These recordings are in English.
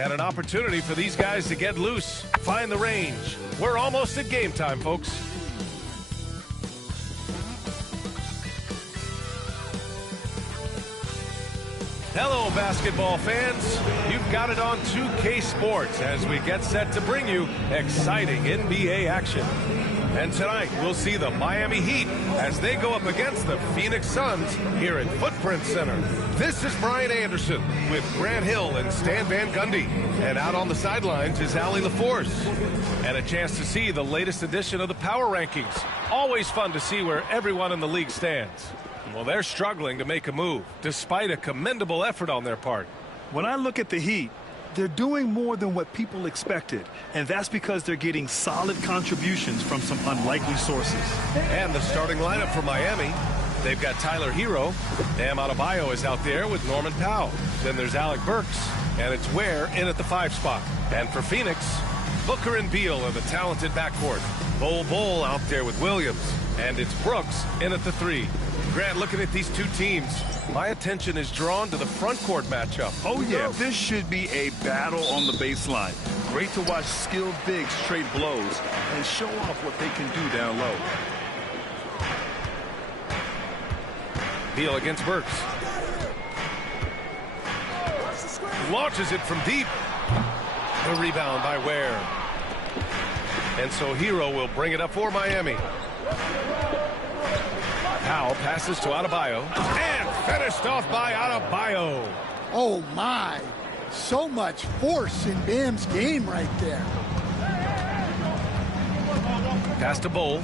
And an opportunity for these guys to get loose, find the range. We're almost at game time, folks. Hello, basketball fans. You've got it on 2K Sports as we get set to bring you exciting NBA action. And tonight, we'll see the Miami Heat as they go up against the Phoenix Suns here at Footprint Center. This is Brian Anderson with Grant Hill and Stan Van Gundy. And out on the sidelines is Allie LaForce. And a chance to see the latest edition of the Power Rankings. Always fun to see where everyone in the league stands. Well, they're struggling to make a move, despite a commendable effort on their part. When I look at the Heat, they're doing more than what people expected, and that's because they're getting solid contributions from some unlikely sources. And the starting lineup for Miami, they've got Tyler Hero. Bam Adebayo is out there with Norman Powell. Then there's Alec Burks, and it's Ware in at the 5 spot. And for Phoenix, Booker and Beal are the talented backcourt. Bol out there with Williams, and it's Brooks in at the 3. Grant, looking at these two teams, my attention is drawn to the front court matchup. Oh, yeah, this should be a battle on the baseline. Great to watch skilled bigs trade blows and show off what they can do down low. Beal against Burks. Launches it from deep. The rebound by Ware. And so Hero will bring it up for Miami. Powell passes to Adebayo, and finished off by Adebayo. Oh, my. So much force in Bam's game right there. Pass to Bol.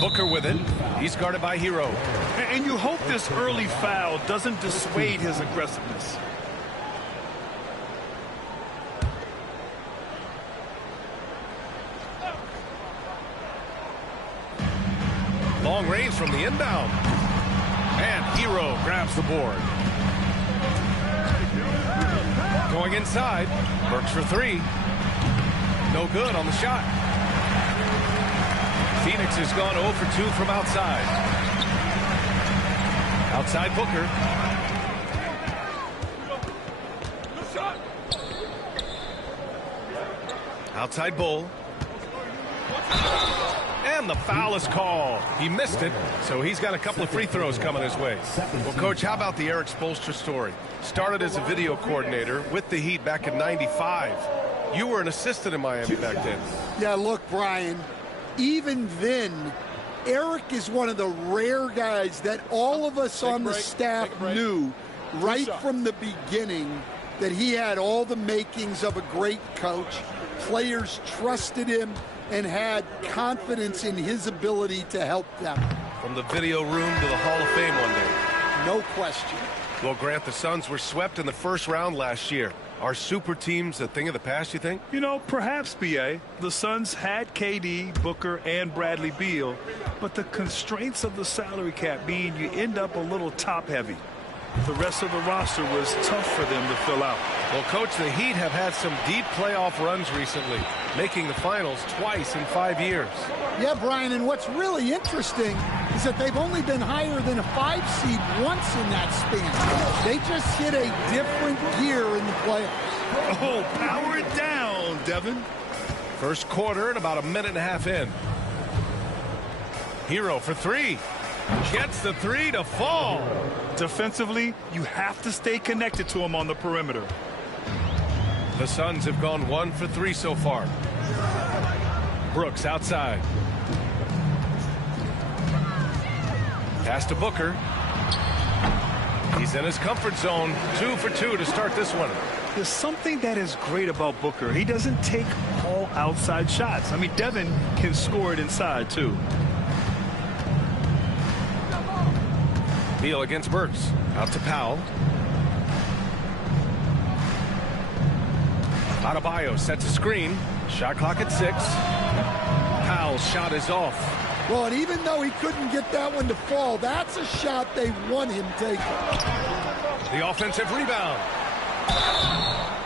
Booker with it. He's guarded by Hero. And you hope this early foul doesn't dissuade his aggressiveness. Long range from the inbound. And Hero grabs the board. Going inside. Burks for 3. No good on the shot. Phoenix has gone 0 for 2 from outside. Outside Booker. Outside Bol. And the foul is called. He missed it, so he's got a couple of free throws coming his way. Well, Coach, how about the Eric Spoelstra story? Started as a video coordinator with the Heat back in '95. You were an assistant in Miami back then. Yeah, look, Brian, even then, Eric is one of the rare guys that all of us on the staff knew right from the beginning that he had all the makings of a great coach. Players trusted him and had confidence in his ability to help them. From the video room to the Hall of Fame one day. No question. Well, Grant, the Suns were swept in the first round last year. Are super teams a thing of the past, you think? You know, perhaps, B.A. The Suns had KD, Booker, and Bradley Beal, but the constraints of the salary cap mean you end up a little top-heavy. The rest of the roster was tough for them to fill out. Well, Coach, the Heat have had some deep playoff runs recently, making the finals twice in 5 years. Yeah, Brian, and what's really interesting is that they've only been higher than a 5 seed once in that span. They just hit a different gear in the playoffs. Oh, power it down, Devin. First quarter and about a minute and a half in. Hero for 3. Gets the 3 to fall. Defensively, you have to stay connected to him on the perimeter. The Suns have gone 1 for 3 so far. Brooks outside. Pass to Booker. He's in his comfort zone. 2 for 2 to start this one. There's something that is great about Booker. He doesn't take all outside shots. I mean, Devin can score it inside, too. Beal against Burks. Out to Powell. Adebayo sets a screen. Shot clock at 6. Powell's shot is off. Well, and even though he couldn't get that one to fall, that's a shot they want him taking. The offensive rebound.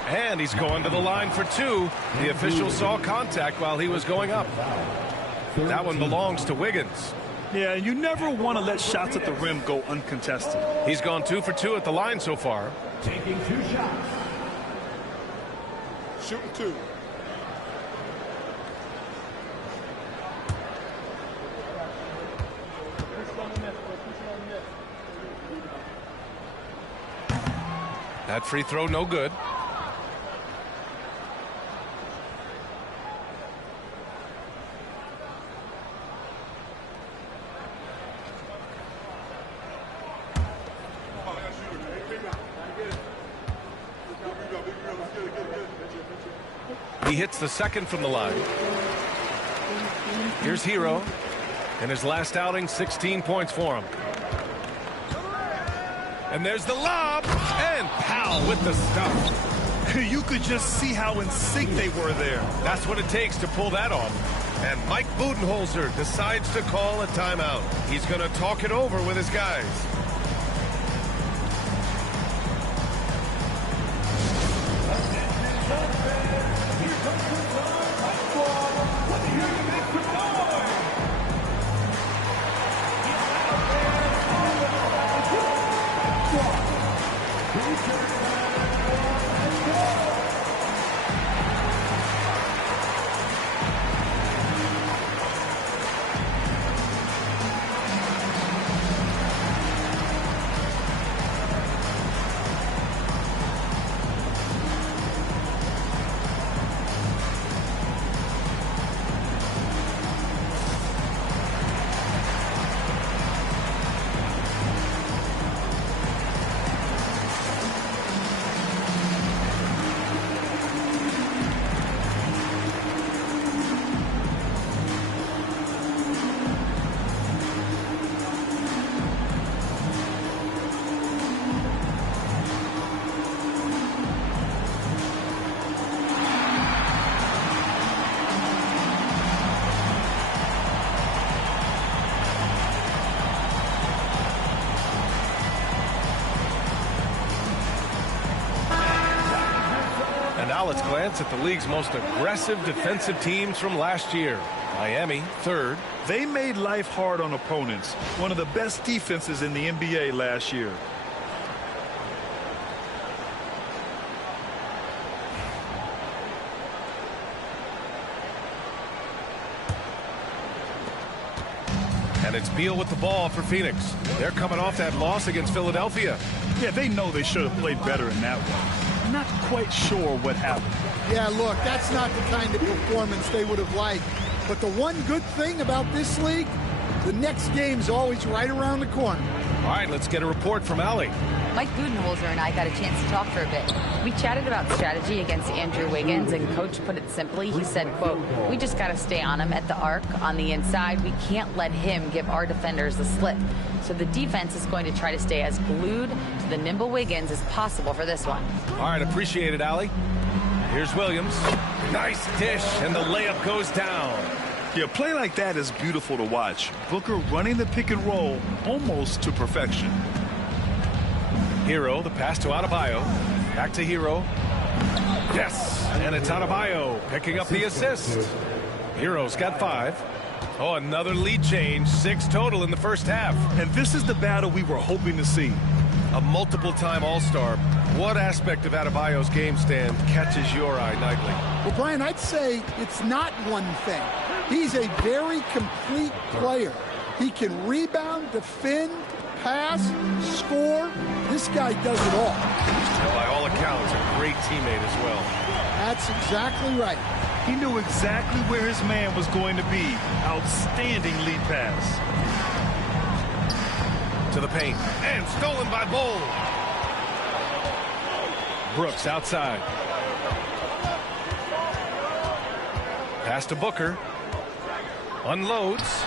And he's going to the line for 2. The official saw contact while he was going up. That one belongs to Wiggins. Yeah, you never want to let shots at the rim go uncontested. He's gone 2 for 2 at the line so far. Taking 2 shots. Shooting 2. That free throw no good. He hits the second from the line. Here's Hero. In his last outing, 16 points for him. And there's the lob. And Powell with the stuff. You could just see how in sync they were there. That's what it takes to pull that off. And Mike Budenholzer decides to call a timeout. He's going to talk it over with his guys. Now let's glance at the league's most aggressive defensive teams from last year. Miami, third. They made life hard on opponents. One of the best defenses in the NBA last year. And it's Beal with the ball for Phoenix. They're coming off that loss against Philadelphia. Yeah, they know they should have played better in that one. Not quite sure what happened. Yeah, look, that's not the kind of performance they would have liked. But the one good thing about this league, the next game's always right around the corner. All right, let's get a report from Allie. Mike Budenholzer and I got a chance to talk for a bit. We chatted about strategy against Andrew Wiggins, and Coach put it simply. He said, quote, "We just got to stay on him at the arc on the inside. We can't let him give our defenders the slip. So the defense is going to try to stay as glued to the nimble Wiggins as possible for this one." All right, appreciate it, Allie. Here's Williams. Nice dish, and the layup goes down. Yeah, a play like that is beautiful to watch. Booker running the pick and roll almost to perfection. Hero, the pass to Adebayo. Back to Hero. Yes, and it's Adebayo picking up the assist. Hero's got 5. Oh, another lead change. 6 total in the first half. And this is the battle we were hoping to see. A multiple-time All-Star. What aspect of Adebayo's game stand catches your eye nightly? Well, Brian, I'd say it's not one thing. He's a very complete player. He can rebound, defend, pass, score. This guy does it all. And by all accounts, a great teammate as well. That's exactly right. He knew exactly where his man was going to be. Outstanding lead pass. To the paint. And stolen by Bull. Brooks outside. Pass to Booker. Unloads.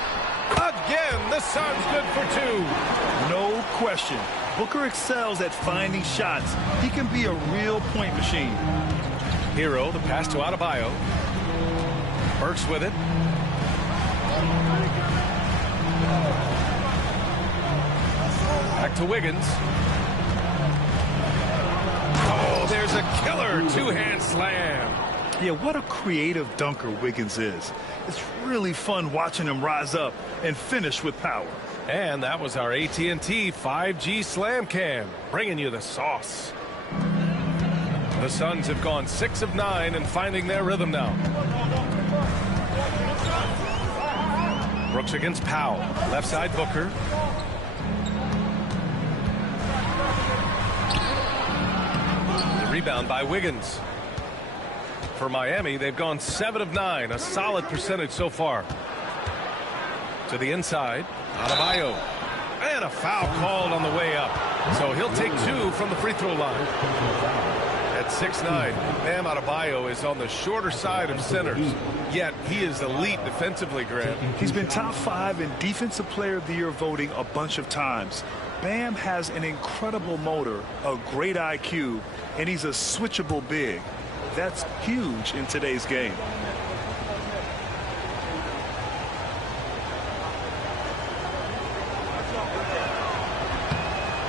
Again, the Suns good for 2. No question. Booker excels at finding shots. He can be a real point machine. Hero, the pass to Adebayo. Burks with it. Back to Wiggins. Oh, there's a killer two-hand slam. Yeah, what a creative dunker Wiggins is. It's really fun watching him rise up and finish with power. And that was our AT&T 5G Slam Cam, bringing you the sauce. The Suns have gone 6 of 9 and finding their rhythm now. Brooks against Powell. Left side Booker. The rebound by Wiggins. For Miami, they've gone 7 of 9, a solid percentage so far. To the inside, Adebayo. And a foul called on the way up. So he'll take 2 from the free throw line. At 6'9", Bam Adebayo is on the shorter side of centers, yet he is elite defensively, Grant. He's been top 5 in Defensive Player of the Year voting a bunch of times. Bam has an incredible motor, a great IQ, and he's a switchable big. That's huge in today's game.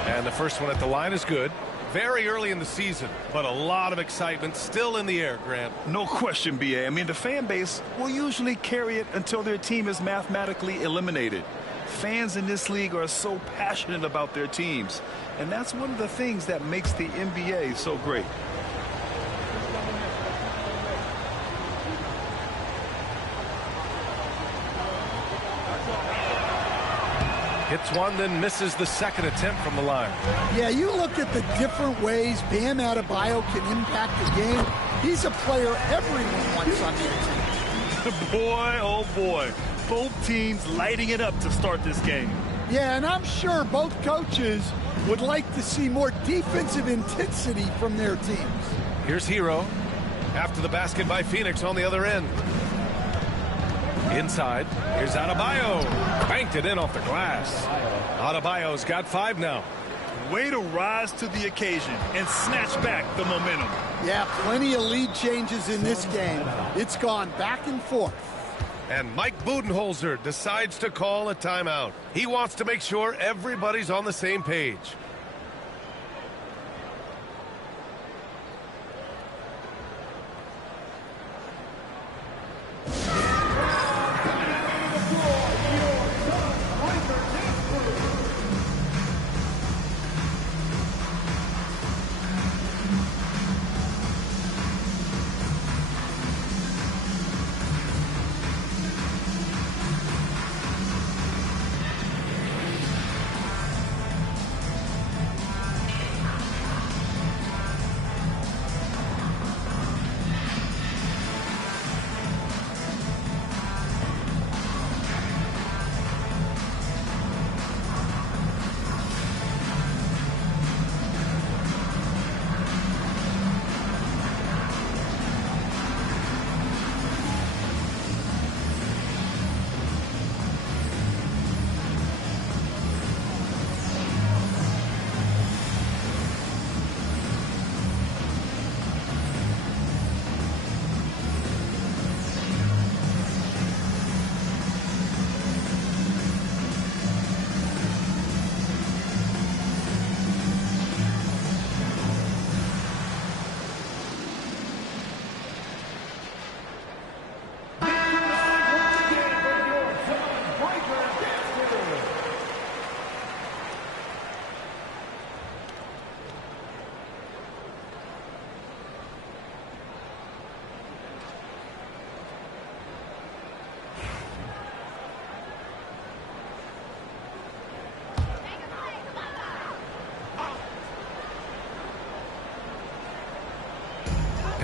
And the first one at the line is good. Very early in the season, but a lot of excitement still in the air, Grant. No question, B.A. I mean, the fan base will usually carry it until their team is mathematically eliminated. Fans in this league are so passionate about their teams, and that's one of the things that makes the NBA so great. Hits one, then misses the second attempt from the line. Yeah, you look at the different ways Bam Adebayo can impact the game. He's a player everyone wants on their team. Boy, oh boy. Both teams lighting it up to start this game. Yeah, and I'm sure both coaches would like to see more defensive intensity from their teams. Here's Hero. After the basket by Phoenix on the other end. Inside, here's Adebayo. Banked it in off the glass. Adebayo's got 5 now. Way to rise to the occasion and snatch back the momentum. Yeah, plenty of lead changes in this game. It's gone back and forth. And Mike Budenholzer decides to call a timeout. He wants to make sure everybody's on the same page.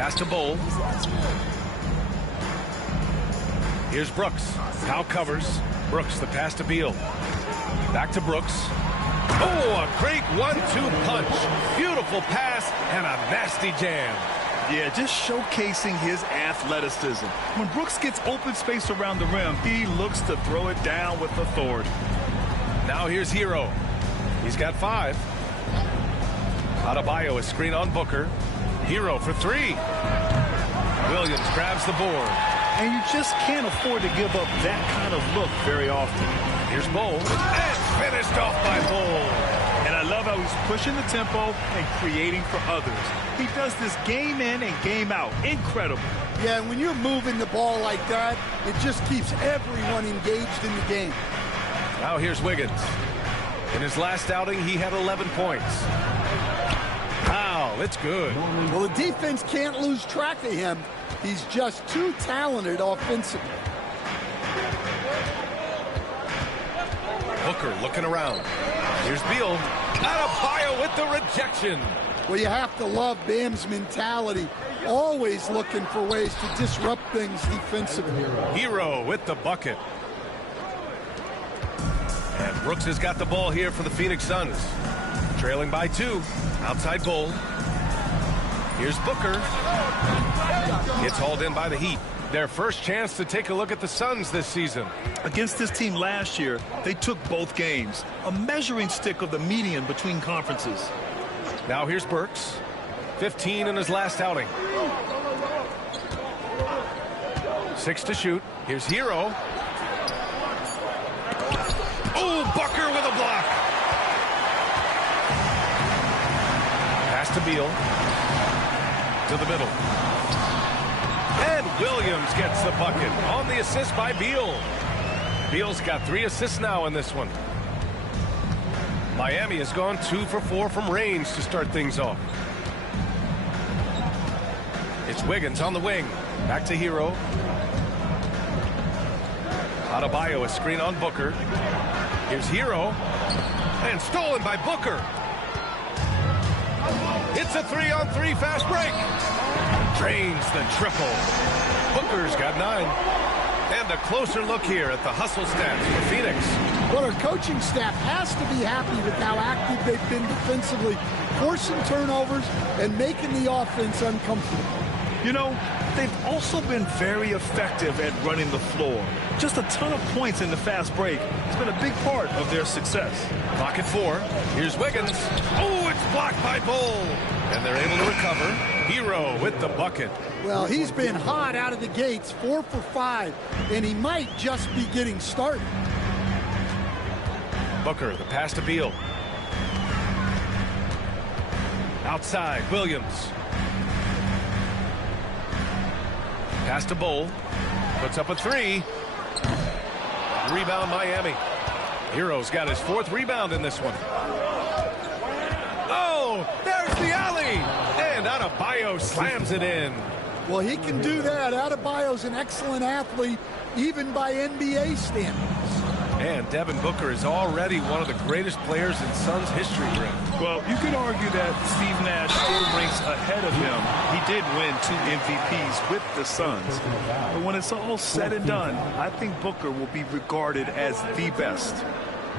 Pass to Bowl. Here's Brooks. Powell covers. Brooks, the pass to Beal. Back to Brooks. Oh, a great 1-2 punch. Beautiful pass and a nasty jam. Yeah, just showcasing his athleticism. When Brooks gets open space around the rim, he looks to throw it down with authority. Now here's Hero. He's got 5. Adebayo is screen on Booker. Hero for 3. Williams grabs the board. And you just can't afford to give up that kind of look very often. Here's Bowl. And finished off by Bowl. And I love how he's pushing the tempo and creating for others. He does this game in and game out. Incredible. Yeah, and when you're moving the ball like that, it just keeps everyone engaged in the game. Now here's Wiggins. In his last outing, he had 11 points. Wow, it's good. Well, the defense can't lose track of him. He's just too talented offensively. Booker looking around. Here's Beal. Adebayo with the rejection. Well, you have to love Bam's mentality. Always looking for ways to disrupt things defensively. Hero with the bucket. And Brooks has got the ball here for the Phoenix Suns. Trailing by 2. Outside goal. Here's Booker. It's hauled in by the Heat. Their first chance to take a look at the Suns this season. Against this team last year, they took both games. A measuring stick of the median between conferences. Now here's Burks. 15 in his last outing. 6 to shoot. Here's Hero. Oh, Booker with a block. Pass to Beal. To the middle. And Williams gets the bucket on the assist by Beal. Beal's got 3 assists now in this one. Miami has gone 2 for 4 from range to start things off. It's Wiggins on the wing. Back to Hero. Adebayo, a screen on Booker. Here's Hero. And stolen by Booker. It's a 3-on-3 fast break. Drains the triple. Booker's got 9. And a closer look here at the hustle stats for Phoenix. Well, our coaching staff has to be happy with how active they've been defensively, forcing turnovers and making the offense uncomfortable. You know, they've also been very effective at running the floor. Just a ton of points in the fast break. It's been a big part of their success. Clock at 4. Here's Wiggins. Oh, it's blocked by Bull. And they're able to recover. Hero with the bucket. Well, he's been hot out of the gates, 4 for 5, and he might just be getting started. Booker, the pass to Beal. Outside, Williams. Pass to Bull. Puts up a 3. Rebound, Miami. Hero's got his 4th rebound in this one. Oh, there's the alley. And Adebayo slams it in. Well, he can do that. Adebayo's an excellent athlete, even by NBA standards. And Devin Booker is already one of the greatest players in Suns history, Greg. Well, you could argue that Steve Nash still ranks ahead of him. He did win 2 MVPs with the Suns. But when it's all said and done, I think Booker will be regarded as the best.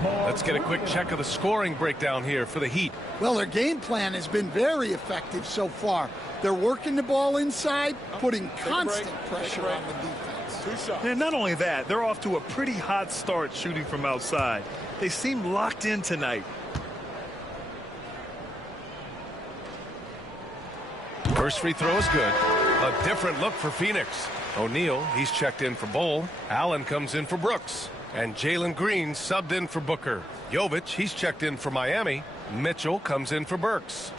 Let's get a quick check of the scoring breakdown here for the Heat. Well, their game plan has been very effective so far. They're working the ball inside, putting constant pressure on the defense. And not only that, they're off to a pretty hot start shooting from outside. They seem locked in tonight. First free throw is good. A different look for Phoenix. O'Neal, he's checked in for Bull. Allen comes in for Brooks. And Jalen Green subbed in for Booker. Jovic, he's checked in for Miami. Mitchell comes in for Burks.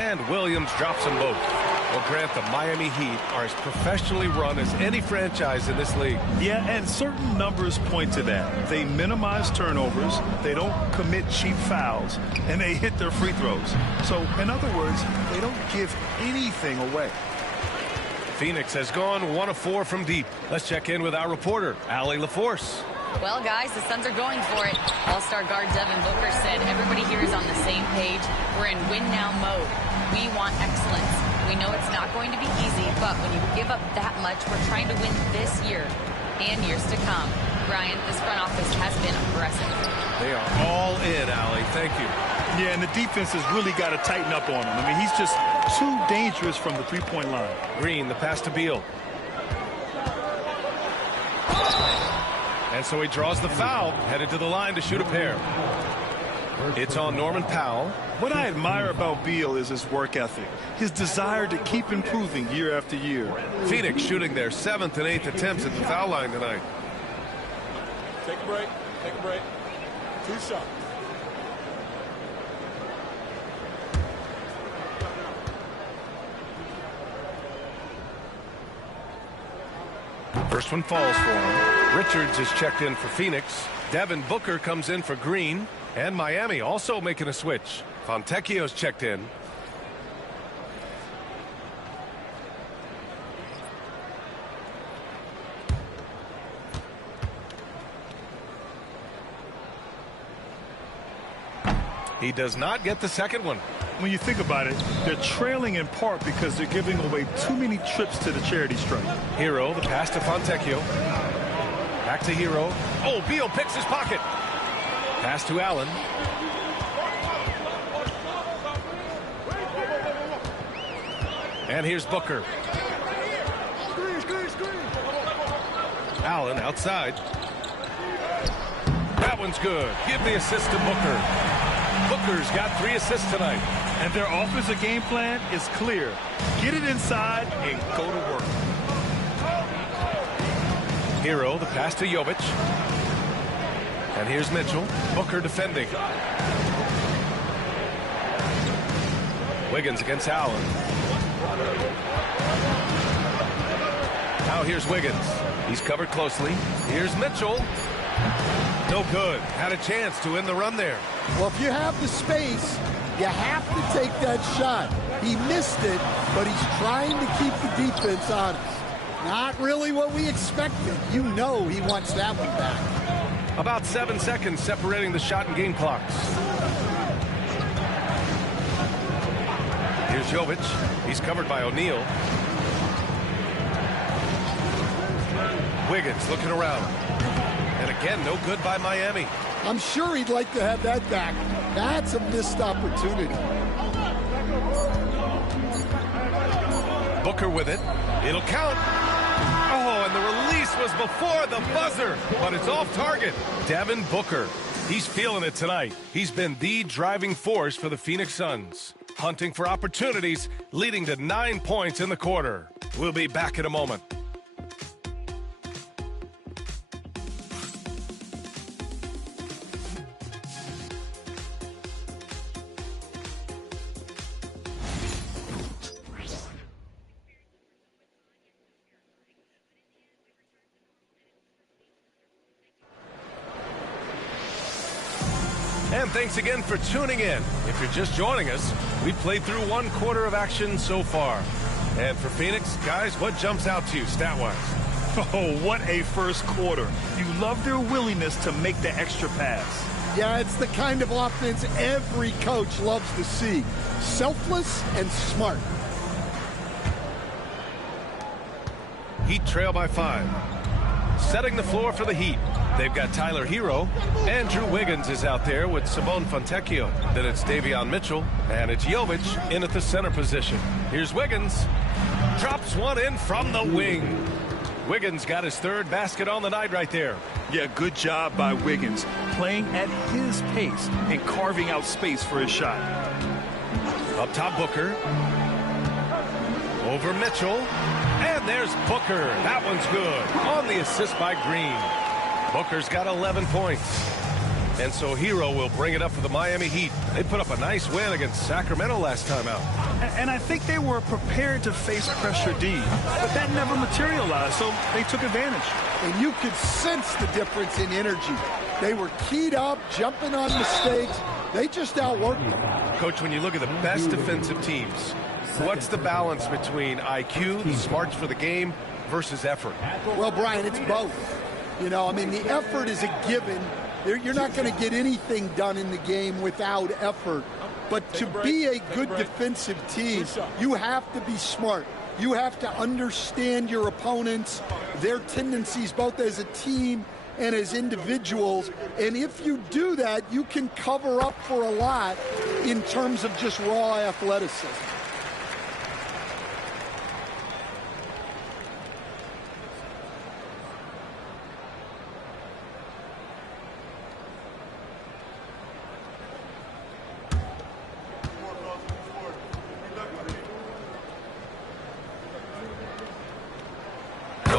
And Williams drops them both. Well, Grant, the Miami Heat are as professionally run as any franchise in this league. Yeah, and certain numbers point to that. They minimize turnovers, they don't commit cheap fouls, and they hit their free throws. So, in other words, they don't give anything away. Phoenix has gone 1 of 4 from deep. Let's check in with our reporter, Allie LaForce. Well, guys, the Suns are going for it. All-star guard Devin Booker said everybody here is on the same page. We're in win-now mode. We want excellence. We know it's not going to be easy, but when you give up that much, we're trying to win this year and years to come. Brian, this front office has been aggressive. They are all in, Allie. Thank you. Yeah, and the defense has really got to tighten up on him. I mean, he's just too dangerous from the three-point line. Green, the pass to Beal. And so he draws the foul, headed to the line to shoot a pair. It's on Norman Powell. What I admire about Beal is his work ethic, his desire to keep improving year after year. Phoenix shooting their 7th and 8th attempts at the foul line tonight. Take a break. Take a break. 2 shots. First one falls for him. Richards is checked in for Phoenix. Devin Booker comes in for Green. And Miami also making a switch. Fontecchio's checked in. He does not get the second one. When you think about it, they're trailing in part because they're giving away too many trips to the charity stripe. Hero, the pass to Fontecchio. Back to Hero. Oh, Beal picks his pocket. Pass to Allen. And here's Booker. Allen outside. That one's good. Give the assist to Booker. Booker's got 3 assists tonight. And their offensive game plan is clear. Get it inside and go to work. Hero, the pass to Jovic. And here's Mitchell. Booker defending. Wiggins against Allen. Now here's Wiggins. He's covered closely. Here's Mitchell. No good. Had a chance to end the run there. Well, if you have the space, you have to take that shot. He missed it, but he's trying to keep the defense honest. Not really what we expected. You know he wants that one back. About 7 seconds separating the shot and game clocks. Here's Jovic. He's covered by O'Neal. Wiggins looking around. And again, no good by Miami. I'm sure he'd like to have that back. That's a missed opportunity. Booker with it. It'll count. Oh, and the release was before the buzzer, but it's off target. Devin Booker. He's feeling it tonight. He's been the driving force for the Phoenix Suns. Hunting for opportunities, leading to 9 points in the quarter. We'll be back in a moment. And thanks again for tuning in. If you're just joining us, we've played through 1 quarter of action so far. And for Phoenix, guys, what jumps out to you stat-wise? Oh, what a first quarter. You love their willingness to make the extra pass. Yeah, it's the kind of offense every coach loves to see. Selfless and smart. Heat trail by 5. Setting the floor for the Heat. They've got Tyler Hero. Andrew Wiggins is out there with Simone Fontecchio. Then it's Davion Mitchell. And it's Jovic in at the center position. Here's Wiggins. Drops one in from the wing. Wiggins got his 3rd basket on the night right there. Yeah, good job by Wiggins. Playing at his pace and carving out space for his shot. Up top, Booker. Over Mitchell. And there's Booker. That one's good. On the assist by Green. Booker's got 11 points. And so Hero will bring it up for the Miami Heat. They put up a nice win against Sacramento last time out. And I think they were prepared to face pressure D, but that never materialized, so they took advantage. And you could sense the difference in energy. They were keyed up, jumping on mistakes. They just outworked them. Coach, when you look at the best defensive teams, what's the balance between IQ, the smarts for the game, versus effort? Well, Brian, it's both. You know, I mean, the effort is a given. You're not going to get anything done in the game without effort. But to be a good defensive team, you have to be smart. You have to understand your opponents, their tendencies, both as a team and as individuals. And if you do that, you can cover up for a lot in terms of just raw athleticism.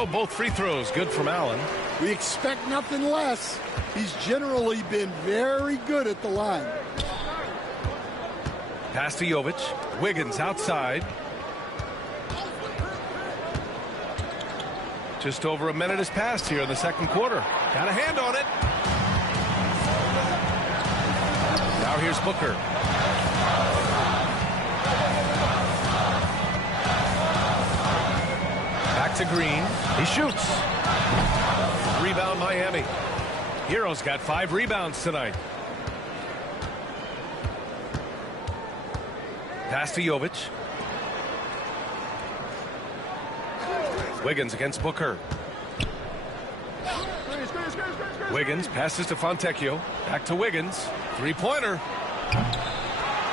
So both free throws good from Allen. We expect nothing less. He's generally been very good at the line. Pass to Jovic. Wiggins outside. Just over a minute has passed here in the second quarter. Got a hand on it. Now here's Booker. Back to Green. He shoots. Rebound Miami. Hero's got 5 rebounds tonight. Pass to Jovic. Wiggins against Booker. Wiggins passes to Fontecchio. Back to Wiggins. Three-pointer.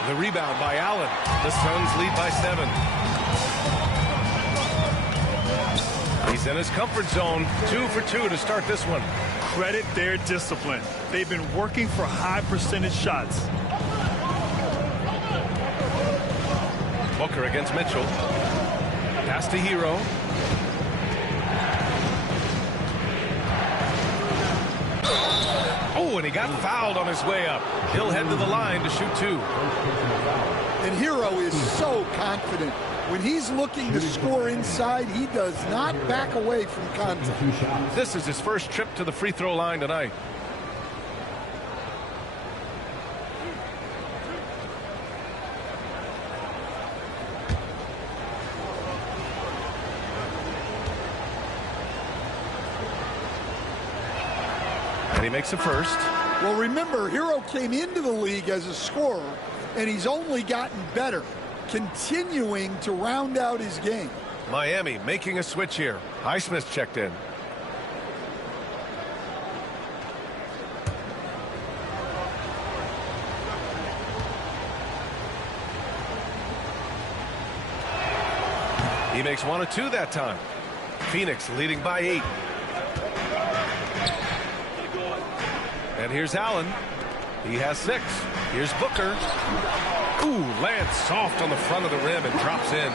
The rebound by Allen. The Suns lead by 7. He's in his comfort zone. 2 for 2 to start this one. Credit their discipline. They've been working for high percentage shots. Booker against Mitchell. Pass to Hero. Oh, and he got fouled on his way up. He'll head to the line to shoot 2. And Hero is so confident. When he's looking to score inside, he does not back away from contact. This is his first trip to the free throw line tonight. And he makes a first. Well, remember, Hero came into the league as a scorer, and he's only gotten better, continuing to round out his game. Miami making a switch here. Highsmith checked in. He makes 1 or 2 that time. Phoenix leading by 8. And here's Allen. He has 6. Here's Booker. Ooh, lands soft on the front of the rim and drops in.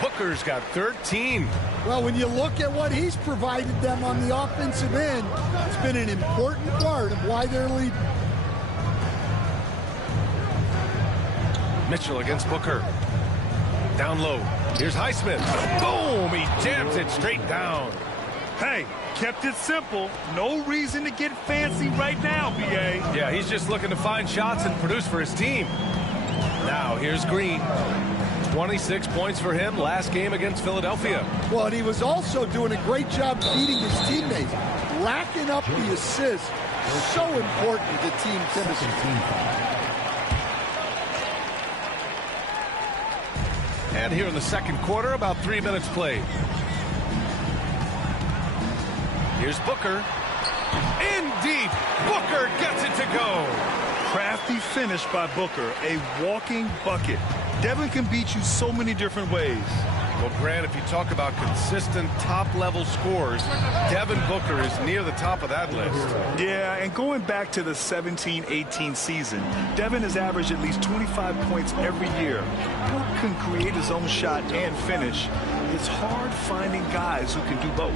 Booker's got 13. Well, when you look at what he's provided them on the offensive end, it's been an important part of why they're leading. Mitchell against Booker. Down low. Here's Highsmith. Boom! He jams it straight down. Hey, kept it simple. No reason to get fancy right now, B.A. Yeah, he's just looking to find shots and produce for his team. Now, here's Green. 26 points for him last game against Philadelphia. Well, and he was also doing a great job feeding his teammates, racking up the assists. So important to team chemistry. And here in the second quarter, about 3 minutes played. Here's Booker. In deep. Booker gets it to go. Crafty finish by Booker, a walking bucket. Devin can beat you so many different ways. Well, Grant, if you talk about consistent top-level scores, Devin Booker is near the top of that list. Yeah, and going back to the 17-18 season, Devin has averaged at least 25 points every year. Book can create his own shot and finish. It's hard finding guys who can do both.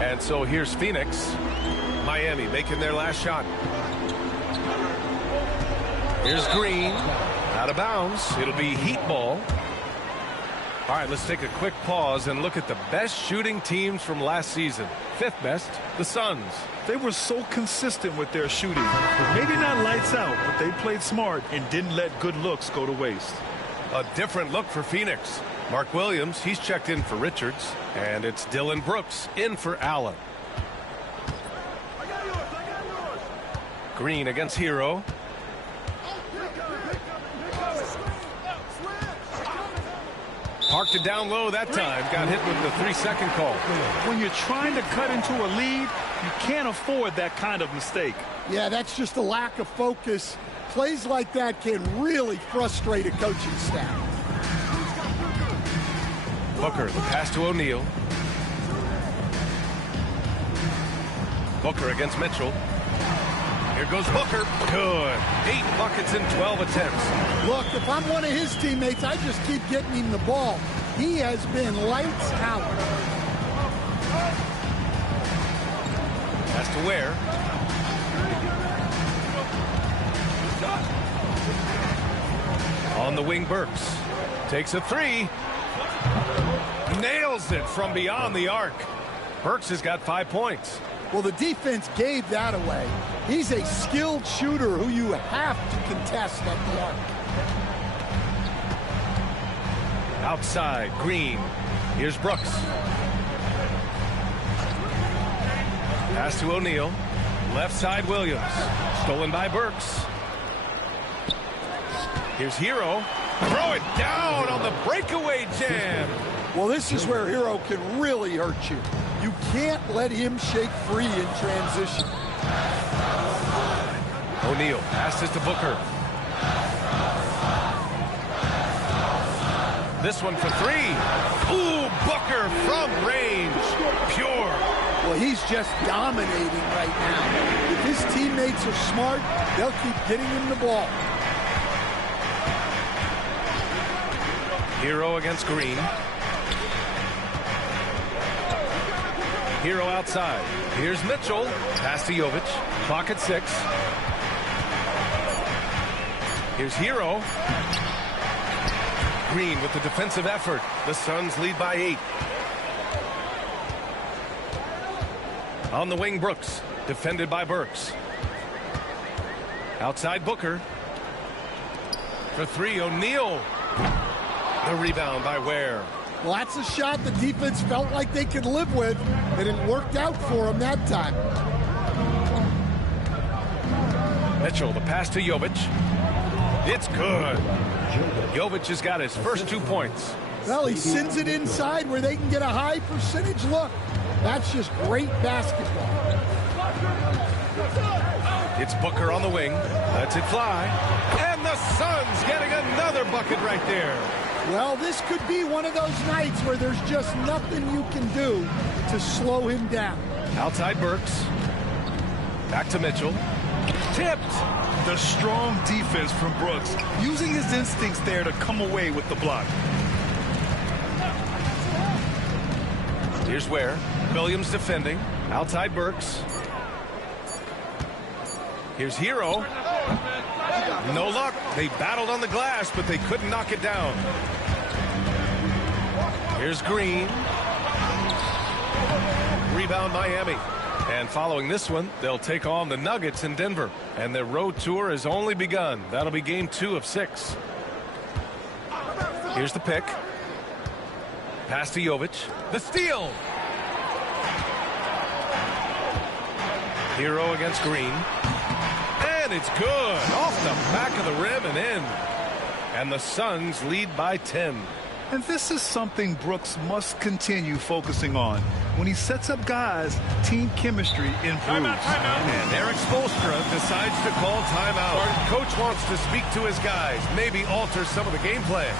And so here's Phoenix. Miami making their last shot. Here's Green. Out of bounds. It'll be Heat ball. All right, let's take a quick pause and look at the best shooting teams from last season. 5th best, the Suns. They were so consistent with their shooting. Maybe not lights out, but they played smart and didn't let good looks go to waste. A different look for Phoenix. Mark Williams, he's checked in for Richards. And it's Dylan Brooks in for Allen. Green against Hero. Parked it down low that time. Got hit with the 3-second call. When you're trying to cut into a lead, you can't afford that kind of mistake. Yeah, that's just a lack of focus. Plays like that can really frustrate a coaching staff. Booker, the pass to O'Neal. Booker against Mitchell. Here goes Booker. Good. 8 buckets in 12 attempts. Look, if I'm one of his teammates, I just keep getting him the ball. He has been lights out. Has to Ware. On the wing, Burks. Takes a three. Nails it from beyond the arc. Burks has got 5 points. Well, the defense gave that away. He's a skilled shooter who you have to contest at the arc. Outside, Green. Here's Brooks. Pass to O'Neal. Left side, Williams. Stolen by Burks. Here's Hero. Throw it down on the breakaway jam. Well, this is where Hero can really hurt you. You can't let him shake free in transition. O'Neal passes to Booker. This one for three. Ooh, Booker from range. Pure. Well, he's just dominating right now. If his teammates are smart, they'll keep getting him the ball. Hero against Green. Hero outside. Here's Mitchell. Pass to Jovic. Clock at 6. Here's Hero. Green with the defensive effort. The Suns lead by 8. On the wing, Brooks. Defended by Burks. Outside, Booker. For three, O'Neal. The rebound by Ware. Well, that's a shot the defense felt like they could live with, and it worked out for them that time. Mitchell, the pass to Jovic. It's good. Jovic has got his first 2 points. Well, he sends it inside where they can get a high percentage look. That's just great basketball. It's Booker on the wing. Lets it fly. And the Suns getting another bucket right there. Well, this could be one of those nights where there's just nothing you can do to slow him down. Outside Burks. Back to Mitchell. Tipped. The strong defense from Brooks, using his instincts there to come away with the block. Here's Ware. Williams defending. Outside Burks. Here's Hero. No luck. They battled on the glass, but they couldn't knock it down. Here's Green. Rebound Miami. And following this one, they'll take on the Nuggets in Denver. And their road tour has only begun. That'll be game 2 of 6. Here's the pick. Pass to Jovic. The steal. Hero against Green. And it's good. Off the back of the rim and in. And the Suns lead by 10. And this is something Brooks must continue focusing on. When he sets up guys, team chemistry improves. Timeout. And Eric Spoelstra decides to call timeout. Coach wants to speak to his guys, maybe alter some of the game plan.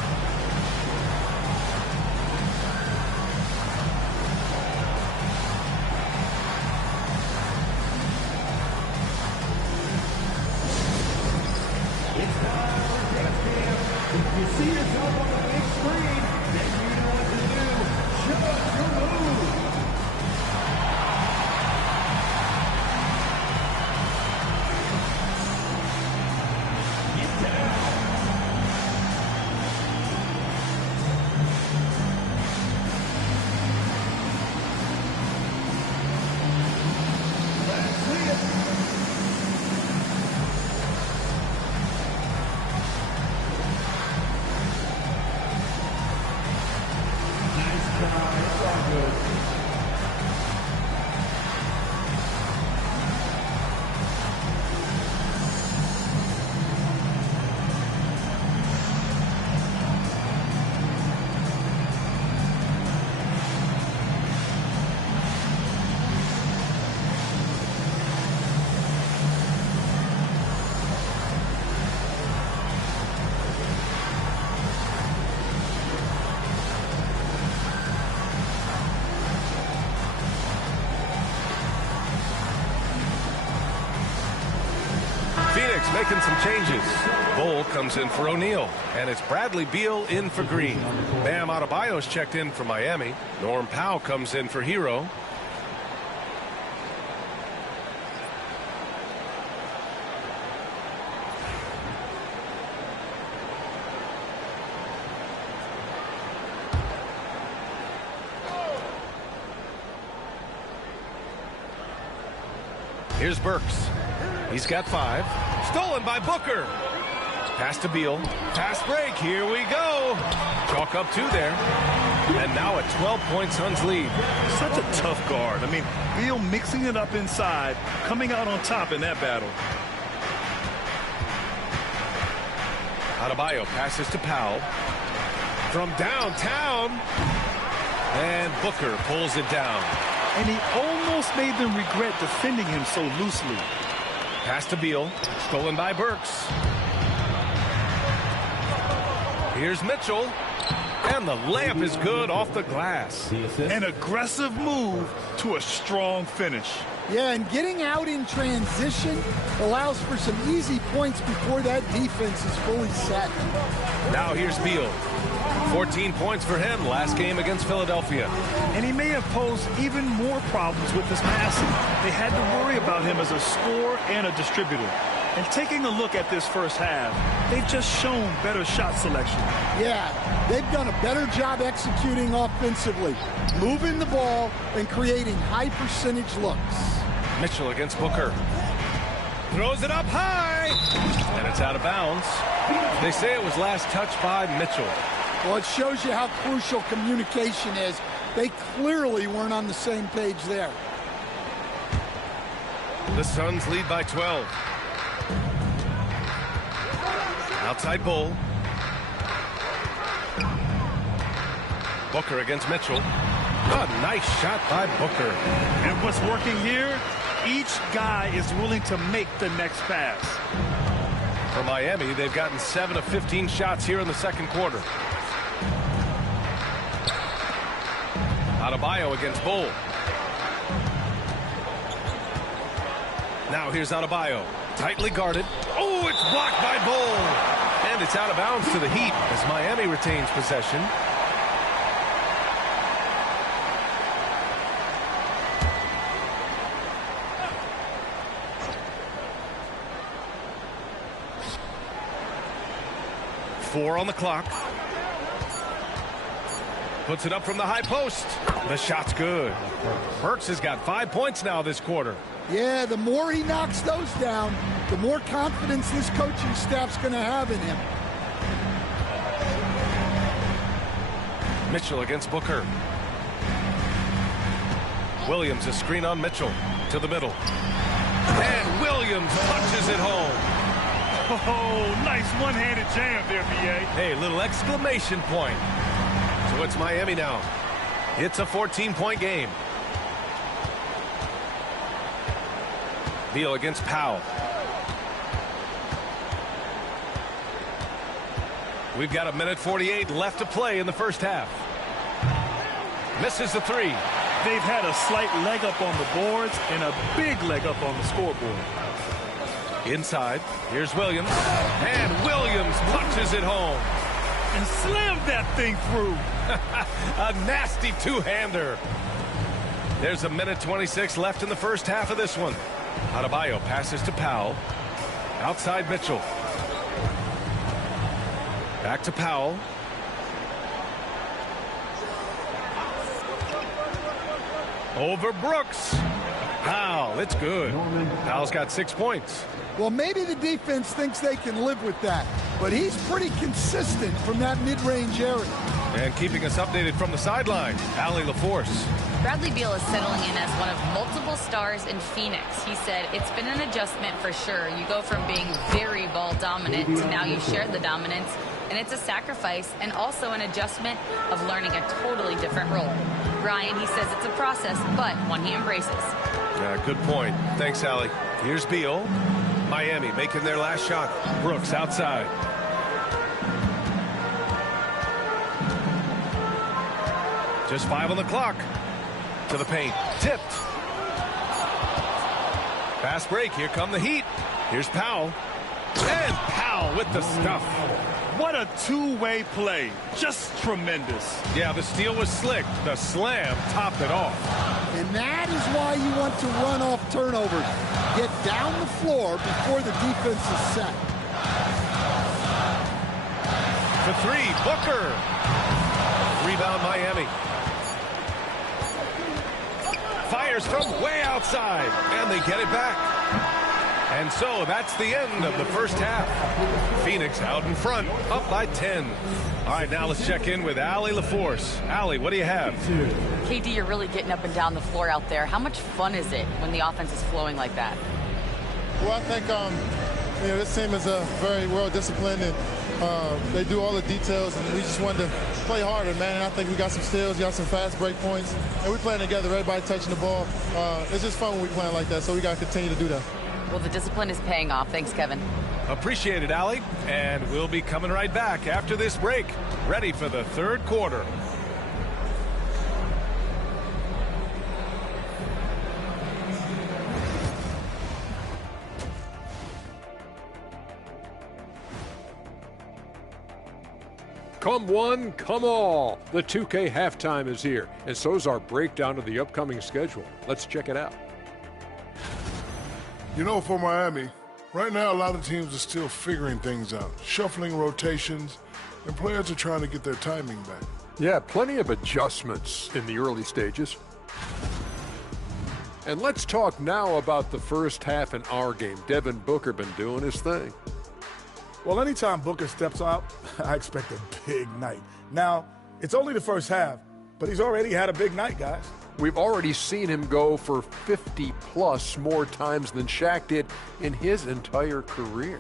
If you see yourself on the big screen, then you know what to do. Show us your move. Get down. Let's see it. It's all good. Phoenix making some changes. Bull comes in for O'Neal, and it's Bradley Beal in for Green. Bam Adebayo's checked in for Miami. Norm Powell comes in for Hero. Here's Burks. He's got 5. Stolen by Booker. Pass to Beal. Fast break. Here we go. Chalk up 2 there. And now a 12-point Suns lead. Such a tough guard. I mean, Beal mixing it up inside, coming out on top in that battle. Adebayo passes to Powell. From downtown. And Booker pulls it down. And he almost made them regret defending him so loosely. Pass to Beal. Stolen by Burks. Here's Mitchell. And the layup is good off the glass. An aggressive move to a strong finish. Yeah, and getting out in transition allows for some easy points before that defense is fully set. Now here's Beal. 14 points for him last game against Philadelphia. And he may have posed even more problems with his passing. They had to worry about him as a scorer and a distributor. And taking a look at this first half, they've just shown better shot selection. Yeah, they've done a better job executing offensively, moving the ball and creating high percentage looks. Mitchell against Booker. Throws it up high. And it's out of bounds. They say it was last touched by Mitchell. Well, it shows you how crucial communication is. They clearly weren't on the same page there. The Suns lead by 12. Outside Bull. Booker against Mitchell. A nice shot by Booker. And what's working here? Each guy is willing to make the next pass. For Miami, they've gotten 7 of 15 shots here in the second quarter. Adebayo against Bull. Now here's Adebayo. Tightly guarded. Oh, it's blocked by Bull. And it's out of bounds to the Heat as Miami retains possession. Four on the clock. Puts it up from the high post. The shot's good. Burks has got 5 points now this quarter. Yeah, the more he knocks those down, the more confidence this coaching staff's going to have in him. Mitchell against Booker. Williams a screen on Mitchell to the middle. And Williams punches it home. Oh, nice one-handed jam there, B.A. Hey, little exclamation point. So it's Miami now. It's a 14-point game. Beal against Powell. We've got 1:48 left to play in the first half. Misses the 3. They've had a slight leg up on the boards and a big leg up on the scoreboard. Inside, here's Williams. And Williams punches it home. And slammed that thing through. A nasty two-hander. There's 1:26 left in the first half of this one. Adebayo passes to Powell. Outside Mitchell. Back to Powell. Over Brooks. Powell, it's good. Powell's got 6 points. Well, maybe the defense thinks they can live with that, but he's pretty consistent from that mid-range area. And keeping us updated from the sideline, Allie LaForce. Bradley Beal is settling in as one of multiple stars in Phoenix. He said it's been an adjustment for sure. You go from being very ball dominant to now you share the dominance, and it's a sacrifice and also an adjustment of learning a totally different role. Ryan, he says it's a process, but one he embraces. Good point. Thanks, Allie. Here's Beal. Miami making their last shot. Brooks outside. Just 5 on the clock. To the paint. Tipped. Fast break. Here come the Heat. Here's Powell. And Powell with the stuff. What a two-way play. Just tremendous. Yeah, the steal was slick. The slam topped it off. And that is why you want to run off turnovers. Get down the floor before the defense is set. For 3, Booker. Rebound Miami. fires from way outside, and they get it back. And so that's the end of the first half. Phoenix out in front, up by 10. All right, now let's check in with Allie LaForce. Allie, what do you have? KD, you're really getting up and down the floor out there. How much fun is it when the offense is flowing like that? Well, I think this team is very well disciplined, and they do all the details, and we just wanted to play harder, man. And I think we got some steals, got some fast break points, and we're playing together, everybody touching the ball. It's just fun when we playing like that, so we got to continue to do that. Well, the discipline is paying off. Thanks, Kevin. Appreciate it, Allie. And we'll be coming right back after this break, ready for the third quarter. Come one, come all. The 2K halftime is here, and so is our breakdown of the upcoming schedule. Let's check it out. You know, for Miami, right now a lot of teams are still figuring things out, shuffling rotations, and players are trying to get their timing back. Yeah, plenty of adjustments in the early stages. And let's talk now about the first half in our game. Devin Booker been doing his thing. Well, anytime Booker steps out, I expect a big night. Now, it's only the first half, but he's already had a big night, guys. We've already seen him go for 50-plus more times than Shaq did in his entire career.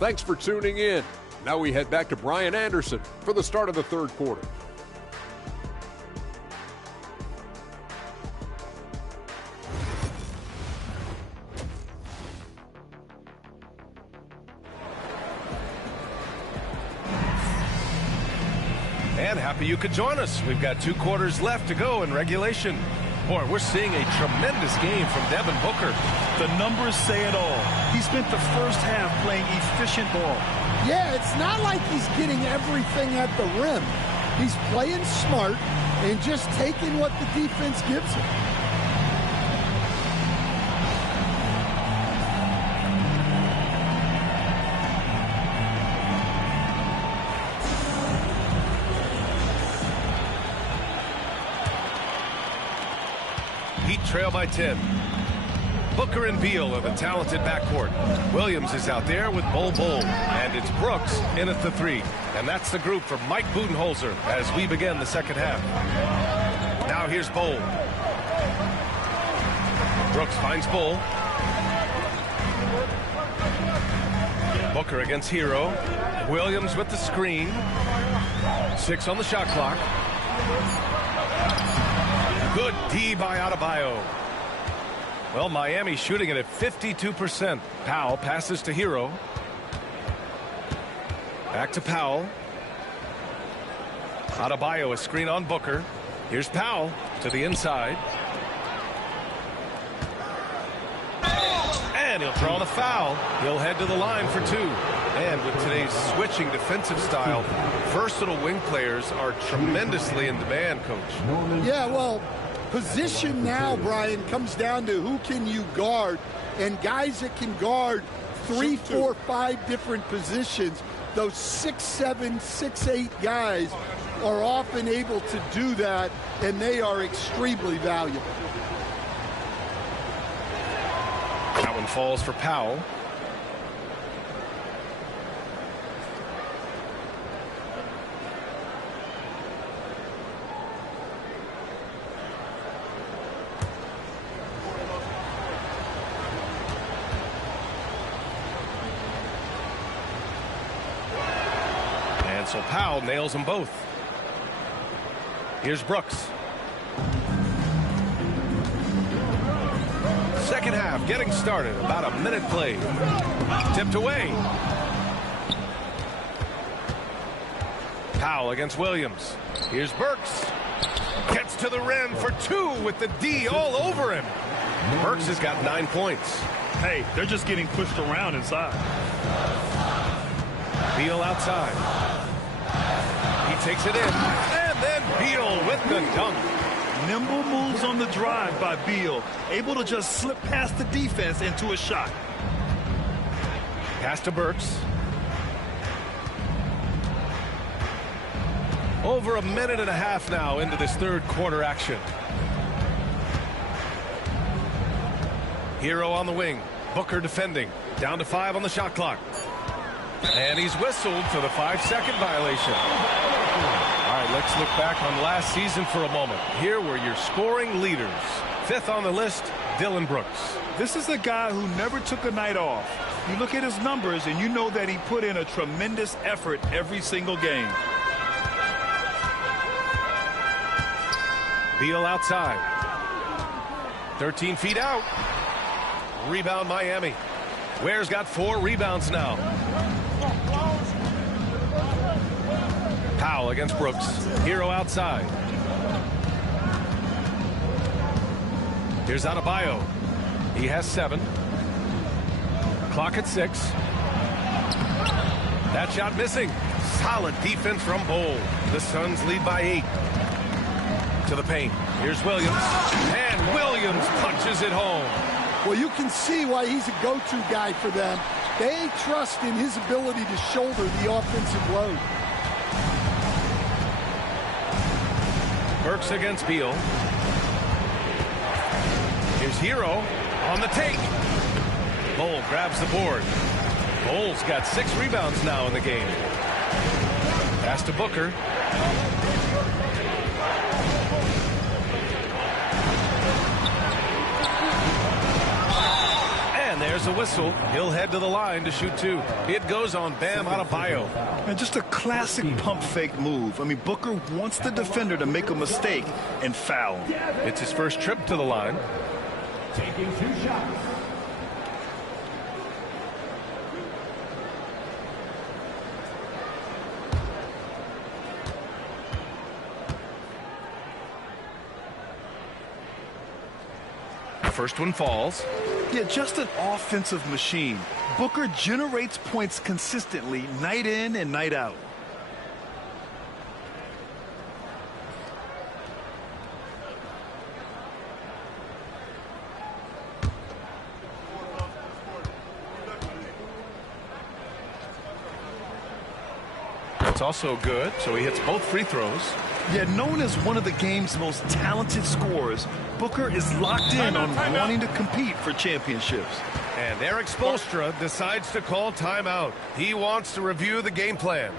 Thanks for tuning in. Now we head back to Brian Anderson for the start of the third quarter. And happy you could join us. We've got 2 quarters left to go in regulation. Boy, we're seeing a tremendous game from Devin Booker. The numbers say it all. He spent the first half playing efficient ball. Yeah, it's not like he's getting everything at the rim. He's playing smart and just taking what the defense gives him. Heat trail by 10. Booker and Beal are the talented backcourt. Williams is out there with Bol, and it's Brooks in at the 3. And that's the group from Mike Budenholzer as we begin the second half. Now here's Bol. Brooks finds Bol. Booker against Hero. Williams with the screen. 6 on the shot clock. Good D by Adebayo. Well, Miami shooting it at 52%. Powell passes to Hero. Back to Powell. Adebayo a screen on Booker. Here's Powell to the inside. And he'll draw the foul. He'll head to the line for 2. And with today's switching defensive style, versatile wing players are tremendously in demand, Coach. Yeah, well, position now, Brian, comes down to who can you guard. And guys that can guard 3, 4, 5 different positions, those 6'7", 6'8" guys are often able to do that, and they are extremely valuable. That one falls for Powell. And so Powell nails them both. Here's Brooks. Second half getting started. About a minute played. Tipped away. Powell against Williams. Here's Burks. Gets to the rim for 2 with the D all over him. Burks has got 9 points. Hey, they're just getting pushed around inside. Beal outside. He takes it in. And then Beal with the dunk. Nimble moves on the drive by Beal, able to just slip past the defense into a shot. Pass to Burks. Over a minute and a half now into this third quarter action. Hero on the wing. Booker defending. Down to 5 on the shot clock. And he's whistled for the 5-second violation. All right, let's look back on last season for a moment. Here were your scoring leaders. 5th on the list, Dillon Brooks. This is a guy who never took a night off. You look at his numbers and you know that he put in a tremendous effort every single game. Beal outside. 13 feet out. Rebound Miami. Ware's got 4 rebounds now. Powell against Brooks. Hero outside. Here's Adebayo. He has 7. Clock at 6. That shot missing. Solid defense from Bol. The Suns lead by 8. To the paint. Here's Williams. And Williams punches it home. Well, you can see why he's a go-to guy for them. They trust in his ability to shoulder the offensive load. Burks against Beal. Here's Hero on the take. Bol grabs the board. Bol's got 6 rebounds now in the game. Pass to Booker. And there's a whistle. He'll head to the line to shoot 2. It goes on Bam Adebayo. And just a classic pump fake move. I mean, Booker wants the defender to make a mistake and foul him. It's his first trip to the line. Taking 2 shots. First one falls. Yeah, just an offensive machine. Booker generates points consistently, night in and night out. That's also good, so he hits both free throws. Yet known as one of the game's most talented scorers, Booker is locked in on wanting to compete for championships. And Eric Spoelstra decides to call timeout. He wants to review the game plan.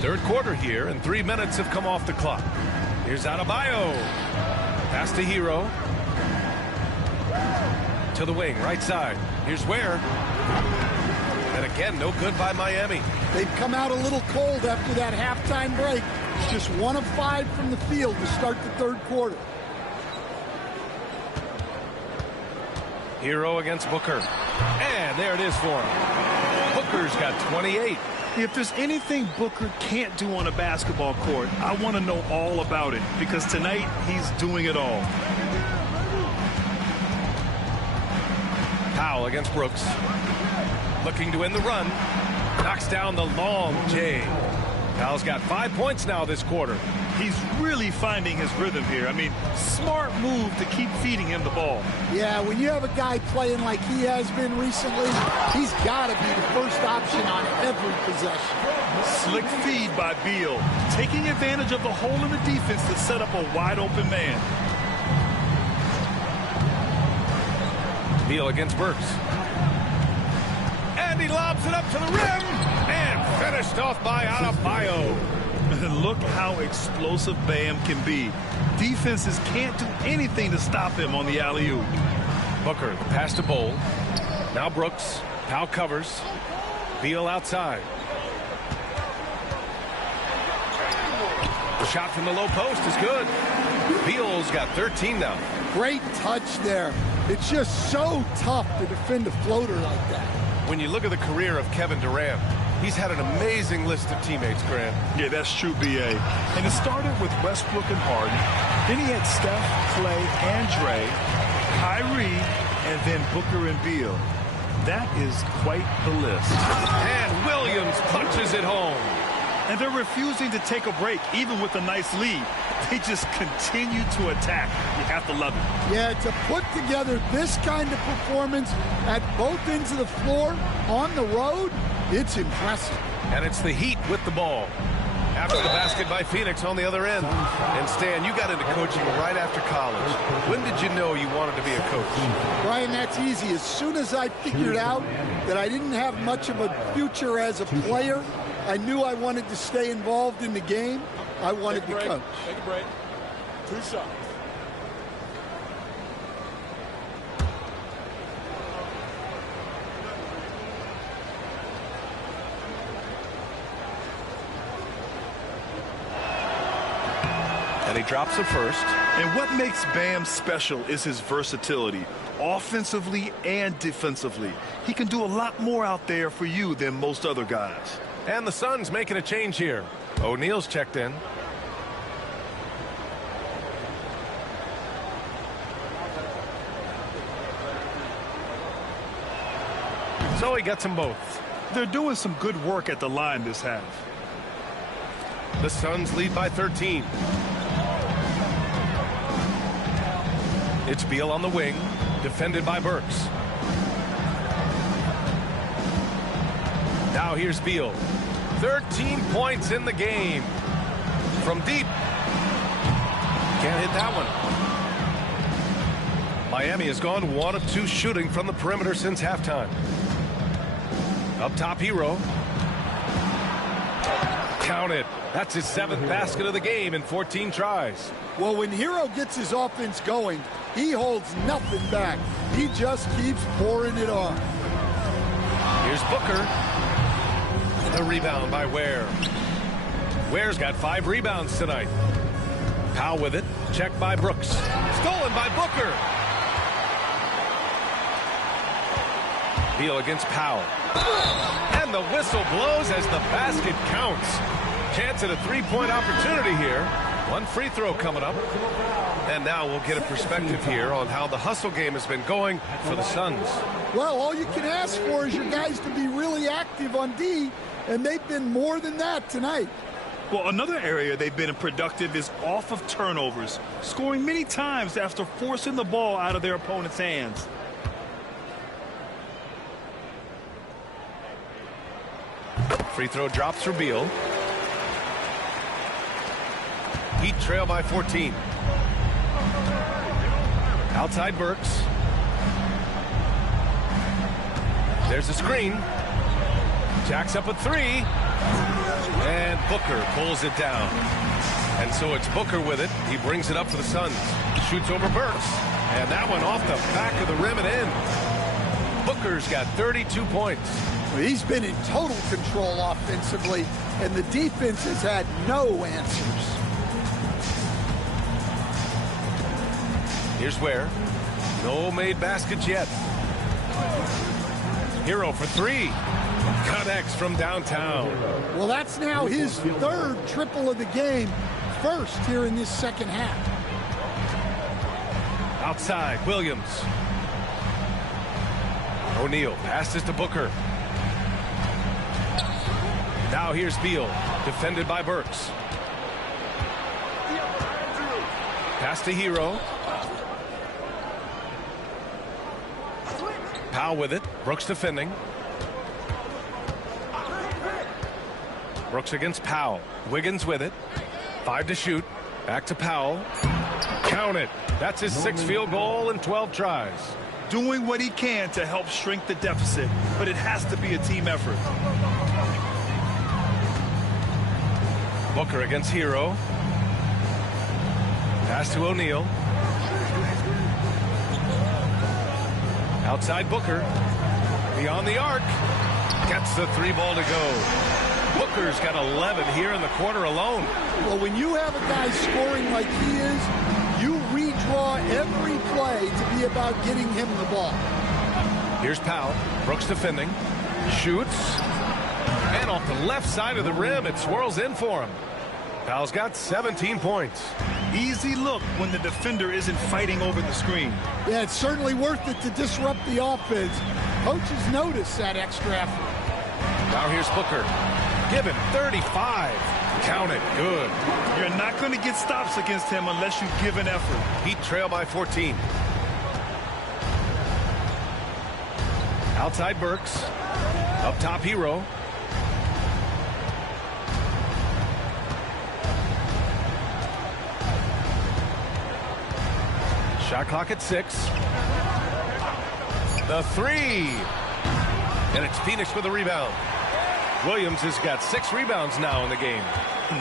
Third quarter here, and 3 minutes have come off the clock. Here's Adebayo. Pass to Hero. To the wing, right side. Here's Ware. And again, no good by Miami. They've come out a little cold after that halftime break. It's just 1 of 5 from the field to start the third quarter. Hero against Booker. And there it is for him. Booker Booker's got 28. If there's anything Booker can't do on a basketball court, I want to know all about it, because tonight he's doing it all. Powell against Brooks. Looking to win the run. Knocks down the long J. Powell's got 5 points now this quarter. He's really finding his rhythm here. I mean, smart move to keep feeding him the ball. Yeah, when you have a guy playing like he has been recently, he's got to be the first option on every possession. Slick feed by Beal, taking advantage of the hole in the defense to set up a wide-open man. Beal against Burks. And he lobs it up to the rim. And finished off by Adebayo. Look how explosive Bam can be. Defenses can't do anything to stop him on the alley-oop. Booker, pass to Bowl. Now Brooks. Powell covers. Beal outside. The shot from the low post is good. Beal's got 13 now. Great touch there. It's just so tough to defend a floater like that. When you look at the career of Kevin Durant, he's had an amazing list of teammates, Grant. Yeah, that's true, B.A. And it started with Westbrook and Harden. Then he had Steph, Clay, and Dre, Kyrie, and then Booker and Beal. That is quite the list. And Williams punches it home. And they're refusing to take a break, even with a nice lead. They just continue to attack. You have to love it. Yeah, to put together this kind of performance at both ends of the floor on the road, it's impressive. And it's the Heat with the ball. After the basket by Phoenix on the other end. And Stan, you got into coaching right after college. When did you know you wanted to be a coach? Brian, that's easy. As soon as I figured out that I didn't have much of a future as a player, I knew I wanted to stay involved in the game. I wanted to coach. Take a break. 2 shots. And he drops the first. And what makes Bam special is his versatility, offensively and defensively. He can do a lot more out there for you than most other guys. And the Suns making a change here. O'Neal's checked in. So he gets them both. They're doing some good work at the line this half. The Suns lead by 13. It's Beal on the wing, defended by Burks. Now here's Beal. 13 points in the game. From deep. Can't hit that one. Miami has gone 1 of 2 shooting from the perimeter since halftime. Up top, Hero. Count it. That's his 7th basket of the game in 14 tries. Well, when Hero gets his offense going, he holds nothing back. He just keeps pouring it on. Here's Booker. The rebound by Ware. Ware's got 5 rebounds tonight. Powell with it. Checked by Brooks. Stolen by Booker. Beal against Powell. And the whistle blows as the basket counts. Chance at a 3-point opportunity here. 1 free throw coming up. And now we'll get a perspective here on how the hustle game has been going for the Suns. Well, all you can ask for is your guys to be really active on D, and they've been more than that tonight. Well, another area they've been productive is off of turnovers, scoring many times after forcing the ball out of their opponent's hands. Free throw drops for Beal. Heat trail by 14. Outside Burks. There's a screen. Jacks up a 3. And Booker pulls it down. And so it's Booker with it. He brings it up for the Suns. Shoots over Burks. And that one off the back of the rim and in. Booker's got 32 points. Well, he's been in total control offensively, and the defense has had no answers. Here's Ware. No made baskets yet. Hero for 3. Connects from downtown. Well, that's now his third triple of the game, first here in this second half. Outside, Williams. O'Neal passes to Booker. Now here's Beal, defended by Burks. Pass to Hero. Powell with it. Brooks defending. Brooks against Powell. Wiggins with it. 5 to shoot. Back to Powell. Count it. That's his 6th field goal in 12 tries. Doing what he can to help shrink the deficit, but it has to be a team effort. Booker against Hero. Pass to O'Neal. Outside Booker. Beyond the arc. Gets the 3-ball to go. Booker's got 11 here in the quarter alone. Well, when you have a guy scoring like he is, you redraw every play to be about getting him the ball. Here's Powell. Brooks defending. Shoots. And off the left side of the rim, it swirls in for him. Powell's got 17 points. Easy look when the defender isn't fighting over the screen. Yeah, it's certainly worth it to disrupt the offense. Coaches notice that extra effort. Now here's Booker. Give him 35. Count it. Good. You're not going to get stops against him unless you give an effort. Heat trail by 14. Outside Burks. Up top Hero. Shot clock at 6. The 3. And it's Phoenix with a rebound. Williams has got 6 rebounds now in the game.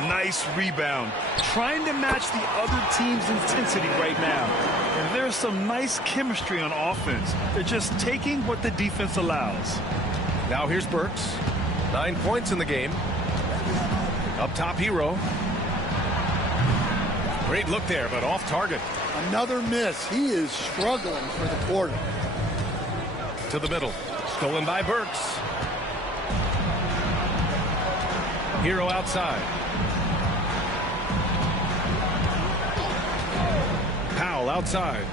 Nice rebound. Trying to match the other team's intensity right now. And there's some nice chemistry on offense. They're just taking what the defense allows. Now here's Burks. 9 points in the game. Up top Hero. Great look there, but off target. Another miss. He is struggling for the quarter. To the middle. Stolen by Burks. Hero outside. Powell outside.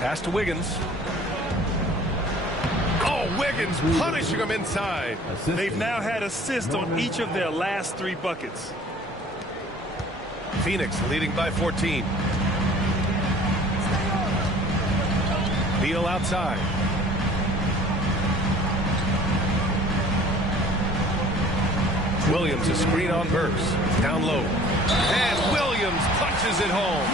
Pass to Wiggins. Oh, Wiggins punishing him inside. They've now had assists on each of their last 3 buckets. Phoenix leading by 14. Beal outside. Williams a screen on Burks. Down low. And Williams punches it home.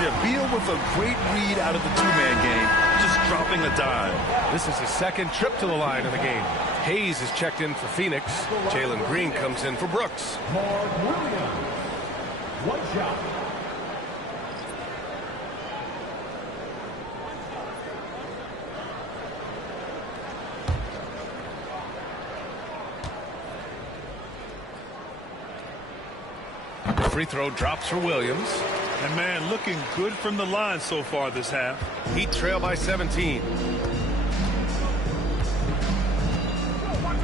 Yeah, Beal with a great read out of the 2-man game. Just dropping a dime. This is his 2nd trip to the line in the game. Hayes is checked in for Phoenix. Jalen Green comes in for Brooks. One shot. Free throw drops for Williams. And man, looking good from the line so far this half. Heat trail by 17.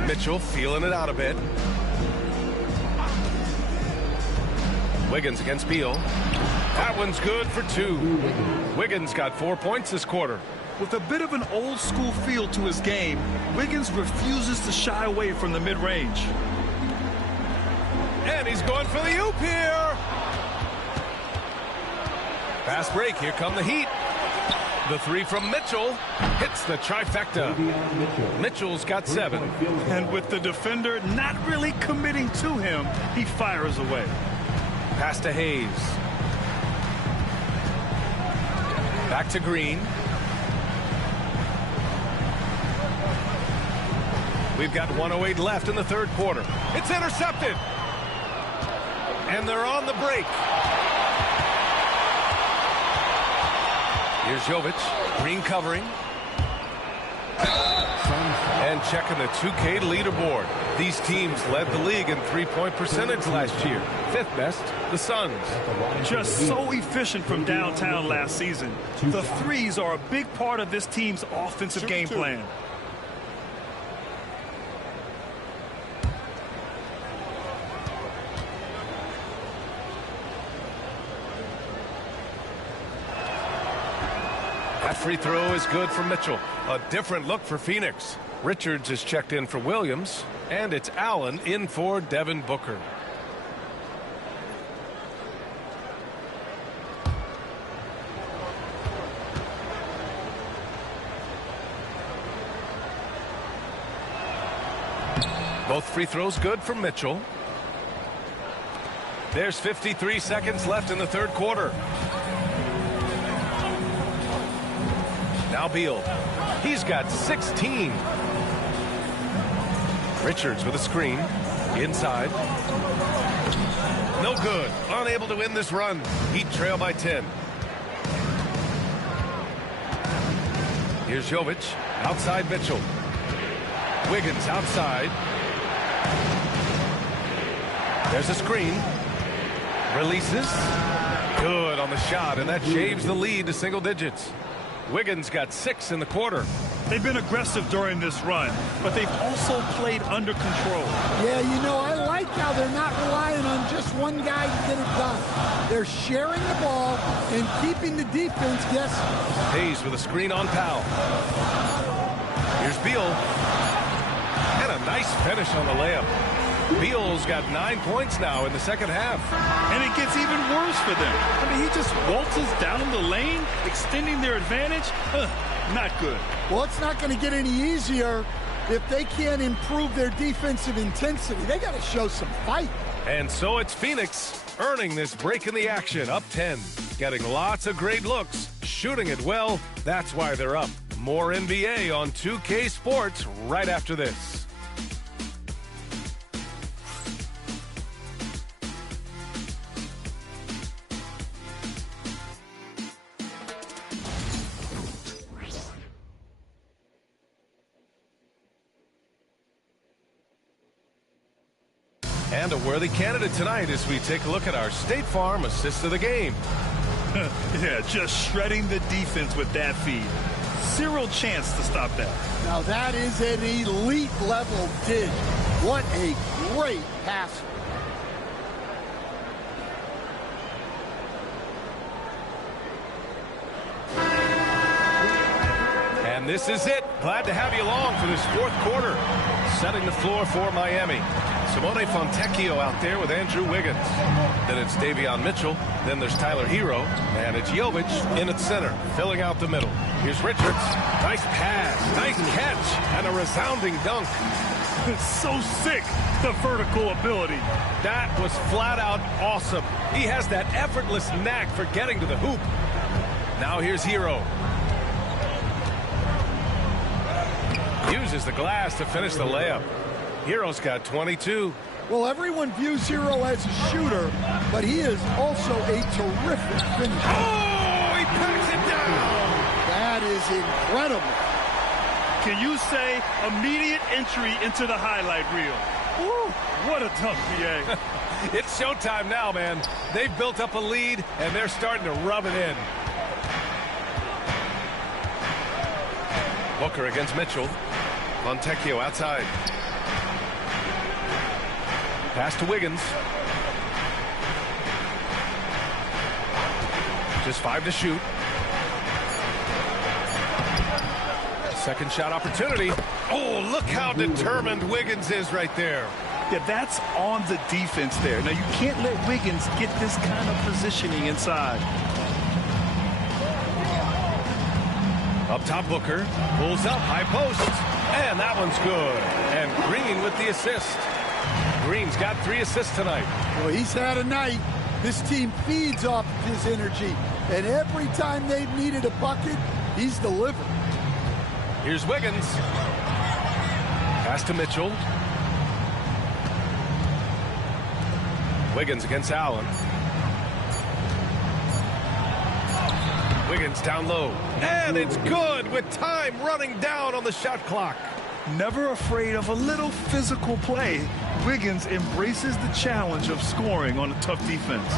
Mitchell feeling it out a bit. Wiggins against Beal. That one's good for 2. Wiggins got 4 points this quarter. With a bit of an old school feel to his game, Wiggins refuses to shy away from the mid-range. And he's going for the oop here. Fast break. Here come the Heat. The 3 from Mitchell hits the trifecta. Mitchell's got 7. And with the defender not really committing to him, he fires away. Pass to Hayes. Back to Green. We've got 1:08 left in the 3rd quarter. It's intercepted. And they're on the break. Here's Jovic. Green covering. And checking the 2K leaderboard. These teams led the league in 3-point percentage last year. 5th best, the Suns. Just so efficient from downtown last season. The threes are a big part of this team's offensive game plan. That free throw is good for Mitchell. A different look for Phoenix. Richards is checked in for Williams, and it's Allen in for Devin Booker. Both free throws good for Mitchell. There's 53 seconds left in the third quarter. Now Beal. He's got 16. Richards with a screen. Inside. No good. Unable to win this run. Heat trail by 10. Here's Jovic. Outside Mitchell. Wiggins outside. There's a screen. Releases. Good on the shot, and that shaves the lead to single digits. Wiggins got 6 in the quarter. They've been aggressive during this run, but they've also played under control. Yeah, you know, I like how they're not relying on just one guy to get it done. They're sharing the ball and keeping the defense guessing. Hayes with a screen on Powell. Here's Beal. And a nice finish on the layup. Beal's got 9 points now in the second half. And it gets even worse for them. I mean, he just waltzes down the lane, extending their advantage. Not good. Well, it's not going to get any easier if they can't improve their defensive intensity. They got to show some fight. And so it's Phoenix earning this break in the action, up 10. Getting lots of great looks, shooting it well. That's why they're up. More NBA on 2K Sports right after this. And a worthy candidate tonight as we take a look at our State Farm assist of the game. Yeah, just shredding the defense with that feed. Zero chance to stop that. Now that is an elite level dish. What a great pass. And this is it. Glad to have you along for this fourth quarter. Setting the floor for Miami. Simone Fontecchio out there with Andrew Wiggins. Then it's Davion Mitchell. Then there's Tyler Hero. And it's Jovic in at center, filling out the middle. Here's Richards. Nice pass, nice catch, and a resounding dunk. It's so sick, the vertical ability. That was flat out awesome. He has that effortless knack for getting to the hoop. Now here's Hero. Uses the glass to finish the layup. Hero's got 22. Well, everyone views Hero as a shooter, but he is also a terrific finisher. Oh, he packs it down. That is incredible. Can you say immediate entry into the highlight reel? Woo, what a dunk, PA. It's showtime now, man. They've built up a lead, and they're starting to rub it in. Booker against Mitchell. Fontecchio outside. Pass to Wiggins. Just 5 to shoot. Second shot opportunity. Oh, look how determined Wiggins is right there. Yeah, that's on the defense there. Now, you can't let Wiggins get this kind of positioning inside. Up top, Booker. Pulls up, high post. And that one's good. And Green with the assist. Green's got 3 assists tonight. Well, he's had a night. This team feeds off of his energy. And every time they've needed a bucket, he's delivered. Here's Wiggins. Pass to Mitchell. Wiggins against Allen. Wiggins down low. And it's good with time running down on the shot clock. Never afraid of a little physical play, Wiggins embraces the challenge of scoring on a tough defense.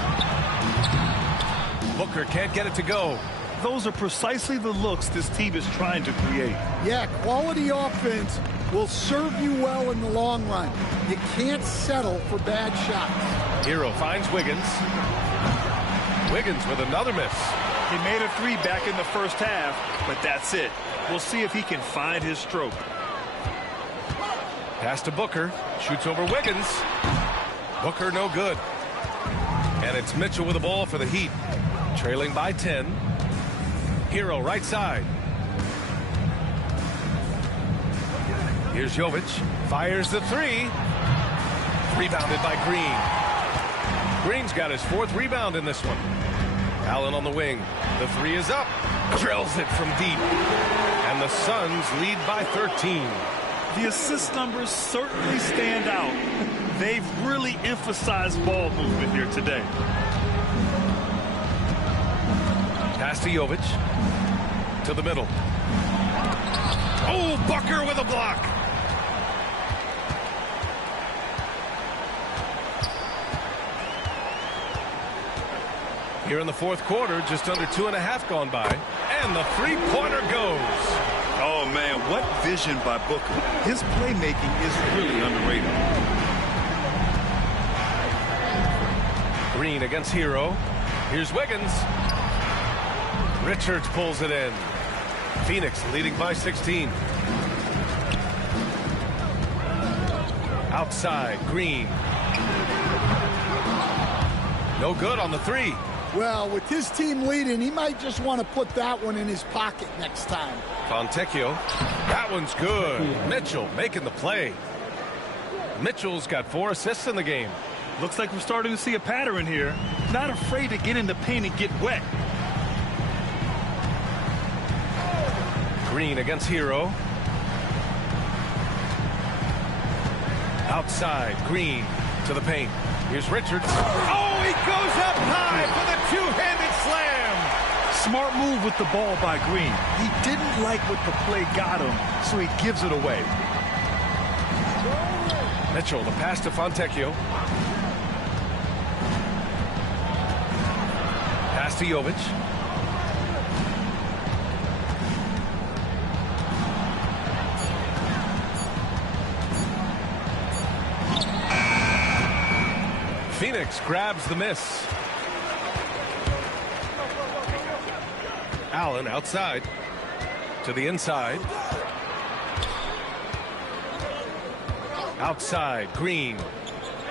Booker can't get it to go. Those are precisely the looks this team is trying to create. Yeah, quality offense will serve you well in the long run. You can't settle for bad shots. Hero finds Wiggins. Wiggins with another miss. He made a three back in the first half, but that's it. We'll see if he can find his stroke. Pass to Booker. Shoots over Wiggins. Booker no good. And it's Mitchell with the ball for the Heat. Trailing by 10. Hero right side. Here's Jovic. Fires the three. Rebounded by Green. Green's got his 4th rebound in this one. Allen on the wing. The three is up. Drills it from deep. And the Suns lead by 13. The assist numbers certainly stand out. They've really emphasized ball movement here today. Pass to Jovic. To the middle. Oh, Booker with a block. Here in the 4th quarter, just under 2.5 gone by. And the three-pointer goes. Oh, man, what vision by Booker. His playmaking is really underrated. Green against Hero. Here's Wiggins. Richards pulls it in. Phoenix leading by 16. Outside, Green. No good on the three. Well, with his team leading, he might just want to put that one in his pocket next time. Fontecchio. That one's good. Mitchell making the play. Mitchell's got 4 assists in the game. Looks like we're starting to see a pattern here. Not afraid to get in the paint and get wet. Green against Hero. Outside, Green to the paint. Here's Richards. Oh, he goes up high for the two-handed slam. Smart move with the ball by Green. He didn't like what the play got him, so he gives it away. Mitchell, the pass to Fontecchio. Pass to Jovic. Phoenix grabs the miss. Allen outside to the inside. Outside, Green.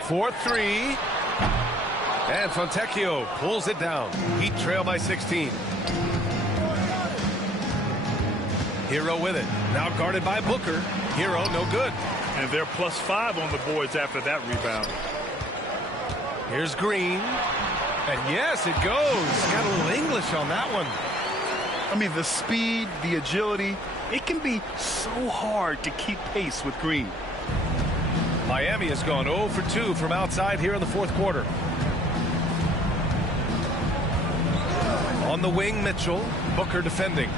4-3. And Fontecchio pulls it down. Heat trail by 16. Hero with it. Now guarded by Booker. Hero no good. And they're +5 on the boards after that rebound. Here's Green. And yes, it goes. Got a little English on that one. I mean, the speed, the agility, it can be so hard to keep pace with Green. Miami has gone 0 for 2 from outside here in the 4th quarter. On the wing, Mitchell. Booker defending.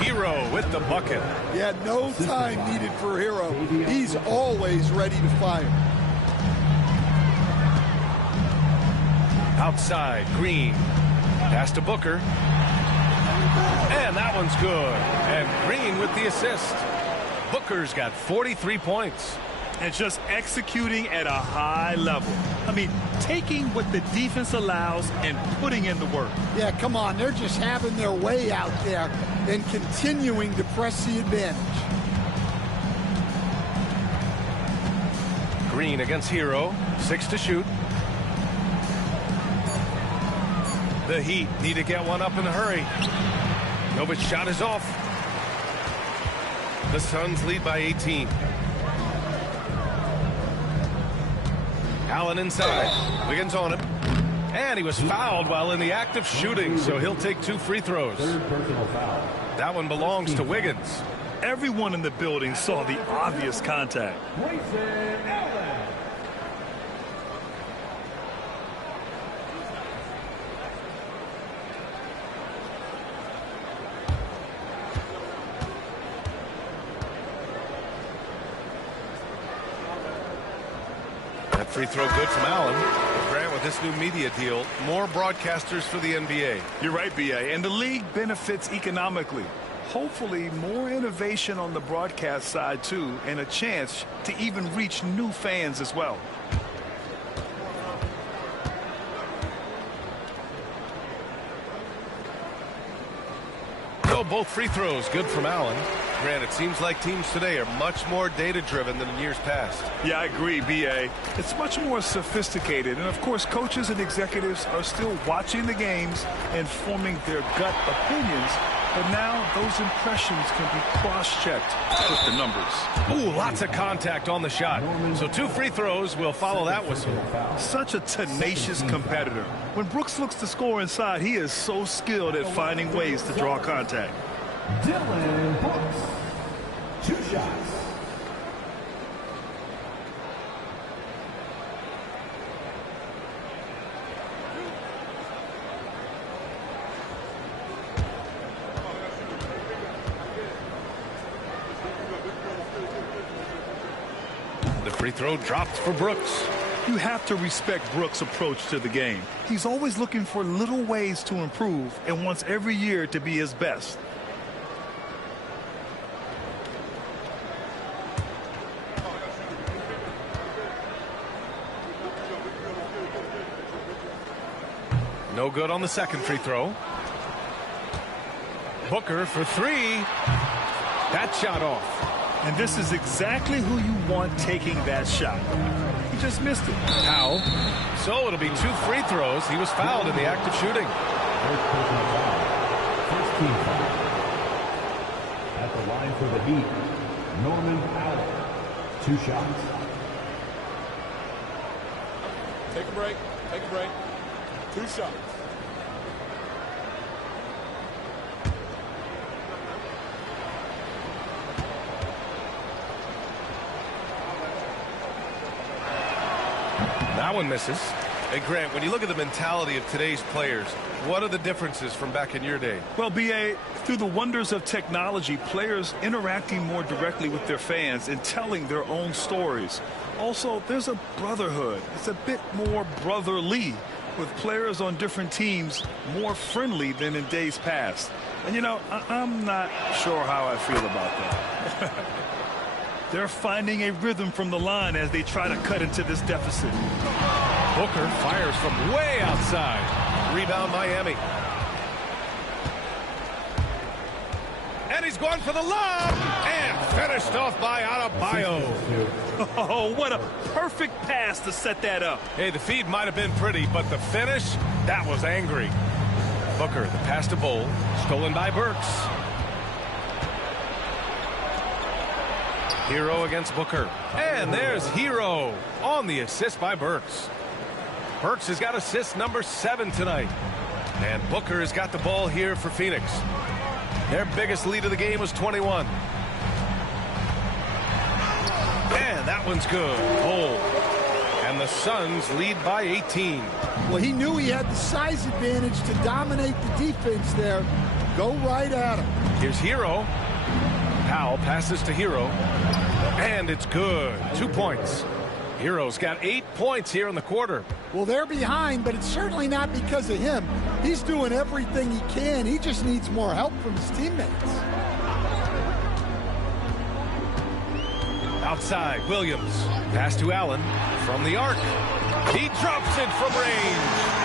Hero with the bucket. Yeah, no time needed for Hero. He's always ready to fire. Outside, Green. Pass to Booker. And that one's good. And Green with the assist. Booker's got 43 points. And just executing at a high level. I mean, taking what the defense allows and putting in the work. Yeah, come on. They're just having their way out there and continuing to press the advantage. Green against Hero. 6 to shoot. The Heat need to get one up in a hurry. Novic's shot is off. The Suns lead by 18. Allen inside. Wiggins on him. And he was fouled while in the act of shooting, so he'll take 2 free throws. That one belongs to Wiggins. Everyone in the building saw the obvious contact. Free throw good from Allen. Grant, with this new media deal, more broadcasters for the NBA. You're right, B.A., and the league benefits economically. Hopefully, more innovation on the broadcast side, too, and a chance to even reach new fans as well. So both free throws good from Allen. Grant, it seems like teams today are much more data-driven than in years past. Yeah, I agree, B.A. It's much more sophisticated. And, of course, coaches and executives are still watching the games and forming their gut opinions. But now those impressions can be cross-checked with the numbers. Ooh, lots of contact on the shot. So 2 free throws will follow that whistle. Such a tenacious competitor. When Brooks looks to score inside, he is so skilled at finding ways to draw contact. Dylan Brooks, 2 shots. The free throw dropped for Brooks. You have to respect Brooks' approach to the game. He's always looking for little ways to improve and wants every year to be his best. No good on the second free throw. Booker for 3. That shot off. And this is exactly who you want taking that shot. He just missed it. Powell. So it'll be 2 free throws. He was fouled in the act of shooting. First team foul. At the line for the Heat, Norman Powell. 2 shots. Take a break. Take a break. 2 shots. That one misses. Hey, Grant, when you look at the mentality of today's players, what are the differences from back in your day? Well, B.A., through the wonders of technology, players interacting more directly with their fans and telling their own stories. Also, there's a brotherhood. It's a bit more brotherly, with players on different teams more friendly than in days past. And, you know, I'm not sure how I feel about that. They're finding a rhythm from the line as they try to cut into this deficit. Booker fires from way outside. Rebound Miami. And he's going for the lob. And finished off by Adebayo. Oh, what a perfect pass to set that up. Hey, the feed might have been pretty, but the finish, that was angry. Booker, the pass to Bowl, stolen by Burks. Hero against Booker. And there's Hero on the assist by Burks. Burks has got assist number 7 tonight. And Booker has got the ball here for Phoenix. Their biggest lead of the game was 21. And that one's good. Bowl. And the Suns lead by 18. Well, he knew he had the size advantage to dominate the defense there. Go right at him. Here's Hero. Powell passes to Hero. And it's good. 2 points. Hero's got 8 points here in the quarter. Well, they're behind, but it's certainly not because of him. He's doing everything he can. He just needs more help from his teammates. Outside, Williams. Pass to Allen from the arc. He drops it from range.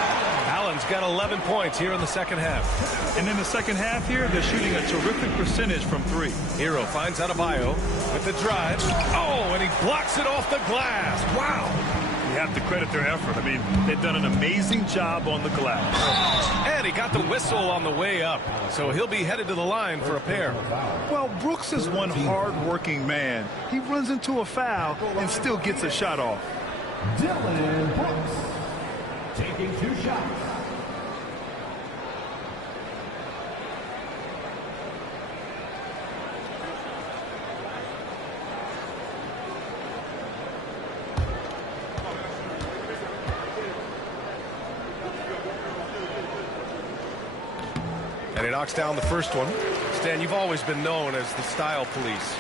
Allen's got 11 points here in the second half. And in the second half here, they're shooting a terrific percentage from 3. Hero finds Adebayo with the drive. Oh, and he blocks it off the glass. Wow. You have to credit their effort. I mean, they've done an amazing job on the glass. And he got the whistle on the way up. So he'll be headed to the line for a pair. Well, Brooks is one hard-working man. He runs into a foul and still gets a shot off. Dylan Brooks taking 2 shots. And he knocks down the first one. Stan, you've always been known as the style police.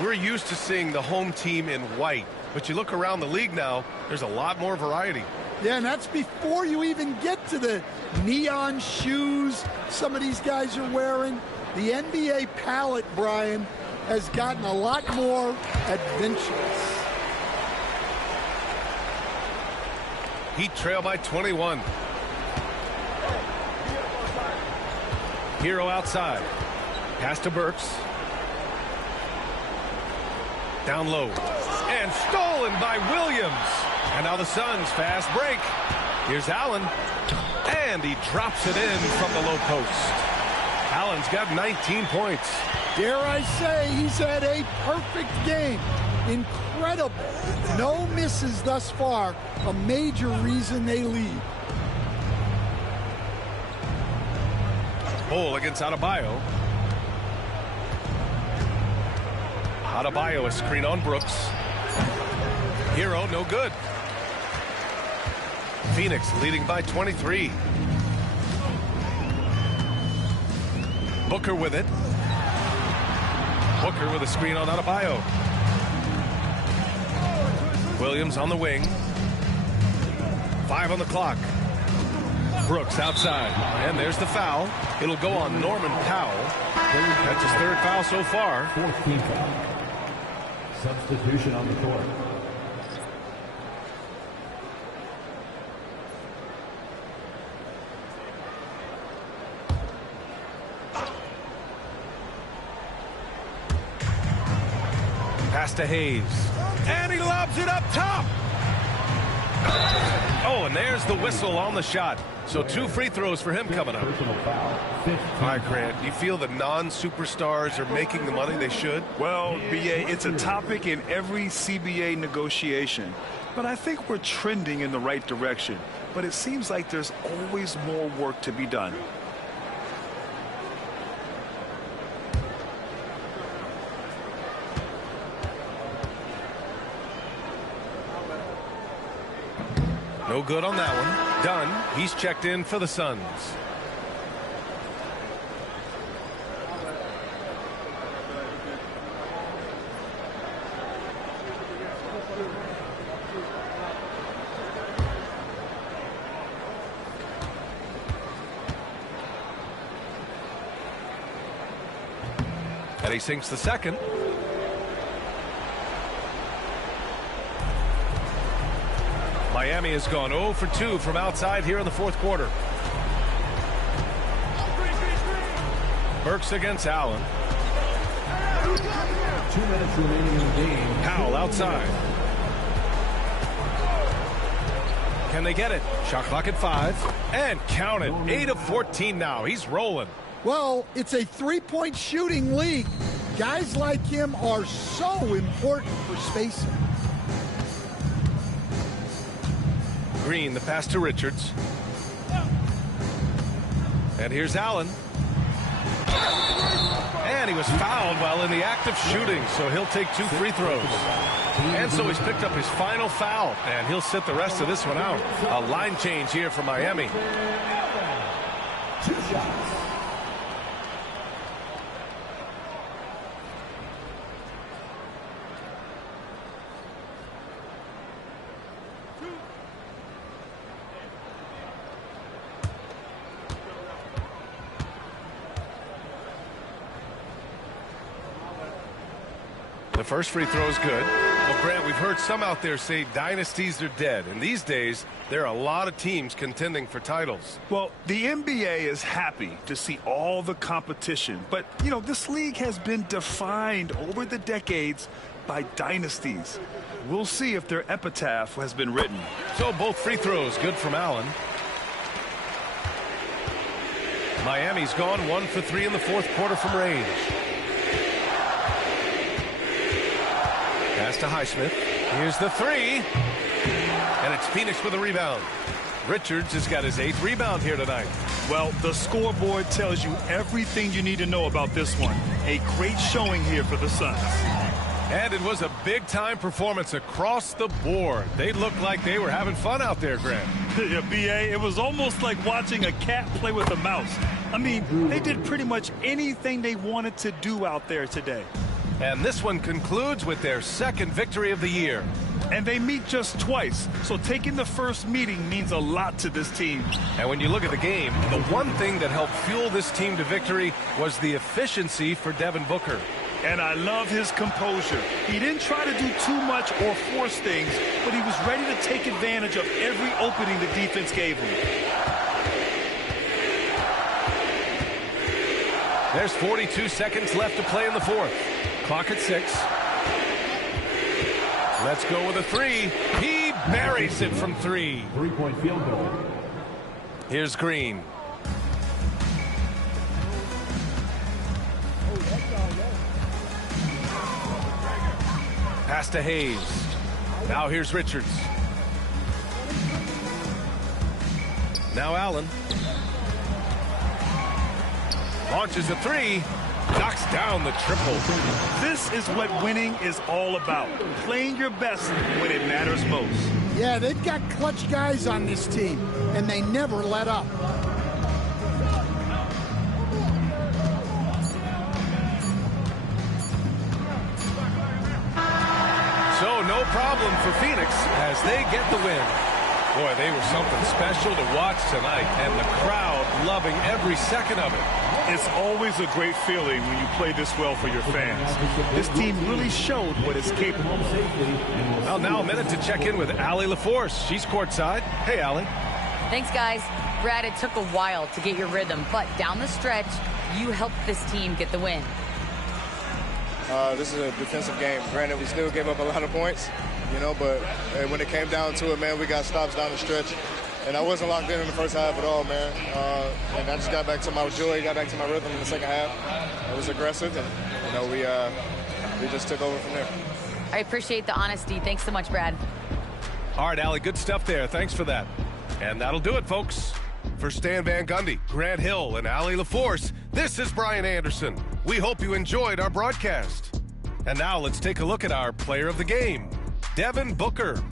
We're used to seeing the home team in white. But you look around the league now, there's a lot more variety. Yeah, and that's before you even get to the neon shoes some of these guys are wearing. The NBA palette, Brian, has gotten a lot more adventurous. Heat trail by 21. Hero outside. Pass to Burks. Down low. And stolen by Williams. And now the Suns fast break. Here's Allen. And he drops it in from the low post. Allen's got 19 points. Dare I say he's had a perfect game. Incredible. No misses thus far. A major reason they lead. Hole against Adebayo. Adebayo, a screen on Brooks. Hero, no good. Phoenix leading by 23. Booker with it. Booker with a screen on Adebayo. Williams on the wing. 5 on the clock. Brooks outside. And there's the foul. It'll go on Norman Powell. That's his 3rd foul so far. 4th team foul. Substitution on the court. Pass to Hayes. And he lobs it up top. Oh, and there's the whistle on the shot. So 2 free throws for him coming up. All right, Grant, do you feel the non-superstars are making the money they should? Well, B.A., it's a topic in every CBA negotiation. But I think we're trending in the right direction. But it seems like there's always more work to be done. No good on that one. Dunn, he's checked in for the Suns. And he sinks the second. Miami has gone 0 for 2 from outside here in the 4th quarter. Burks against Allen. 2 minutes remaining in the game. Powell outside. Can they get it? Shot clock at 5. And count it. 8 of 14 now. He's rolling. Well, it's a 3-point shooting league. Guys like him are so important for spacing. Green, the pass to Richards. And here's Allen. And he was fouled while in the act of shooting, so he'll take 2 free throws. And so he's picked up his final foul, and he'll sit the rest of this one out. A line change here for Miami. 2 shots. The first free throw is good. Well, Grant, we've heard some out there say dynasties are dead. And these days, there are a lot of teams contending for titles. Well, the NBA is happy to see all the competition. But, you know, this league has been defined over the decades by dynasties. We'll see if their epitaph has been written. So both free throws good from Allen. Miami's gone 1 for 3 in the 4th quarter from range. Pass to Highsmith. Here's the 3. And it's Phoenix with a rebound. Richards has got his 8th rebound here tonight. Well, the scoreboard tells you everything you need to know about this one. A great showing here for the Suns. And it was a big-time performance across the board. They looked like they were having fun out there, Grant. Yeah, B.A., it was almost like watching a cat play with a mouse. I mean, they did pretty much anything they wanted to do out there today. And this one concludes with their 2nd victory of the year. And they meet just twice, so taking the first meeting means a lot to this team. And when you look at the game, the one thing that helped fuel this team to victory was the efficiency for Devin Booker. And I love his composure. He didn't try to do too much or force things, but he was ready to take advantage of every opening the defense gave him. There's 42 seconds left to play in the fourth. Clock at 6. Let's go with a 3. He buries it from 3. 3-point field goal. Here's Green. Pass to Hayes. Now here's Richards. Now Allen. Launches a 3. Knocks down the triple. This is what winning is all about. Playing your best when it matters most. Yeah, they've got clutch guys on this team, and they never let up. So no problem for Phoenix as they get the win. Boy, they were something special to watch tonight, and the crowd loving every second of it. It's always a great feeling when you play this well for your fans. This team really showed what it's capable of. Well, now a minute to check in with Allie LaForce. She's courtside. Hey, Allie. Thanks, guys. Brad, it took a while to get your rhythm, but down the stretch, you helped this team get the win. This is a defensive game. Granted, we still gave up a lot of points, but when it came down to it, man, we got stops down the stretch. And I wasn't locked in the first half at all, man. And I just got back to my joy, got back to my rhythm in the second half. I was aggressive, and, we just took over from there. I appreciate the honesty. Thanks so much, Brad. All right, Allie, good stuff there. Thanks for that. And that'll do it, folks. For Stan Van Gundy, Grant Hill, and Allie LaForce, this is Brian Anderson. We hope you enjoyed our broadcast. And now let's take a look at our player of the game, Devin Booker.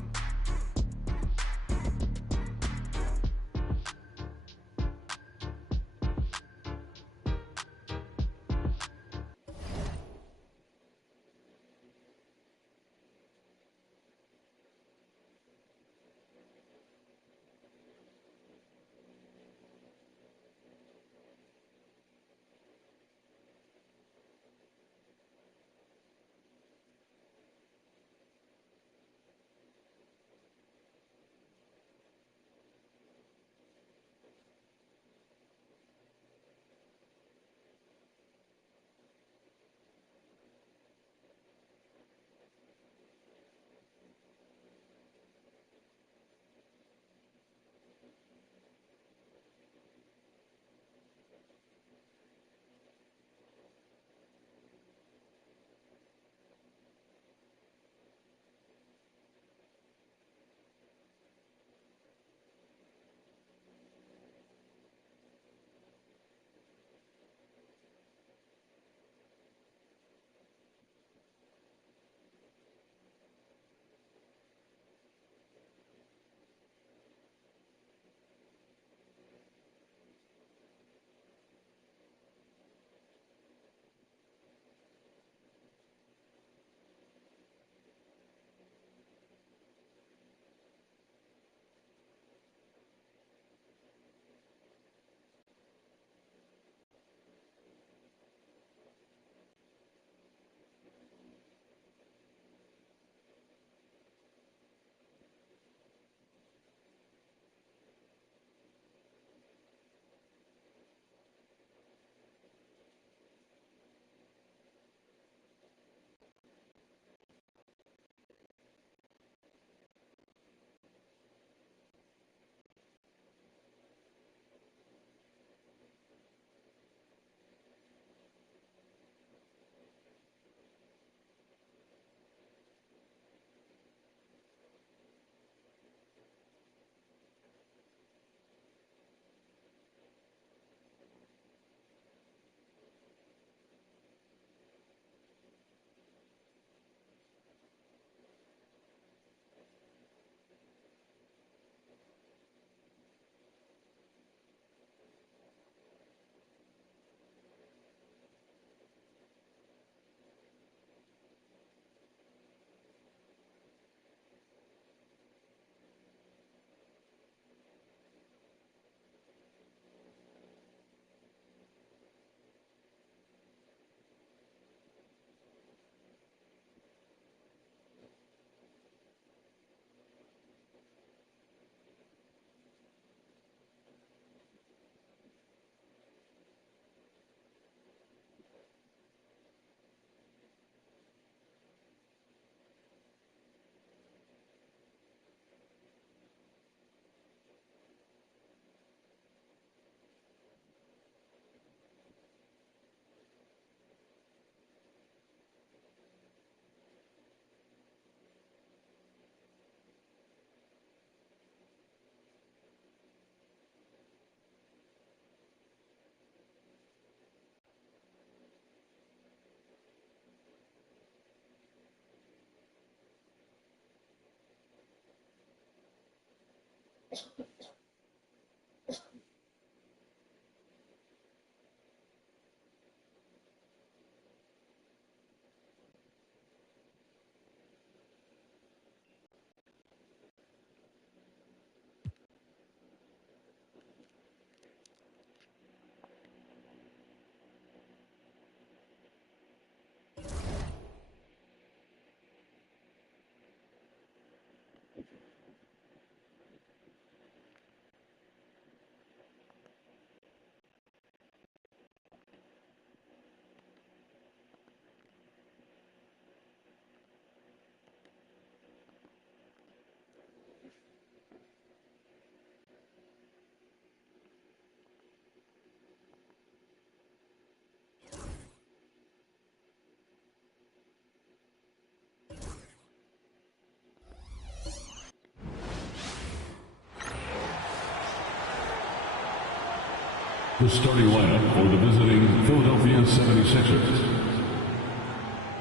The starting lineup for the visiting Philadelphia 76ers.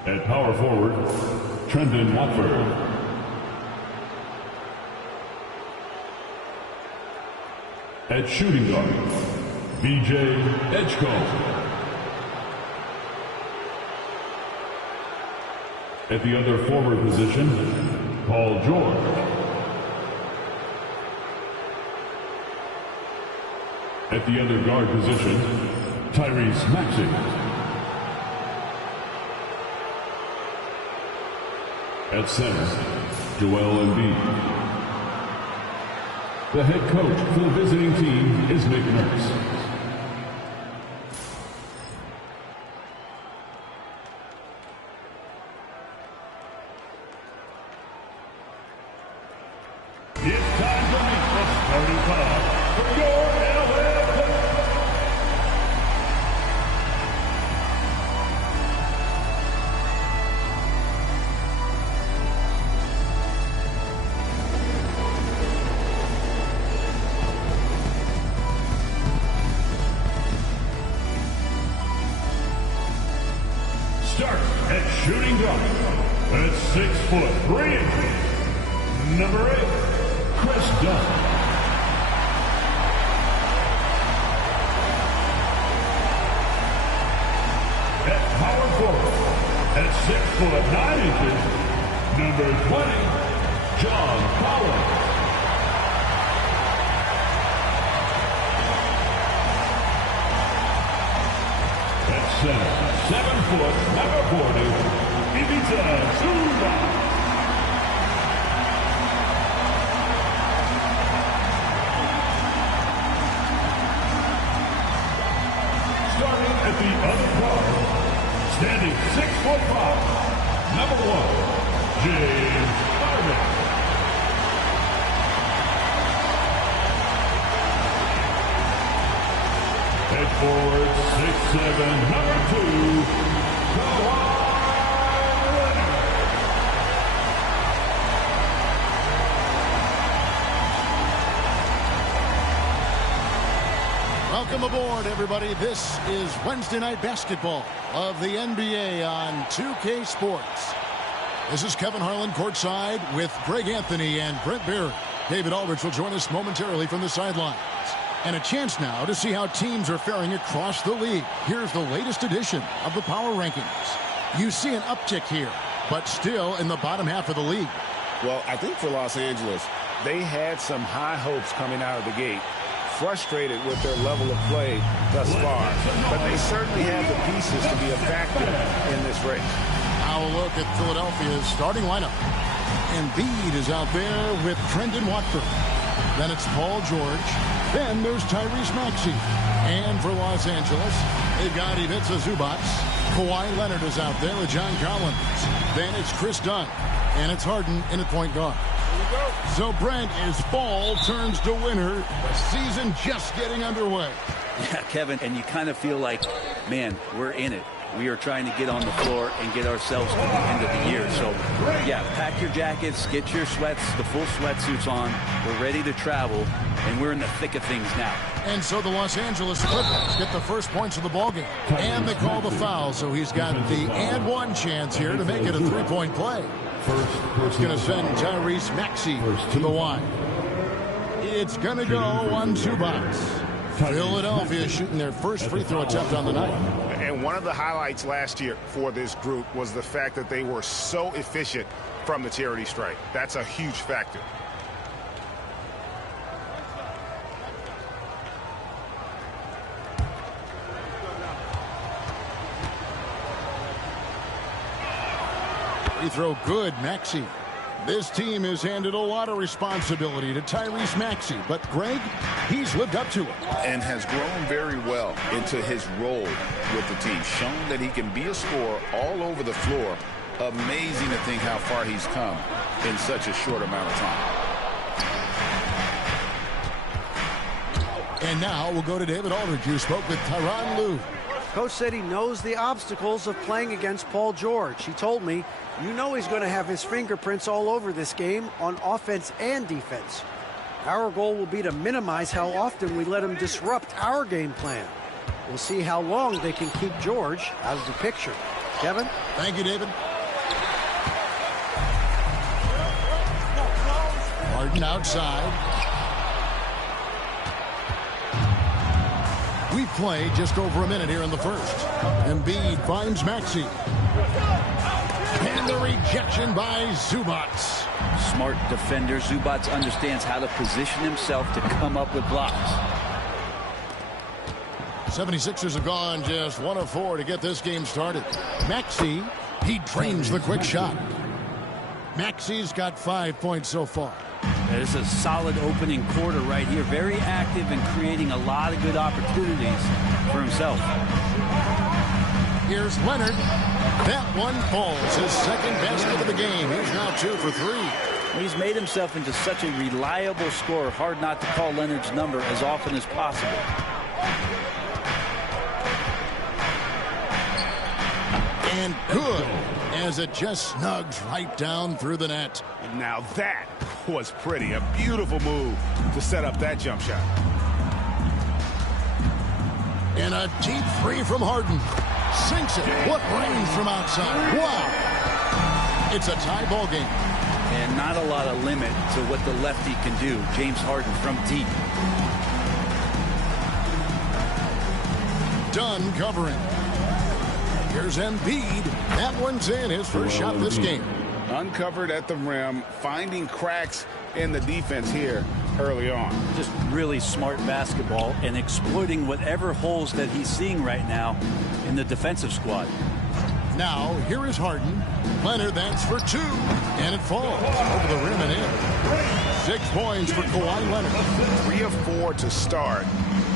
At power forward, Trendon Watford. At shooting guard, B.J. Edgecombe. At the other forward position, Paul George. At the other guard position, Tyrese Maxey. At center, Joel Embiid. The head coach for the visiting team is Nick Nurse. It's time to meet the starting five for your LA. Start at shooting guard at 6'3". Number 8, Chris Dunn. At power forward at 6'9". Number 20, John Collins. Center, 7 foot, number 40, Ivica Zubac. Starting at the other guard, standing 6'5", number 1, James Harden. Head forward, 6'7", number 2, Kawhi Leonard. Welcome aboard, everybody. This is Wednesday Night Basketball of the NBA on 2K Sports. This is Kevin Harlan courtside with Greg Anthony and Brent Barry. David Aldridge will join us momentarily from the sidelines. And a chance now to see how teams are faring across the league. Here's the latest edition of the Power Rankings. You see an uptick here, but still in the bottom half of the league. Well, I think for Los Angeles, they had some high hopes coming out of the gate. Frustrated with their level of play thus far. But they certainly have the pieces to be a factor in this race. Now a look at Philadelphia's starting lineup. Embiid is out there with Trendon Watford. Then it's Paul George. Then there's Tyrese Maxey. And for Los Angeles, they've got Ivica Zubac. Kawhi Leonard is out there with John Collins. Then it's Chris Dunn. And it's Harden in at point guard. So, Brent, as fall turns to winter, the season just getting underway. Yeah, Kevin, and you kind of feel like, man, we're in it. We are trying to get on the floor and get ourselves to the end of the year. So, yeah, pack your jackets, get your sweats, the full sweatsuits on. We're ready to travel, and we're in the thick of things now. And so the Los Angeles Clippers get the first points of the ballgame. And they call the foul, so he's got the and one chance here to make it a three-point play. It's going to send Tyrese Maxey to the line. He it's going to go on Zubac. Philadelphia shooting their first free throw attempt on the night. And one of the highlights last year for this group was the fact that they were so efficient from the charity stripe. That's a huge factor. Free throw good, Maxey. This team has handed a lot of responsibility to Tyrese Maxey, but Greg, he's lived up to it. And has grown very well into his role with the team. Shown that he can be a scorer all over the floor. Amazing to think how far he's come in such a short amount of time. And now we'll go to David Aldridge, who spoke with Tyronn Lue. Coach said he knows the obstacles of playing against Paul George. He told me, you know he's going to have his fingerprints all over this game on offense and defense. Our goal will be to minimize how often we let him disrupt our game plan. We'll see how long they can keep George out of the picture. Kevin? Thank you, David. Harden outside. We play just over a minute here in the first. Embiid finds Maxey. And the rejection by Zubac. Smart defender. Zubac understands how to position himself to come up with blocks. 76ers have gone just 1 of 4 to get this game started. Maxey, he drains the quick shot. Maxey's got 5 points so far. There's a solid opening quarter right here. Very active and creating a lot of good opportunities for himself. Here's Leonard. That one falls. His second basket of the game. He's now 2 for 3. Well, he's made himself into such a reliable scorer. Hard not to call Leonard's number as often as possible. And good, as it just snugs right down through the net. Now that was pretty. A beautiful move to set up that jump shot. And a deep three from Harden. Sinks it. What range from outside. Wow. It's a tie ball game. And not a lot of limit to what the lefty can do. James Harden from deep. Dunn covering. Here's Embiid. That one's in. His first shot this game. Uncovered at the rim, finding cracks in the defense here early on. Just really smart basketball and exploiting whatever holes that he's seeing right now in the defensive squad. Now, here is Harden. Leonard, that's for 2. And it falls over the rim and in. 6 points for Kawhi Leonard. 3 of 4 to start.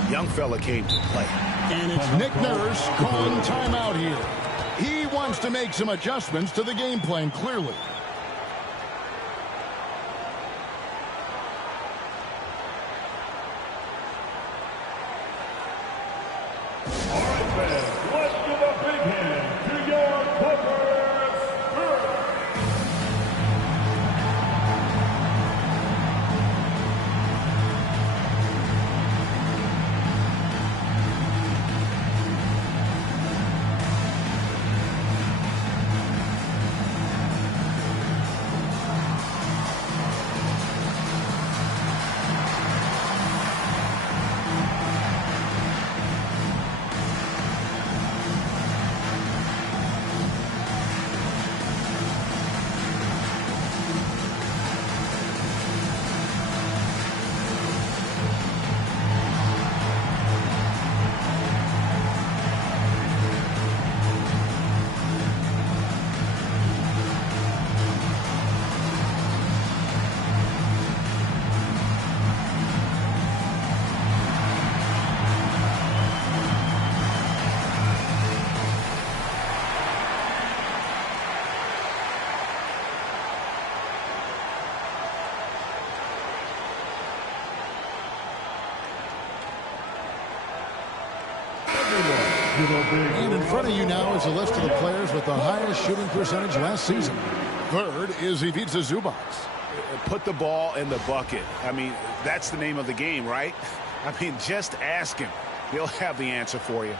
Young fella came to play. And it's Nick Nurse calling timeout here. He wants to make some adjustments to the game plan, clearly. All right, fans, let's give a big hand to your Clippers first. And in front of you now is a list of the players with the highest shooting percentage last season. Third is Ivica Zubac. Put the ball in the bucket. I mean, that's the name of the game, right? I mean, just ask him. He'll have the answer for you.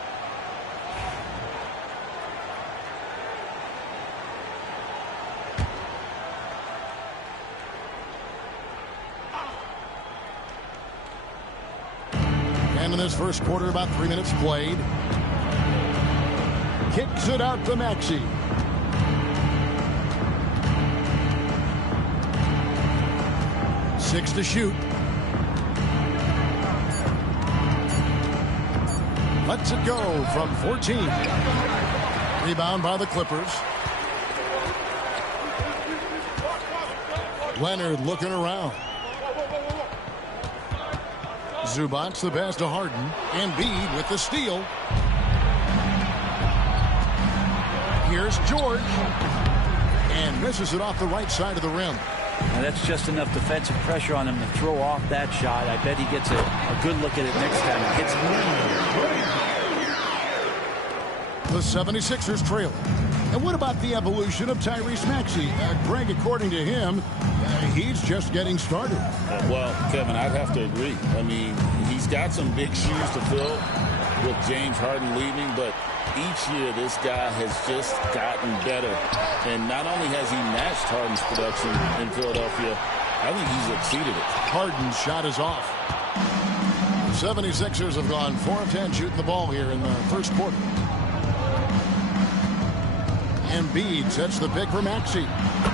in this first quarter, about 3 minutes played. Kicks it out to Maxey. Six to shoot. Lets it go from 14. Rebound by the Clippers. Leonard looking around. Zubac the pass to Harden. Embiid with the steal. Here's George. And misses it off the right side of the rim. Now that's just enough defensive pressure on him to throw off that shot. I bet he gets a good look at it next time. The 76ers trail. And what about the evolution of Tyrese Maxey? Greg, according to him, he's just getting started. Well, Kevin, I'd have to agree. I mean, he's got some big shoes to fill with James Harden leaving, but each year this guy has just gotten better. And not only has he matched Harden's production in Philadelphia, I think he's exceeded it. Harden's shot is off. The 76ers have gone 4 of 10 shooting the ball here in the first quarter. Embiid sets the pick for Maxey.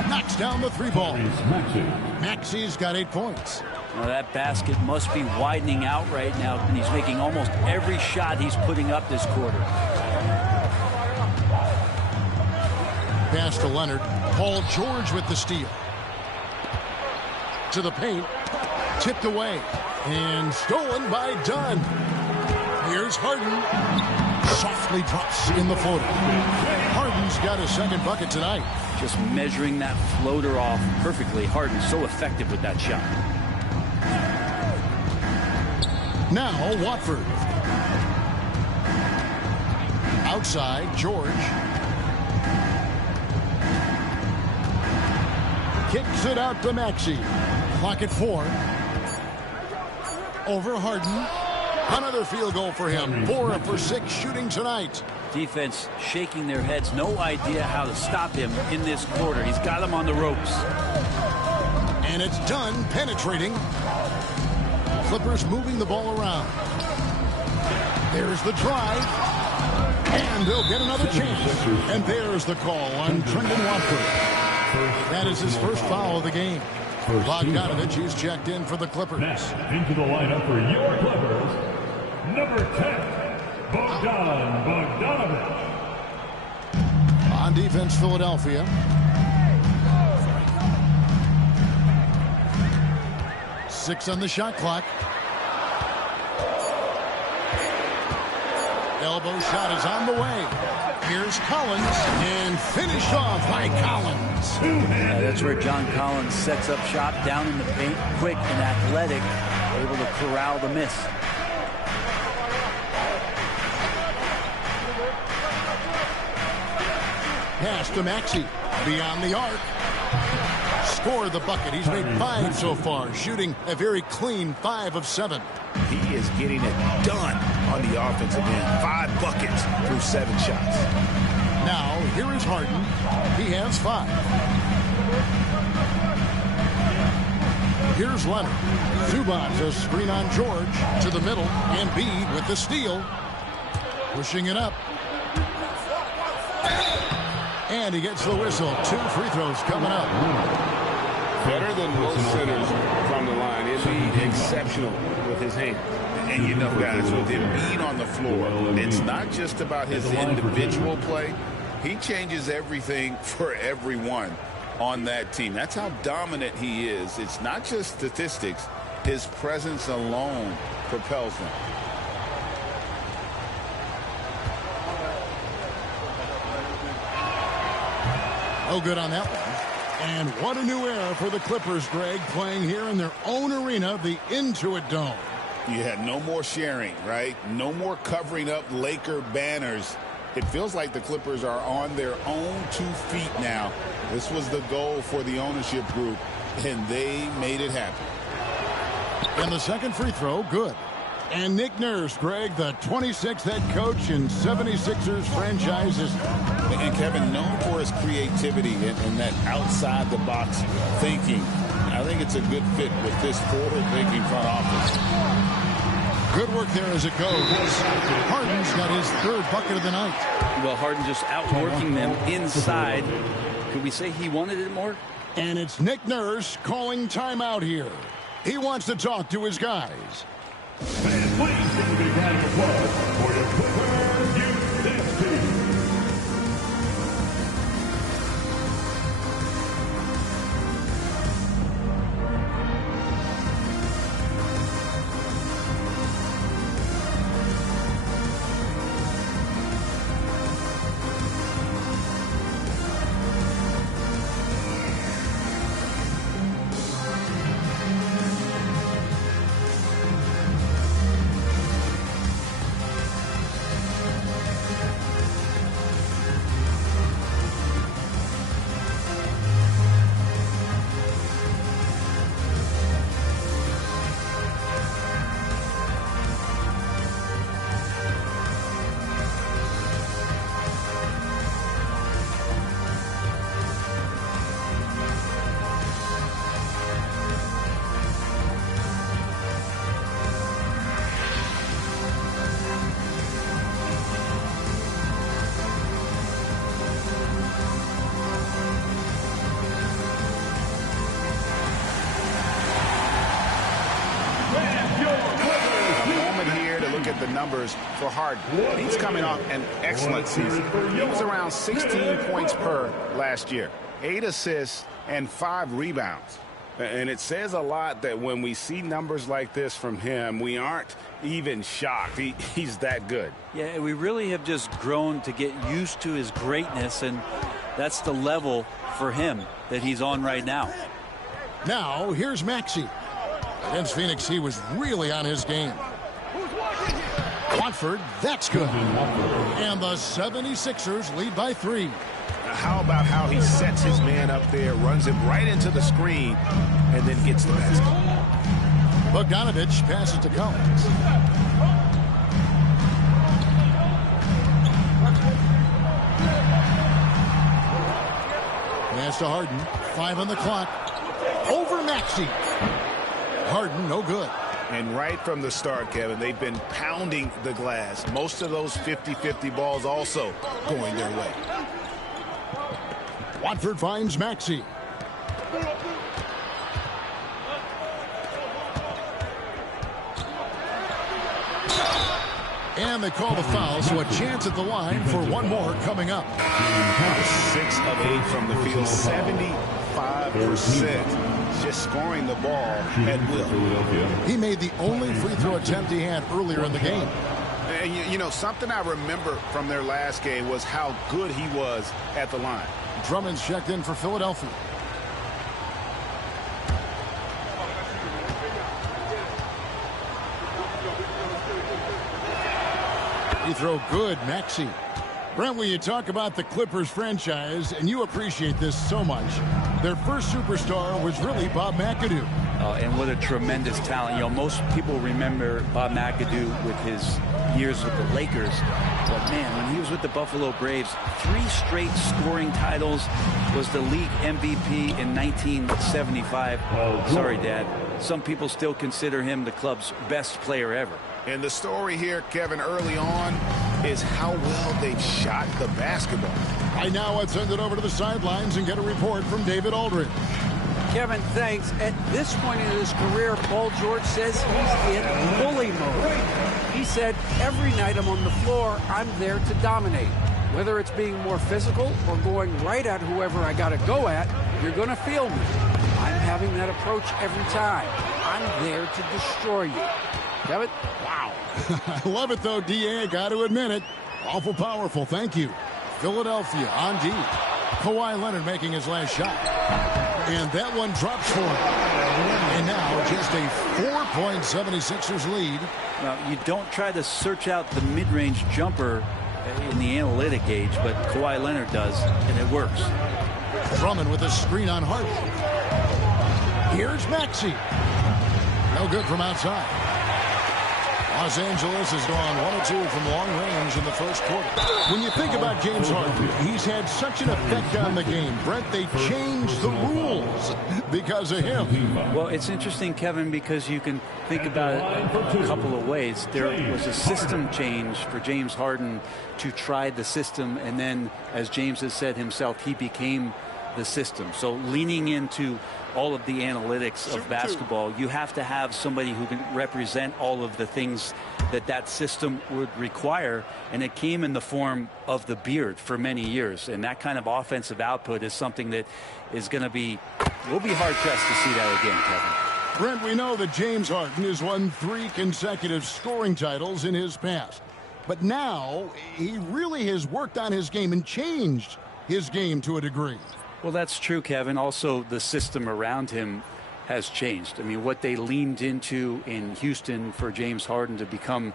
Knocks down the three ball. Maxey's got 8 points. Well, that basket must be widening out right now, and he's making almost every shot he's putting up this quarter. Pass to Leonard. Paul George with the steal. To the paint. Tipped away. And stolen by Dunn. Here's Harden. Softly drops in the floater. Harden's got his second bucket tonight. Just measuring that floater off perfectly. Harden's so effective with that shot. Now Watford. Outside, George. Kicks it out to Maxey. Clock at 4. Over Harden. Another field goal for him. 4 for 6 shooting tonight. Defense shaking their heads. No idea how to stop him in this quarter. He's got him on the ropes. And it's done penetrating. Clippers moving the ball around. There's the drive. And they'll get another chance. And there's the call on Trendon Watford. That is his first foul of the game. Bogdanovich is checked in for the Clippers. Next into the lineup for your Clippers, number 10, Bogdanovich. On defense, Philadelphia. Six on the shot clock. Elbow shot is on the way. Here's Collins, and finished off by Collins. That's where John Collins sets up shop down in the paint, quick and athletic, able to corral the miss. Pass to Maxey, beyond the arc. Scored the bucket. He's made 5 so far, shooting a very clean 5 of 7. He is getting it done on the offensive end. 5 buckets through 7 shots. Now, here is Harden. He has 5. Here's Leonard. Zubac, a screen on George. To the middle. Embiid with the steal. Pushing it up. And he gets the whistle. 2 free throws coming up. Better than most centers from the line. Embiid exceptional with his hand. And you know, guys, with Embiid on the floor, it's not just about his individual play. He changes everything for everyone on that team. That's how dominant he is. It's not just statistics. His presence alone propels them. Oh, good on that one. And what a new era for the Clippers, Greg, playing here in their own arena, the Intuit Dome. You had no more sharing, right? No more covering up Laker banners. It feels like the Clippers are on their own 2 feet now. This was the goal for the ownership group, and they made it happen. And the second free throw, good. And Nick Nurse, Greg, the 26th head coach in 76ers franchises. And Kevin, known for his creativity and that outside-the-box thinking. I think it's a good fit with this forward-thinking front office. Good work there as it goes. Harden's got his third bucket of the night. Well, Harden just outworking them inside. Could we say he wanted it more? And it's Nick Nurse calling timeout here. He wants to talk to his guys. And please give a big round of applause for your Clipper Youth Dance Team. At the numbers for Harden. He's coming off an excellent season. He was around 16 points per last year, 8 assists and 5 rebounds. And it says a lot that when we see numbers like this from him, we aren't even shocked. He's that good. Yeah, we really have just grown to get used to his greatness, and that's the level for him that he's on right now. Now, here's Maxey. Against Phoenix, he was really on his game. Watford, that's good. And the 76ers lead by 3. How about how he sets his man up there, runs him right into the screen, and then gets the basket. Bogdanovich passes to Collins. Pass to Harden. 5 on the clock. Over Maxey. Harden, no good. And right from the start, Kevin, they've been pounding the glass. Most of those 50-50 balls also going their way. Watford finds Maxey. And they call the foul, so a chance at the line for one more coming up. 6 of 8 from the field, 75%. Just scoring the ball at will. He made the only free throw attempt he had earlier in the game. And you know, something I remember from their last game was how good he was at the line. Drummond's checked in for Philadelphia. Free throw good, Maxey. Brent, when you talk about the Clippers franchise, and you appreciate this so much, their first superstar was really Bob McAdoo. And what a tremendous talent. You know, most people remember Bob McAdoo with his years with the Lakers. But, man, when he was with the Buffalo Braves, 3 straight scoring titles, was the league MVP in 1975. Sorry, Dad. Some people still consider him the club's best player ever. And the story here, Kevin, early on is how well they've shot the basketball. Right now, let's send it over to the sidelines and get a report from David Aldridge. Kevin, thanks. At this point in his career, Paul George says he's in bully mode. He said, every night I'm on the floor, I'm there to dominate. Whether it's being more physical or going right at whoever I got to go at, you're going to feel me. I'm having that approach every time. I'm there to destroy you. Kevin? Wow. I love it, though, D.A. I got to admit it. Awful powerful. Thank you. Philadelphia on D. Kawhi Leonard making his last shot. And that one drops for him. And now just a 4-point 76ers lead. Well, you don't try to search out the mid-range jumper in the analytic age, but Kawhi Leonard does, and it works. Drummond with a screen on Harden. Here's Maxey. No good from outside. Los Angeles has gone 1 of 2 from long range in the first quarter. When you think about James Harden, he's had such an effect on the game. Brent, they changed the rules because of him. Well, it's interesting, Kevin, because you can think about it a couple of ways. There was a system change for James Harden to try the system, and then, as James has said himself, he became the system. So leaning into all of the analytics of basketball, you have to have somebody who can represent all of the things that system would require, and it came in the form of the beard for many years, and that kind of offensive output is something that is going to be, we'll be hard-pressed to see that again, Kevin. Brent, we know that James Harden has won 3 consecutive scoring titles in his past, but now he really has worked on his game and changed his game to a degree. Well, that's true, Kevin. Also, the system around him has changed. I mean, what they leaned into in Houston for James Harden to become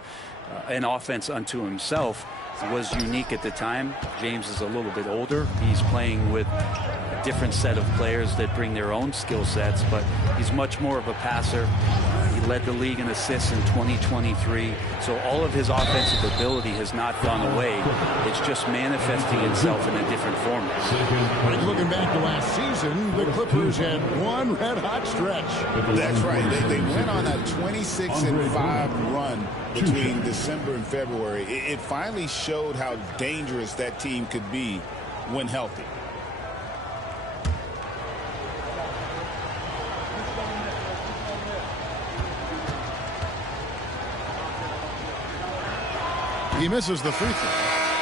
an offense unto himself was unique at the time. James is a little bit older. He's playing with a different set of players that bring their own skill sets, but he's much more of a passer. He led the league in assists in 2023. So all of his offensive ability has not gone away. It's just manifesting itself in a different format. Looking back to last season, the Clippers had one red-hot stretch. That's right. They went on a 26-5 run between December and February. It finally showed how dangerous that team could be when healthy. He misses the free throw.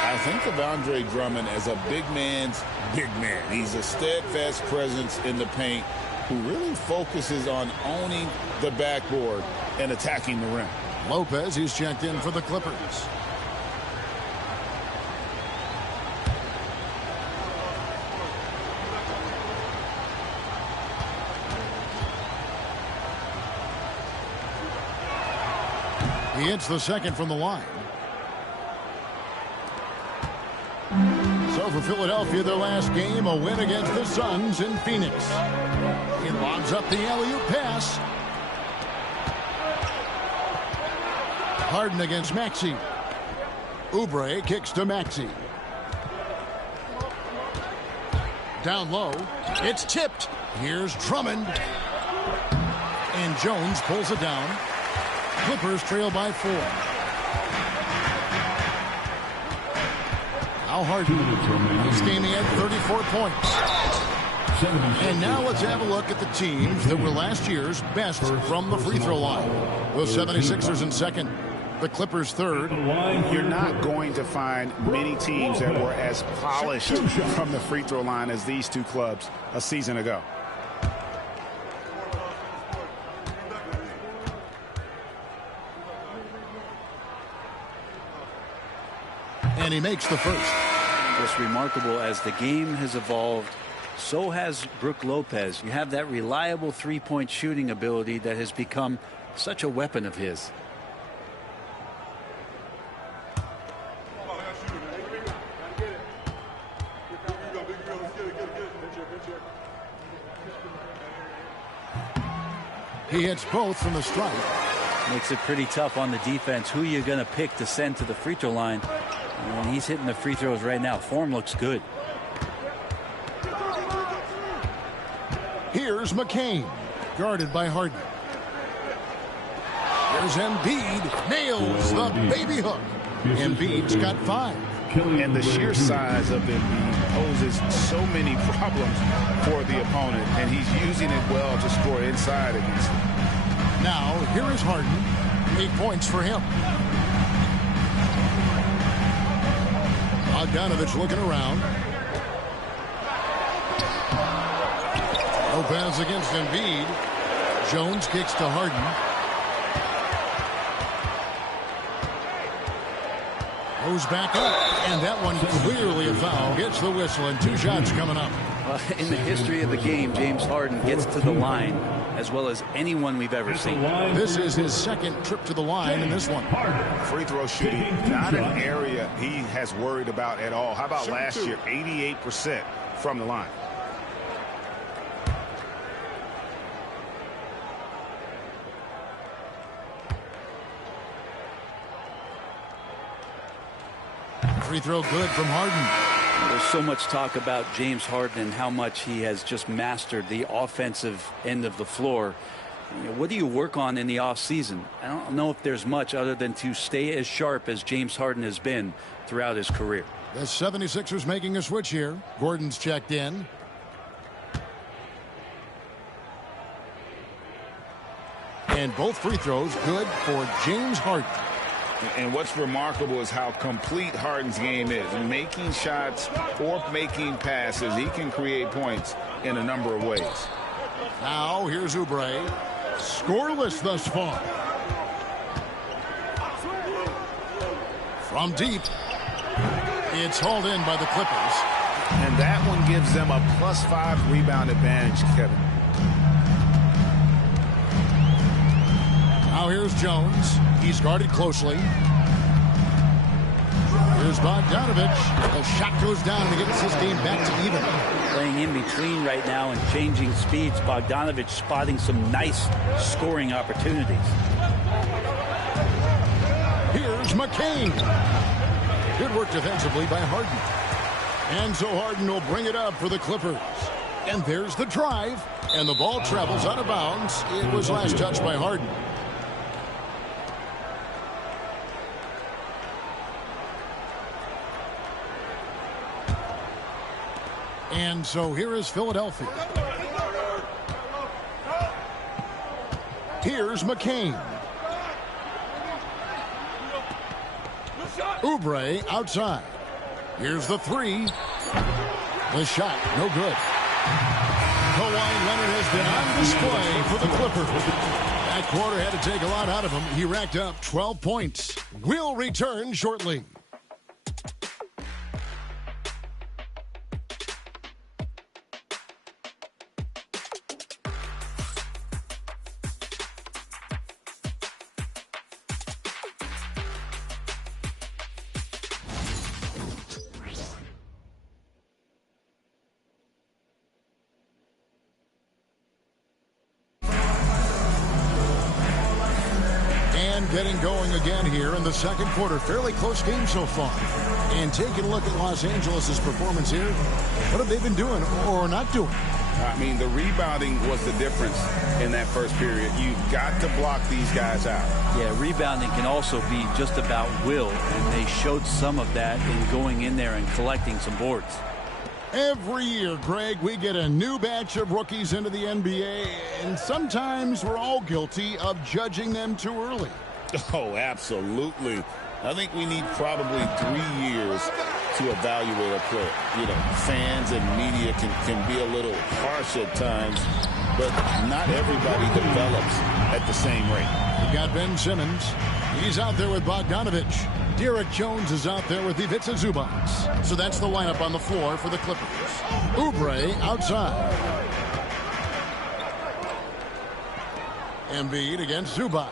I think of Andre Drummond as a big man's big man. He's a steadfast presence in the paint who really focuses on owning the backboard and attacking the rim. Lopez is checked in for the Clippers. He hits the second from the line. So for Philadelphia, their last game, a win against the Suns in Phoenix. He lobs up the alley-oop pass. Harden against Maxey. Oubre kicks to Maxey. Down low. It's tipped. Here's Drummond. And Jones pulls it down. Clippers trail by 4. Now Harden. This game he had 34 points. And now let's have a look at the teams that were last year's best from the free throw line. The 76ers in second. The Clippers third. You're not going to find many teams that were as polished from the free throw line as these two clubs a season ago. And he makes the first. What's remarkable, as the game has evolved, so has Brook Lopez. You have that reliable three-point shooting ability that has become such a weapon of his. He hits both from the stripe. Makes it pretty tough on the defense. Who you're going to pick to send to the free throw line. And he's hitting the free throws right now. Form looks good. Here's McCain, guarded by Harden. Here's Embiid, nails the baby hook. Embiid's got 5. And the sheer size of Embiid poses so many problems for the opponent, and he's using it well to score inside against them. Now, here is Harden. 8 points for him. Bogdanovich looking around. Lopez against Embiid. Jones kicks to Harden. Goes back up, and that one clearly a foul. Gets the whistle, and 2 shots coming up. In the history of the game, James Harden gets to the line as well as anyone we've ever seen. This is his second trip to the line in this one. Free throw shooting, not an area he has worried about at all. How about last year, 88% from the line? free throw good from Harden. There's so much talk about James Harden and how much he has just mastered the offensive end of the floor. What do you work on in the offseason? I don't know if there's much other than to stay as sharp as James Harden has been throughout his career. The 76ers making a switch here. Gordon's checked in. And both free throws good for James Harden. And what's remarkable is how complete Harden's game is. Making shots or making passes, he can create points in a number of ways. Now here's Oubre. Scoreless thus far. From deep. It's hauled in by the Clippers. And that one gives them a +5 rebound advantage, Kevin. Now here's Jones. He's guarded closely. Here's Bogdanovich. The shot goes down and he gets this game back to even. Playing in between right now and changing speeds. Bogdanovich spotting some nice scoring opportunities. Here's McCain. Good work defensively by Harden. And so Harden will bring it up for the Clippers. And there's the drive. And the ball travels out of bounds. It was last touched by Harden. And so here is Philadelphia. Here's McCain. Oubre outside. Here's the three. The shot, no good. Kawhi Leonard has been on display for the Clippers. That quarter had to take a lot out of him. He racked up 12 points. We'll return shortly. Getting going again here in the second quarter. Fairly close game so far. And taking a look at Los Angeles' performance here, what have they been doing or not doing? I mean, the rebounding was the difference in that first period. You've got to block these guys out. Yeah, rebounding can also be just about will, and they showed some of that in going in there and collecting some boards. Every year, Greg, we get a new batch of rookies into the NBA, and sometimes we're all guilty of judging them too early. Oh, absolutely. I think we need probably 3 years to evaluate a player. You know, fans and media can be a little harsh at times, but not everybody develops at the same rate. We got Ben Simmons. He's out there with Bogdanovich. Derek Jones is out there with Ivica Zubac. So that's the lineup on the floor for the Clippers. Oubre outside. Embiid against Zubac.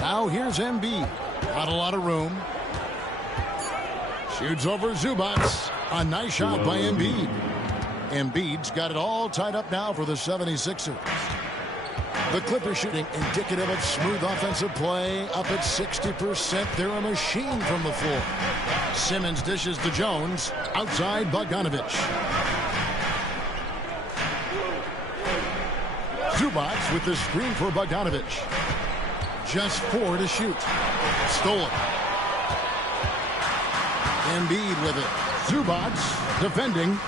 Now here's Embiid. Not a lot of room. Shoots over Zubac. A nice shot by Embiid. Embiid's got it all tied up now for the 76ers. The Clippers shooting indicative of smooth offensive play. Up at 60%. They're a machine from the floor. Simmons dishes to Jones. Outside Bogdanovich. Zubac with the screen for Bogdanovich. Just 4 to shoot. Stolen. Embiid with it. Zubac defending.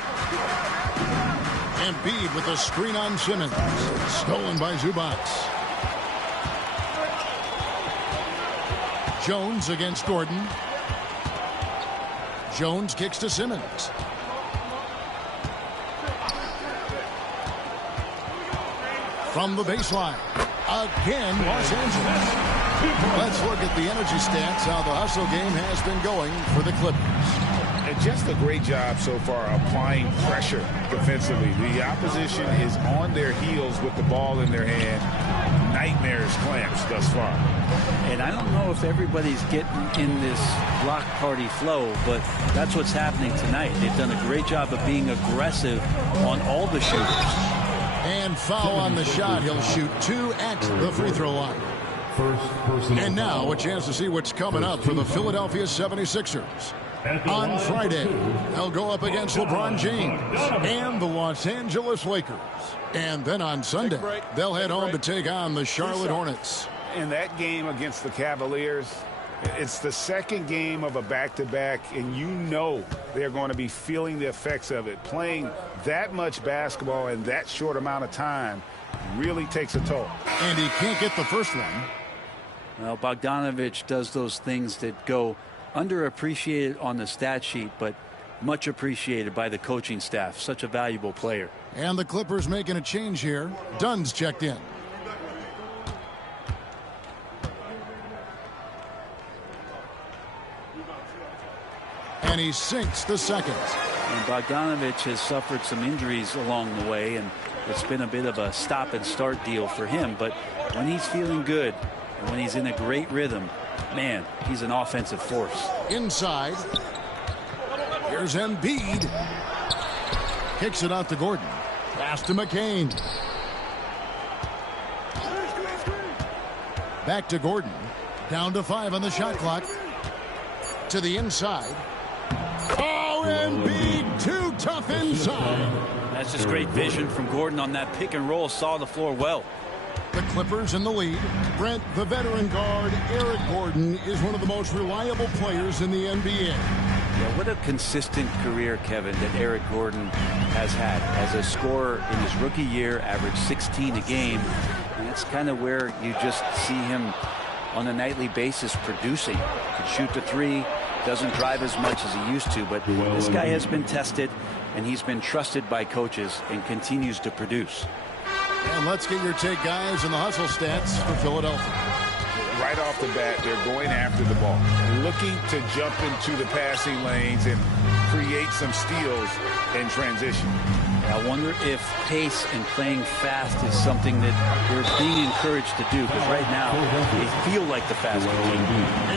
Embiid with the screen on Simmons. Stolen by Zubac. Jones against Gordon. Jones kicks to Simmons. From the baseline. Again, Los Angeles. Let's look at the energy stats, how the hustle game has been going for the Clippers. And just a great job so far applying pressure defensively. The opposition is on their heels with the ball in their hand. Nightmares clamps thus far. And I don't know if everybody's getting in this block party flow, but that's what's happening tonight. They've done a great job of being aggressive on all the shooters. And foul on the shot. He'll shoot 2 at the free throw line. And now a chance to see what's coming up for the Philadelphia 76ers. On Friday, they'll go up against LeBron James and the Los Angeles Lakers. And then on Sunday, they'll head home to take on the Charlotte Hornets. In that game against the Cavaliers, it's the second game of a back-to-back, and you know they're going to be feeling the effects of it. Playing that much basketball in that short amount of time really takes a toll. And he can't get the first one. Well, Bogdanovich does those things that go underappreciated on the stat sheet, but much appreciated by the coaching staff. Such a valuable player. And the Clippers making a change here. Dunn's checked in. And he sinks the second. And Bogdanovich has suffered some injuries along the way, and it's been a bit of a stop and start deal for him. But when he's feeling good and when he's in a great rhythm, man, he's an offensive force. Inside. Here's Embiid. Kicks it out to Gordon. Pass to McCain. Back to Gordon. Down to 5 on the shot clock. To the inside. Oh, Embiid, too tough inside. That's just great vision from Gordon on that pick and roll. Saw the floor well. The Clippers in the lead. Brent, the veteran guard, Eric Gordon, is one of the most reliable players in the NBA. Yeah, what a consistent career, Kevin, that Eric Gordon has had. As a scorer in his rookie year, averaged 16 a game. And that's kind of where you just see him on a nightly basis producing. Can shoot the three, doesn't drive as much as he used to, but this guy has been tested, and he's been trusted by coaches and continues to produce. And let's get your take, guys, on the hustle stats for Philadelphia. Right off the bat, they're going after the ball, looking to jump into the passing lanes and create some steals in transition. I wonder if pace and playing fast is something that they're being encouraged to do, because right now they feel like the fastest team.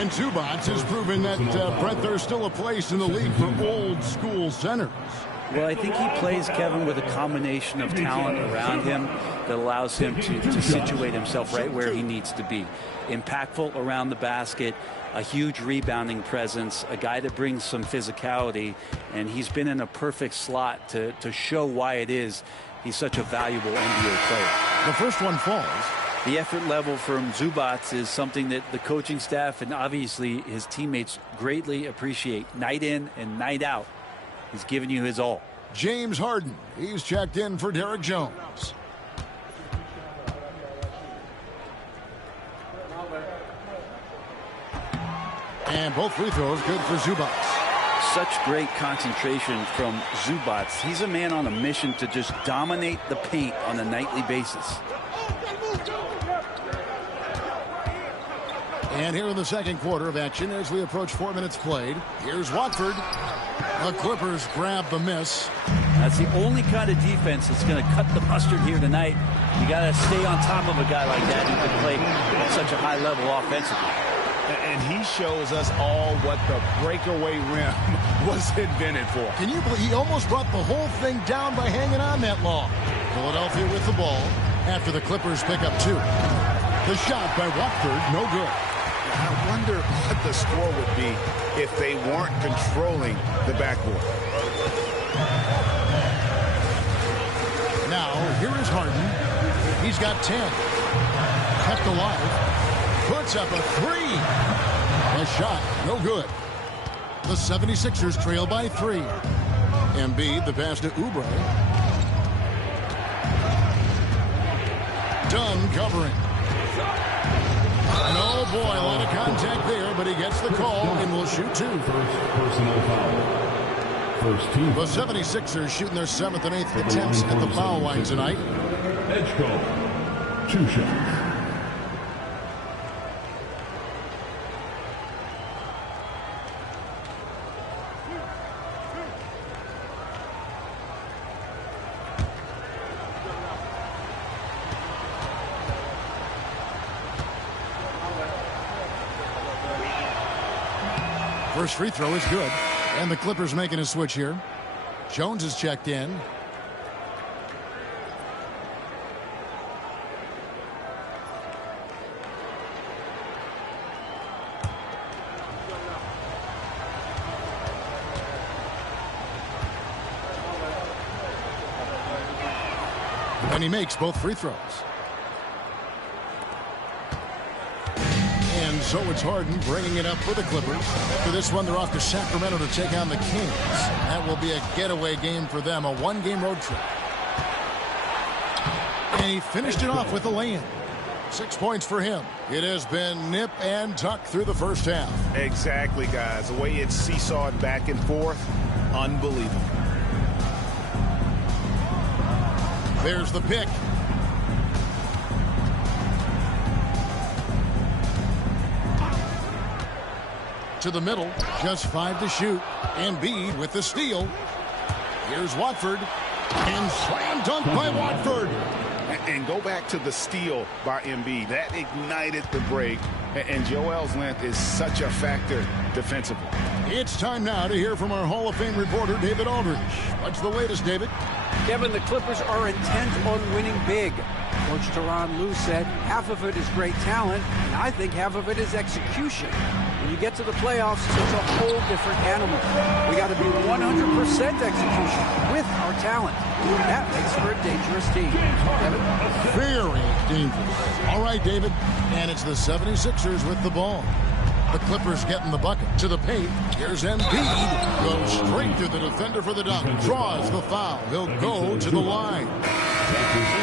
And Zubats has proven that, Brent, there's still a place in the league for old school centers. Well, I think he plays, Kevin, with a combination of talent around him that allows him to situate himself right where he needs to be. Impactful around the basket, a huge rebounding presence, a guy that brings some physicality, and he's been in a perfect slot to show why it is he's such a valuable NBA player. The first one falls. The effort level from Zubats is something that the coaching staff and obviously his teammates greatly appreciate. Night in and night out, he's giving you his all. James Harden, he's checked in for Derek Jones. And both free throws good for Zubats. Such great concentration from Zubats. He's a man on a mission to just dominate the paint on a nightly basis. And here in the second quarter of action as we approach 4 minutes played. Here's Watford. The Clippers grab the miss. That's the only kind of defense that's going to cut the mustard here tonight. You got to stay on top of a guy like that who can play at such a high level offensively. And he shows us all what the breakaway rim was invented for. Can you believe he almost brought the whole thing down by hanging on that long? Philadelphia with the ball after the Clippers pick up 2. The shot by Watford, no good. I wonder what the score would be if they weren't controlling the backboard. Now, here is Harden. He's got 10. Kept alive. Puts up a 3. A shot, no good. The 76ers trail by 3. Embiid, the pass to Oubre. Dunn covering. And oh boy, a lot of contact there, but he gets the call and will shoot 2. Personal foul. First team. The 76ers shooting their 7th and 8th attempts at the foul line tonight. Edge call. 2 shots. First free throw is good. And the Clippers making a switch here. Jones is checked in. And he makes both free throws. And so it's Harden bringing it up for the Clippers. For this one, they're off to Sacramento to take on the Kings. That will be a getaway game for them, a one-game road trip. And he finished it off with a lay-in. 6 points for him. It has been nip and tuck through the first half. Exactly, guys. The way it's seesawed back and forth, unbelievable. There's the pick. To the middle, just 5 to shoot. Embiid with the steal. Here's Watford. And slam dunk by Watford. And go back to the steal by Embiid. That ignited the break. And Joel's length is such a factor defensively. It's time now to hear from our Hall of Fame reporter, David Aldridge. What's the latest, David? Kevin, the Clippers are intent on winning big. Coach Tyronn Lue said half of it is great talent, and I think half of it is execution. When you get to the playoffs, it's a whole different animal. We got to be 100% execution with our talent. That makes for a dangerous team. Kevin? Very dangerous. All right, David. And it's the 76ers with the ball. The Clippers getting the bucket to the paint. Here's Embiid. Goes straight to the defender for the dunk. Draws the foul. He'll go to the line.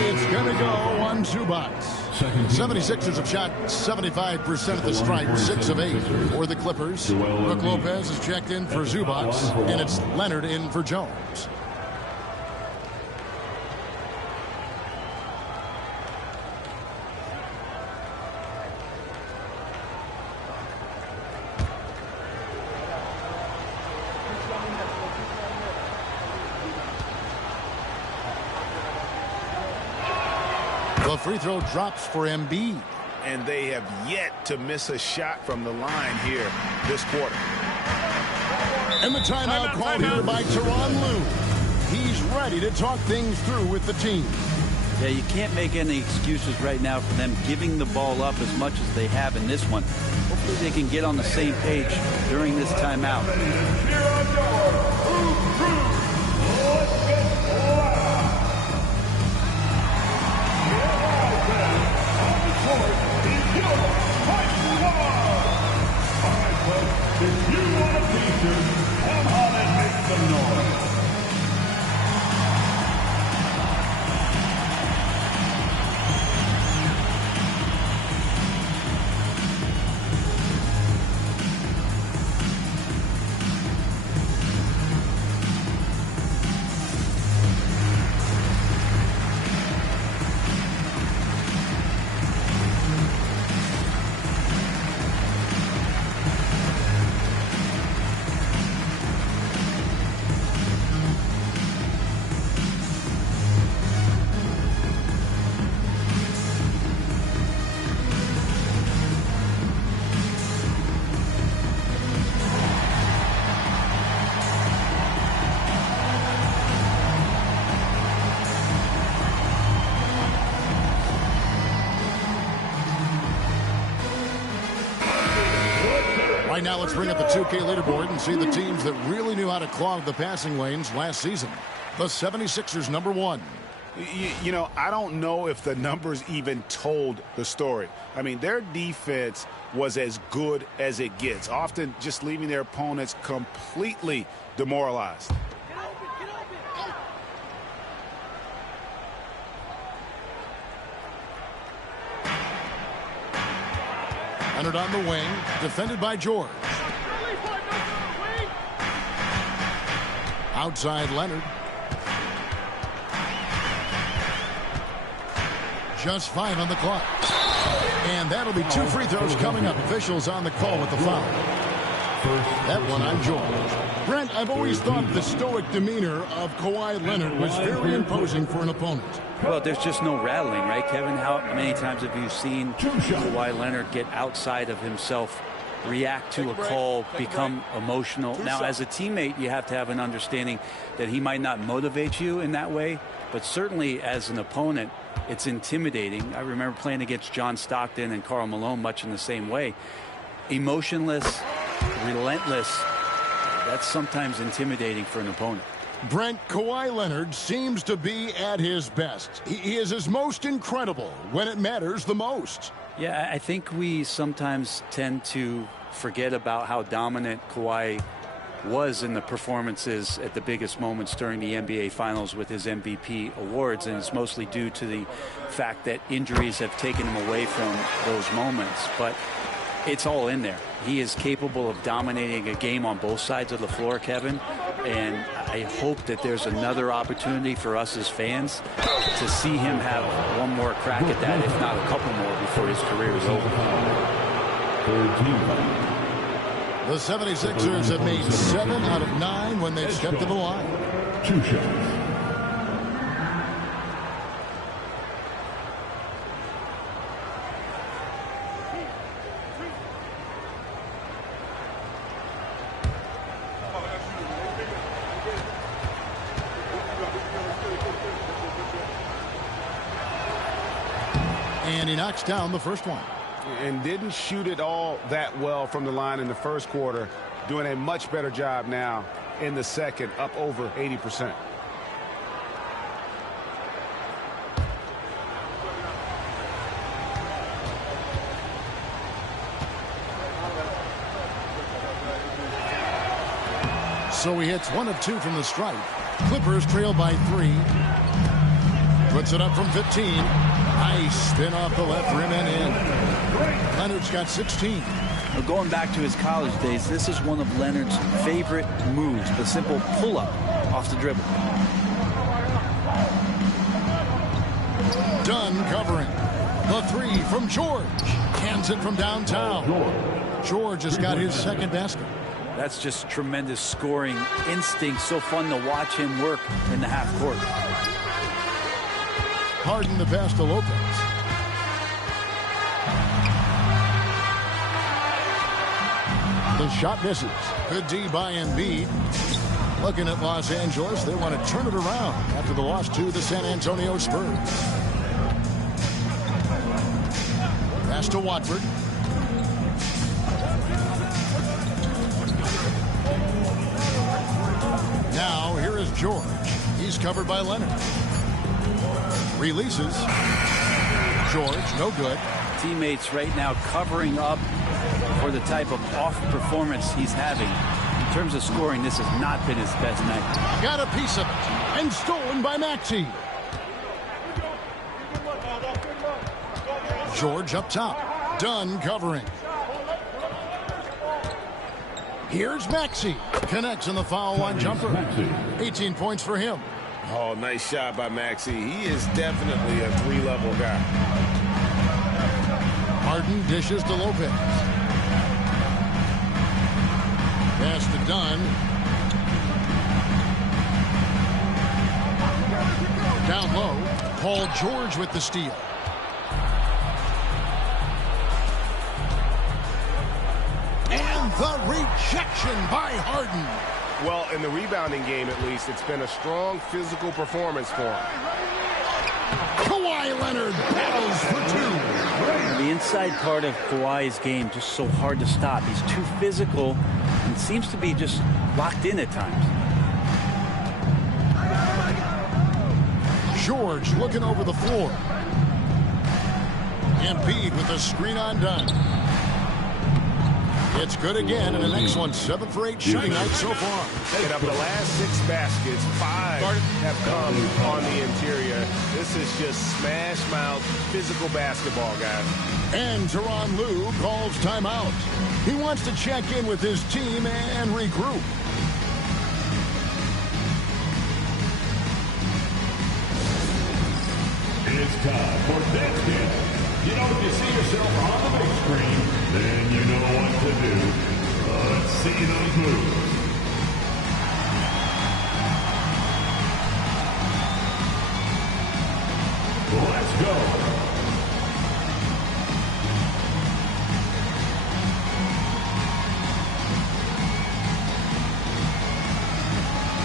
It's going to go on Zubac. 76ers have shot 75% of the strike, 6 of 8 for the Clippers. Brook Lopez has checked in for Zubac, and it's Leonard in for Jones. The free throw drops for Embiid. And they have yet to miss a shot from the line here this quarter. And the timeout called here by Tyronn Lue. He's ready to talk things through with the team. Yeah, you can't make any excuses right now for them giving the ball up as much as they have in this one. Hopefully they can get on the same page during this timeout. If you want a feature, come on and make some noise. Right now, let's bring up the 2K leaderboard and see the teams that really knew how to clog the passing lanes last season. The 76ers, number 1. You know, I don't know if the numbers even told the story. I mean, their defense was as good as it gets, often just leaving their opponents completely demoralized. Leonard on the wing, defended by George. Outside Leonard. Just 5 on the clock. And that'll be 2 free throws coming up. Officials on the call with the foul. That one on George. Brent, I've always thought the stoic demeanor of Kawhi Leonard was very imposing for an opponent. Well, there's just no rattling, right, Kevin? How many times have you seen Kawhi Leonard get outside of himself, react to a call, become emotional? Now, as a teammate, you have to have an understanding that he might not motivate you in that way, but certainly as an opponent, it's intimidating. I remember playing against John Stockton and Karl Malone much in the same way. Emotionless, relentless, that's sometimes intimidating for an opponent. Brent, Kawhi Leonard seems to be at his best. He is his most incredible when it matters the most. Yeah, I think we sometimes tend to forget about how dominant Kawhi was in the performances at the biggest moments during the NBA Finals with his MVP awards, and it's mostly due to the fact that injuries have taken him away from those moments. But it's all in there. He is capable of dominating a game on both sides of the floor, Kevin, and I hope that there's another opportunity for us as fans to see him have one more crack at that, if not a couple more, before his career is over. The 76ers have made 7 out of 9 when they've stepped to the line. 2 shots. And he knocks down the first one. And didn't shoot it all that well from the line in the first quarter. Doing a much better job now in the second, up over 80%. So he hits 1 of 2 from the stripe. Clippers trail by 3. Puts it up from 15. Nice spin off the left rim and in. Leonard's got 16. Now, going back to his college days, this is one of Leonard's favorite moves, the simple pull-up off the dribble. Dunn covering. The 3 from George. Hands it from downtown. George has got his second basket. That's just tremendous scoring instinct. So fun to watch him work in the half court. Harden the pass to Lopez. The shot misses. Good D by Embiid. Looking at Los Angeles, they want to turn it around after the loss to the San Antonio Spurs. Pass to Watford. Now here is George. He's covered by Leonard. Releases. George, no good. Teammates right now covering up for the type of off performance he's having. In terms of scoring, this has not been his best night. Got a piece of it. And stolen by Maxey. George up top. Dunn covering. Here's Maxey. Connects in the foul line jumper. 18 points for him. Oh, nice shot by Maxey. He is definitely a 3-level guy. Harden dishes to Lopez. Pass to Dunn. Down low. Paul George with the steal. And the rejection by Harden. Well, in the rebounding game, at least, it's been a strong physical performance for him. Kawhi Leonard battles for 2. The inside part of Kawhi's game just so hard to stop. He's too physical and seems to be just locked in at times. George looking over the floor. Embiid with the screen on Dunn. It's good again, and the next one 7 for 8 shooting night so far. And of the last 6 baskets, 5 have come on the interior. This is just smash mouth physical basketball, guys. And Tyronn Lue calls timeout. He wants to check in with his team and regroup. It's time for Dance Camp. You know, if you see yourself on the big screen, then you know what to do. Let's see those moves. Let's go.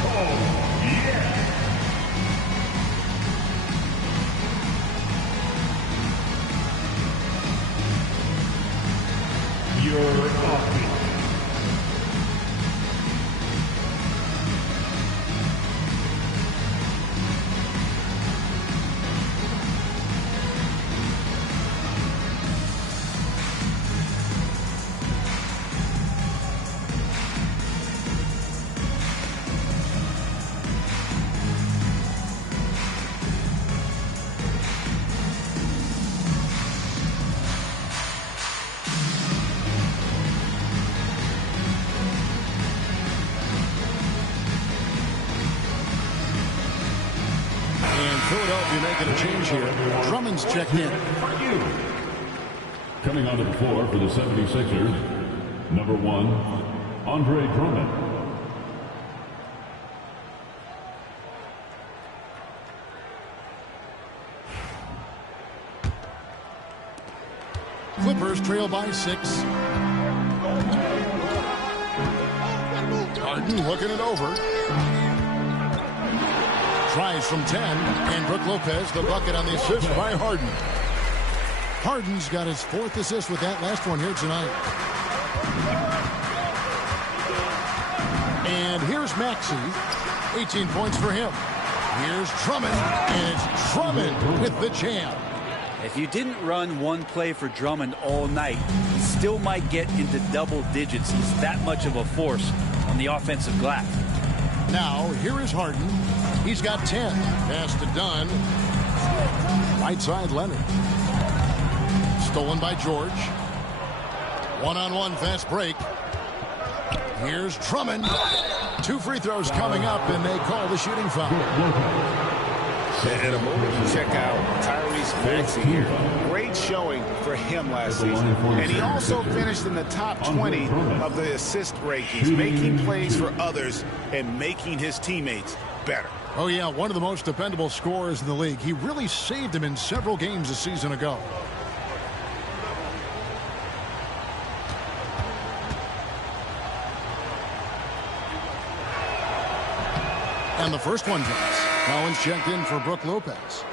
Oh, yeah. You're offbeat. Philadelphia making a change here. Drummond's checked in. Coming onto the floor for the 76ers, number 1, Andre Drummond. Clippers trail by 6. Harden looking it over. Tries from 10, and Brook Lopez the bucket on the assist by Harden. Harden's got his 4th assist with that last one here tonight. And here's Maxey, 18 points for him. Here's Drummond, and it's Drummond with the jam. If you didn't run one play for Drummond all night, he still might get into double digits. He's that much of a force on the offensive glass. Now, here is Harden. He's got 10. Pass to Dunn. Right side, Leonard. Stolen by George. One-on-one fast break. Here's Drummond. 2 free throws coming up, and they call the shooting foul. And a moment to check out Tyrese Maxey here. Great showing for him last season. And he also finished in the top 20 of the assist rankings, making plays for others and making his teammates better. Oh, yeah, one of the most dependable scorers in the league. He really saved him in several games a season ago. And the first one drops. Collins checked in for Brook Lopez.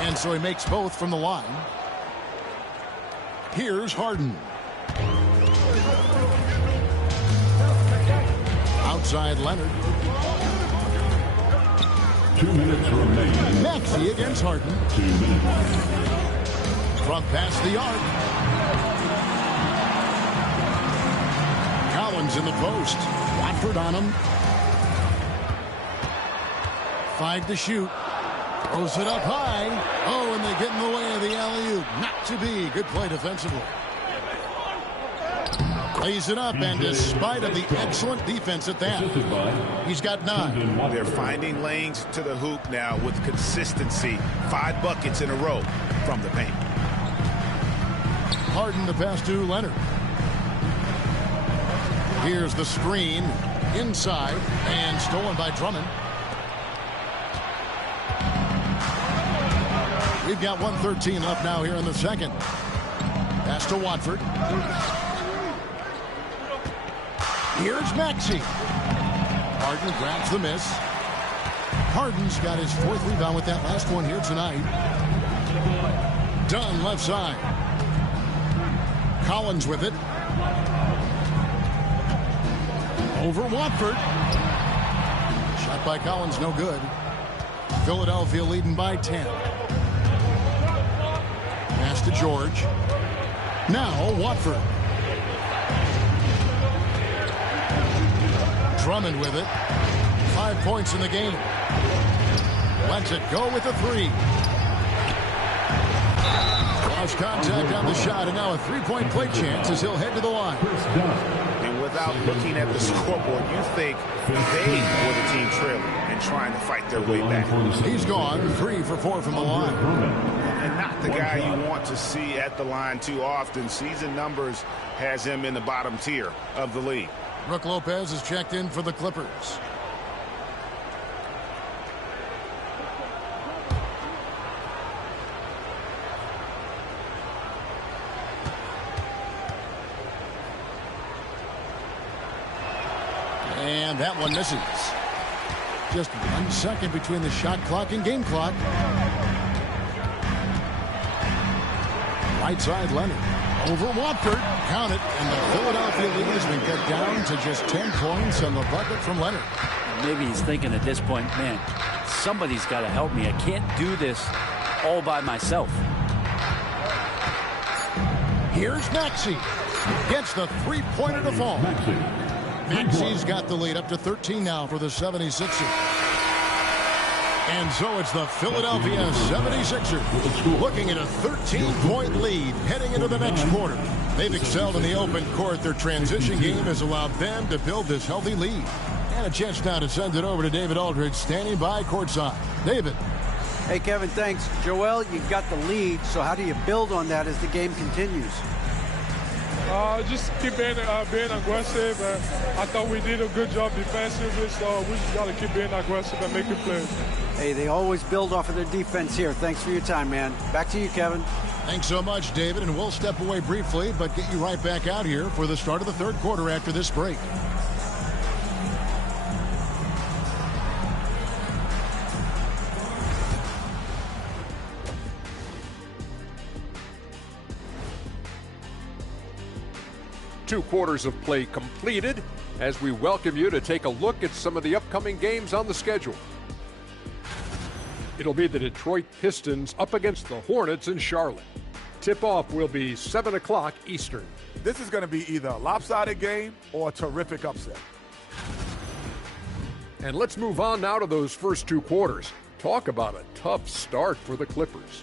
And so he makes both from the line. Here's Harden. Outside Leonard. 2 minutes remaining. Maxey against Harden. 2 minutes. Front past the arc. Collins in the post. Watford on him. 5 to shoot. Throws it up high. Oh, and they get in the way of the alley-oop. Not to be. Good play defensively. Lays it up, and despite of the excellent defense at that, he's got 9. They're finding lanes to the hoop now with consistency. 5 buckets in a row from the paint. Harden the pass to Leonard. Here's the screen inside and stolen by Drummond. We've got 1:13 left now here in the second. Pass to Watford. Here's Maxey. Harden grabs the miss. Harden's got his 4th rebound with that last one here tonight. Dunn left side. Collins with it. Over Watford. Shot by Collins, no good. Philadelphia leading by 10. Pass to George. Now Watford. Drummond with it. 5 points in the game. Lets it go with a 3. Lost contact on the shot, and now a 3-point play chance as he'll head to the line. And without looking at the scoreboard, you think they were the team trailing and trying to fight their way back. He's gone 3 for 4 from the line. And not the guy you want to see at the line too often. Season numbers has him in the bottom tier of the league. Brook Lopez is checked in for the Clippers. And that one misses. Just 1 second between the shot clock and game clock. Right side, Leonard. Over Watford. Count it. And the Philadelphia lead has been cut down to just 10 points on the bucket from Leonard. Maybe he's thinking at this point, man, somebody's got to help me. I can't do this all by myself. Here's Maxey. Gets the 3-pointer to fall. Maxey's got the lead up to 13 now for the 76ers. And so it's the Philadelphia 76ers looking at a 13-point lead heading into the next quarter. They've excelled in the open court. Their transition game has allowed them to build this healthy lead. And a chance now to send it over to David Aldridge standing by courtside. David. Hey, Kevin, thanks. Joel, you got the lead, so how do you build on that as the game continues? Just keep being aggressive. I thought we did a good job defensively, so we just got to keep being aggressive and making plays. Hey, they always build off of their defense here. Thanks for your time, man. Back to you, Kevin. Thanks so much, David, and we'll step away briefly, but get you right back out here for the start of the third quarter after this break. Two quarters of play completed as we welcome you to take a look at some of the upcoming games on the schedule. It'll be the Detroit Pistons up against the Hornets in Charlotte. Tip-off will be 7 o'clock Eastern. This is going to be either a lopsided game or a terrific upset. And let's move on now to those first two quarters. Talk about a tough start for the Clippers.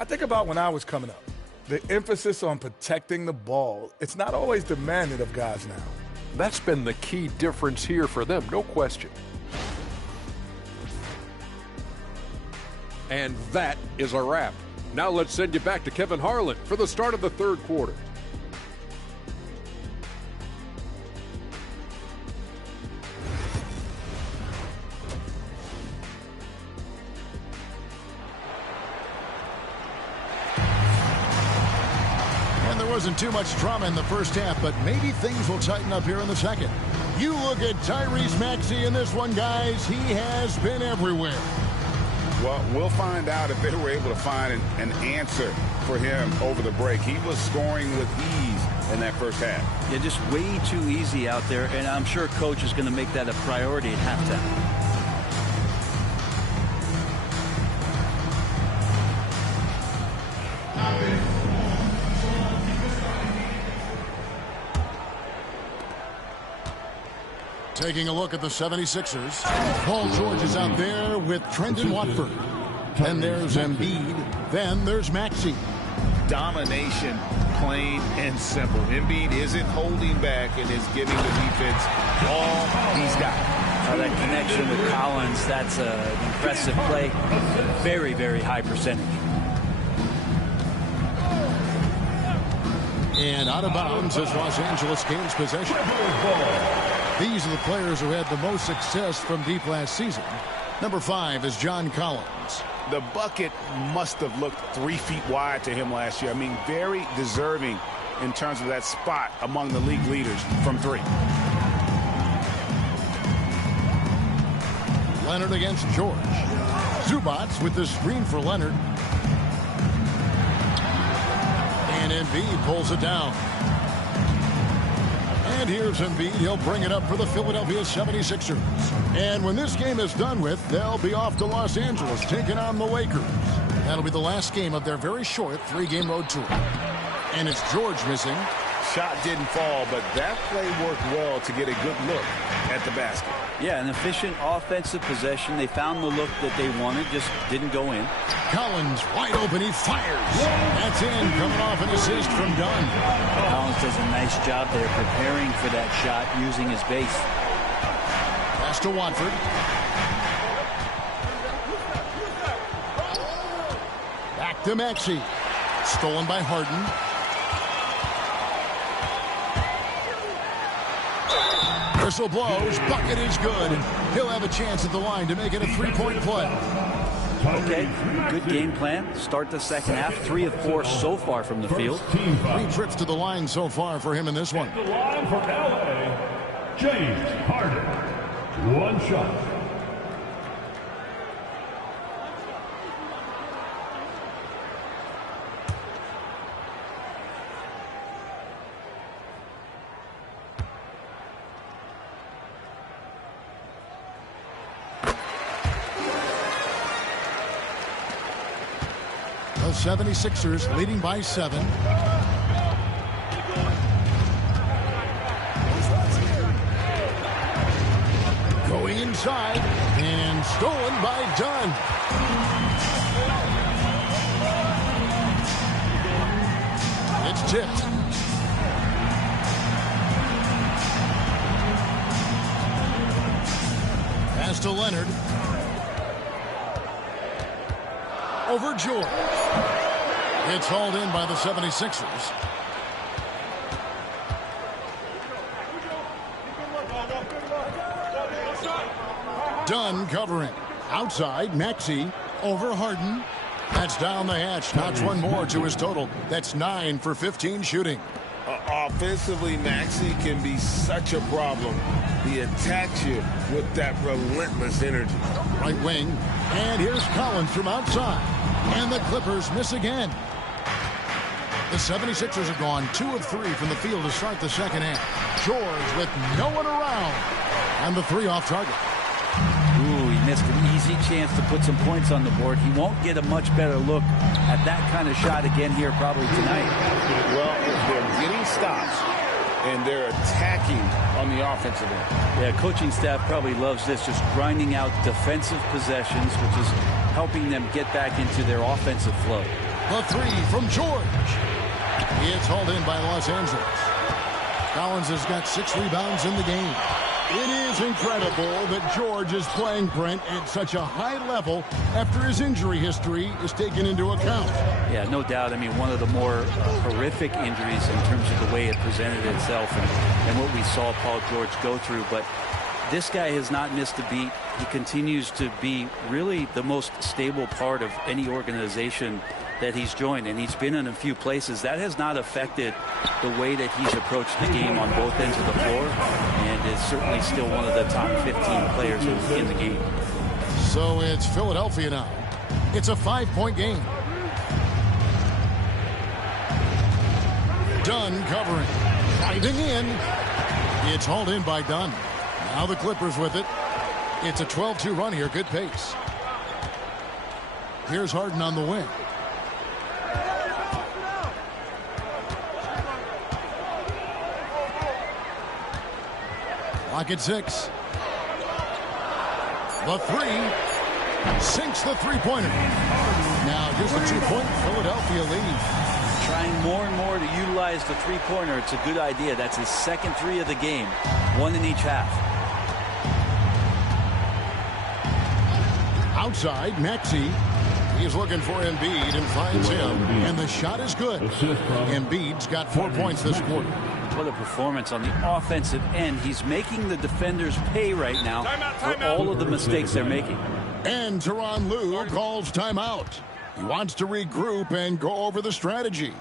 I think about when I was coming up. The emphasis on protecting the ball, it's not always demanded of guys now. That's been the key difference here for them, no question. And that is a wrap. Now let's send you back to Kevin Harlan for the start of the third quarter. Wasn't too much drama in the first half, but maybe things will tighten up here in the second. You look at Tyrese Maxey in this one, guys. He has been everywhere. Well, we'll find out if they were able to find an answer for him over the break. He was scoring with ease in that first half. Yeah, just way too easy out there, and I'm sure Coach is going to make that a priority at halftime. Taking a look at the 76ers. Paul George is out there with Trendon Watford. Then there's Embiid. Then there's Maxey. Domination, plain and simple. Embiid isn't holding back and is giving the defense all he's got. That connection with Collins, that's an impressive play. Very, very high percentage. And out of bounds as Los Angeles gains possession. These are the players who had the most success from deep last season. Number 5 is John Collins. The bucket must have looked 3 feet wide to him last year. I mean, very deserving in terms of that spot among the league leaders from 3. Leonard against George. Zubats with the screen for Leonard. And Embiid pulls it down. And here's Embiid. He'll bring it up for the Philadelphia 76ers. And when this game is done with, they'll be off to Los Angeles taking on the Lakers. That'll be the last game of their very short 3-game road tour. And it's George missing. Shot didn't fall, but that play worked well to get a good look at the basket. Yeah, an efficient offensive possession. They found the look that they wanted, just didn't go in. Collins wide open, he fires. That's in, coming off an assist from Dunn. Collins does a nice job there preparing for that shot using his base. Pass to Watford. Back to Maxey. Stolen by Harden. Whistle blows, bucket is good, and he'll have a chance at the line to make it a 3-point play. Okay, good game plan. Start the second half. 3 of 4 so far from the field. 3 trips to the line so far for him in this one. The line for LA, James Harden. 1 shot. The 76ers leading by 7. Going inside and stolen by Dunn. It's tipped. Pass to Leonard. Over George. It's hauled in by the 76ers. Dunn covering. Outside, Maxey. Over Harden. That's down the hatch. Knocks one more to his total. That's 9 for 15 shooting. Offensively, Maxey can be such a problem. He attacks you with that relentless energy. Right wing. And here's Collins from outside. And the Clippers miss again. The 76ers have gone 2 of 3 from the field to start the second half. George with no one around. And the 3 off target. Ooh, he missed an easy chance to put some points on the board. He won't get a much better look at that kind of shot again here probably tonight. Well, they're getting stops, and they're attacking on the offensive end. Yeah, coaching staff probably loves this, just grinding out defensive possessions, which is helping them get back into their offensive flow. The 3 from George. It's hauled in by Los Angeles. Collins has got 6 rebounds in the game. It is incredible that George is playing, Brent, at such a high level after his injury history is taken into account. Yeah, no doubt. I mean, one of the more horrific injuries in terms of the way it presented itself and what we saw Paul George go through. But this guy has not missed a beat. He continues to be really the most stable part of any organization that he's joined, and he's been in a few places. That has not affected the way that he's approached the game on both ends of the floor, and is certainly still one of the top 15 players in the game. So it's Philadelphia now. It's a 5-point game. Dunn covering. Driving in. It's hauled in by Dunn. Now the Clippers with it. It's a 12-2 run here. Good pace. Here's Harden on the wing. Lock at 6. The 3 sinks the three-pointer. Now here's the 2-point Philadelphia lead. Trying more and more to utilize the three-pointer. It's a good idea. That's his second 3 of the game. 1 in each half. Outside, Maxey. He's looking for Embiid and finds him. And the shot is good. Embiid's got 4 points this quarter. What a performance on the offensive end. He's making the defenders pay right now for all of the mistakes they're making. And Tyronn Lue calls timeout. He wants to regroup and go over the strategy.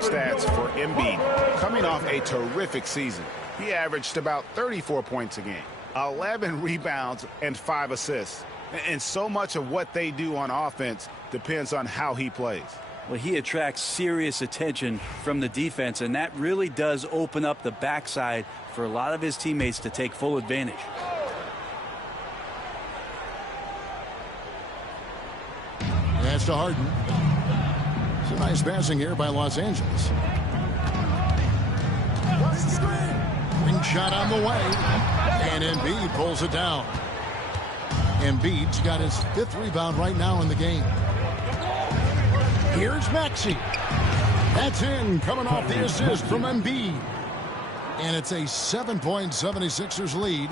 Stats for Embiid. Coming off a terrific season, he averaged about 34 points a game, 11 rebounds, and 5 assists. And so much of what they do on offense depends on how he plays. Well, he attracts serious attention from the defense, and that really does open up the backside for a lot of his teammates to take full advantage. Pass to Harden. Some nice passing here by Los Angeles. Ring shot on the way. And Embiid pulls it down. Embiid's got his 5th rebound right now in the game. Here's Maxey. That's in, coming off the assist from Embiid. And it's a 7-point 76ers lead.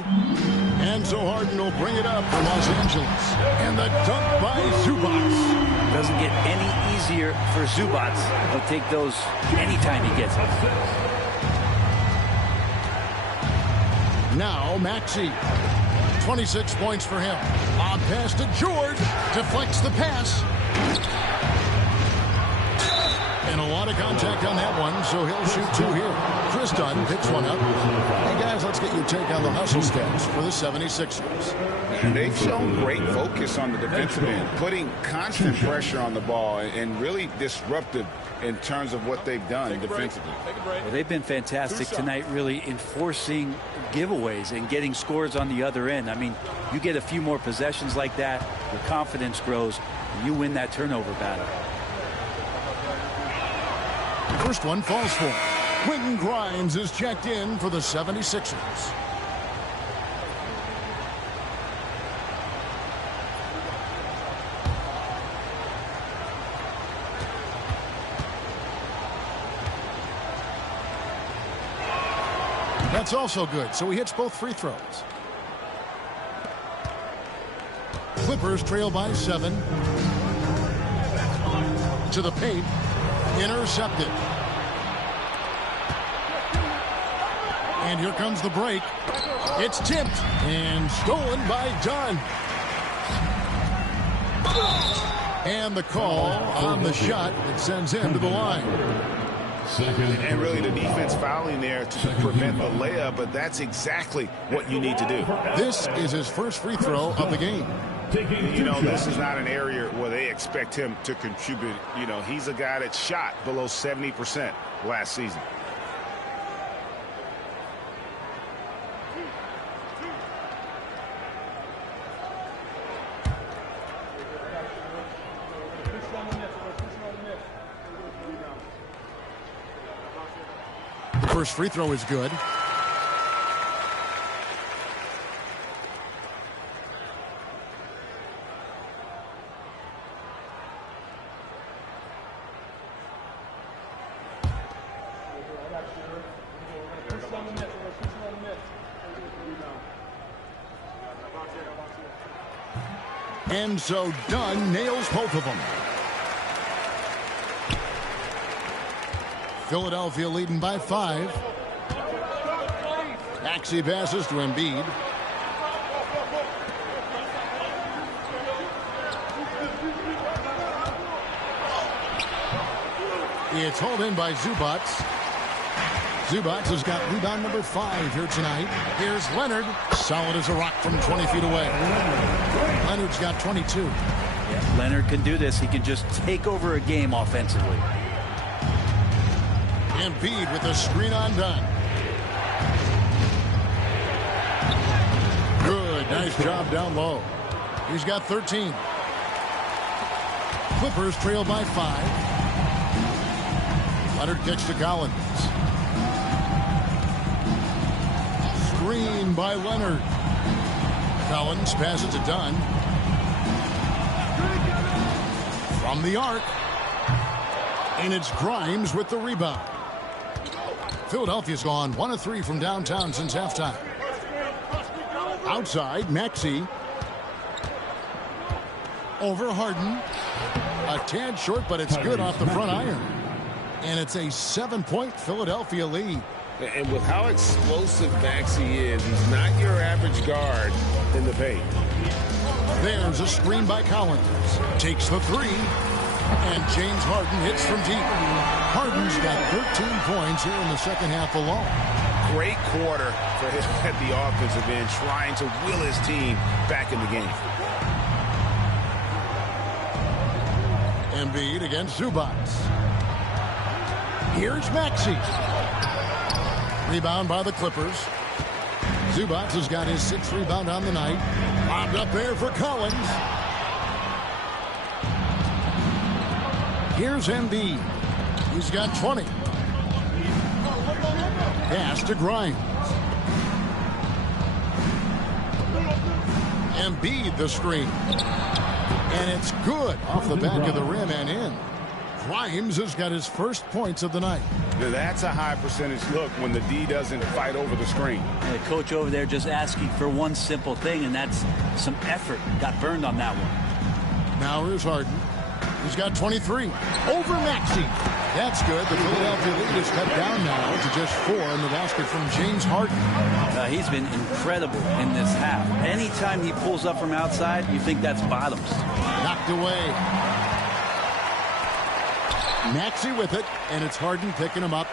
And so Harden will bring it up for Los Angeles. And the dunk by Zubac. Doesn't get any easier for Zubac. He'll take those anytime he gets them. Now Maxey. 26 points for him. On pass to George. Deflects the pass. And a lot of contact on that one, so he'll shoot 2 here. Chris Dunn picks one up. Hey, guys, let's get your take on the hustle stats for the 76ers. And they've shown great focus on the defensive end, putting constant pressure on the ball and really disruptive in terms of what they've done defensively. Well, they've been fantastic tonight, really enforcing giveaways and getting scores on the other end. I mean, you get a few more possessions like that, your confidence grows, and you win that turnover battle. First one falls for. Quentin Grimes is checked in for the 76ers. That's also good, so he hits both free throws. Clippers trail by 7. To the paint. Intercepted. And here comes the break. It's tipped and stolen by Dunn. And the call on the shot that sends him to the line. And really the defense fouling there to prevent a layup, but that's exactly what you need to do. This is his first free throw of the game. You know, this is not an area where they expect him to contribute. You know, he's a guy that shot below 70% last season. The first free throw is good. And so Dunn nails both of them. Philadelphia leading by 5. Maxey passes to Embiid. It's hauled in by Zubac. Zubac has got rebound number 5 here tonight. Here's Leonard. Solid as a rock from 20 feet away. Leonard's got 22. Yeah, Leonard can do this. He can just take over a game offensively. Embiid with a screen on Dunn. Good. Nice job down low. He's got 13. Clippers trail by 5. Leonard kicks to Collins. Screen by Leonard. Collins passes to Dunn. From the arc. And it's Grimes with the rebound. Philadelphia's gone 1 of 3 from downtown since halftime. Outside, Maxey. Over Harden. A tad short, but it's good off the front iron. And it's a 7-point Philadelphia lead. And with how explosive Maxey is, he's not your average guard in the paint. There's a screen by Collins. Takes the 3. And James Harden hits from deep. Harden's got 13 points here in the second half alone. Great quarter for him at the offensive end, trying to will his team back in the game. Embiid against Zubac. Here's Maxey. Rebound by the Clippers. Zubac has got his 6th rebound on the night. Lobbed up there for Collins. Here's Embiid. He's got 20. Pass to Grimes. Embiid the screen. And it's good off the back of the rim and in. Grimes has got his first points of the night. That's a high percentage look when the D doesn't fight over the screen. And the coach over there just asking for one simple thing, and that's some effort. Got burned on that one. Now here's Harden. He's got 23. Over Maxey. That's good. The Philadelphia lead is cut down now to just 4 in the basket from James Harden. He's been incredible in this half. Anytime he pulls up from outside, you think that's bottoms. Knocked away. Maxey with it, and it's Harden picking him up.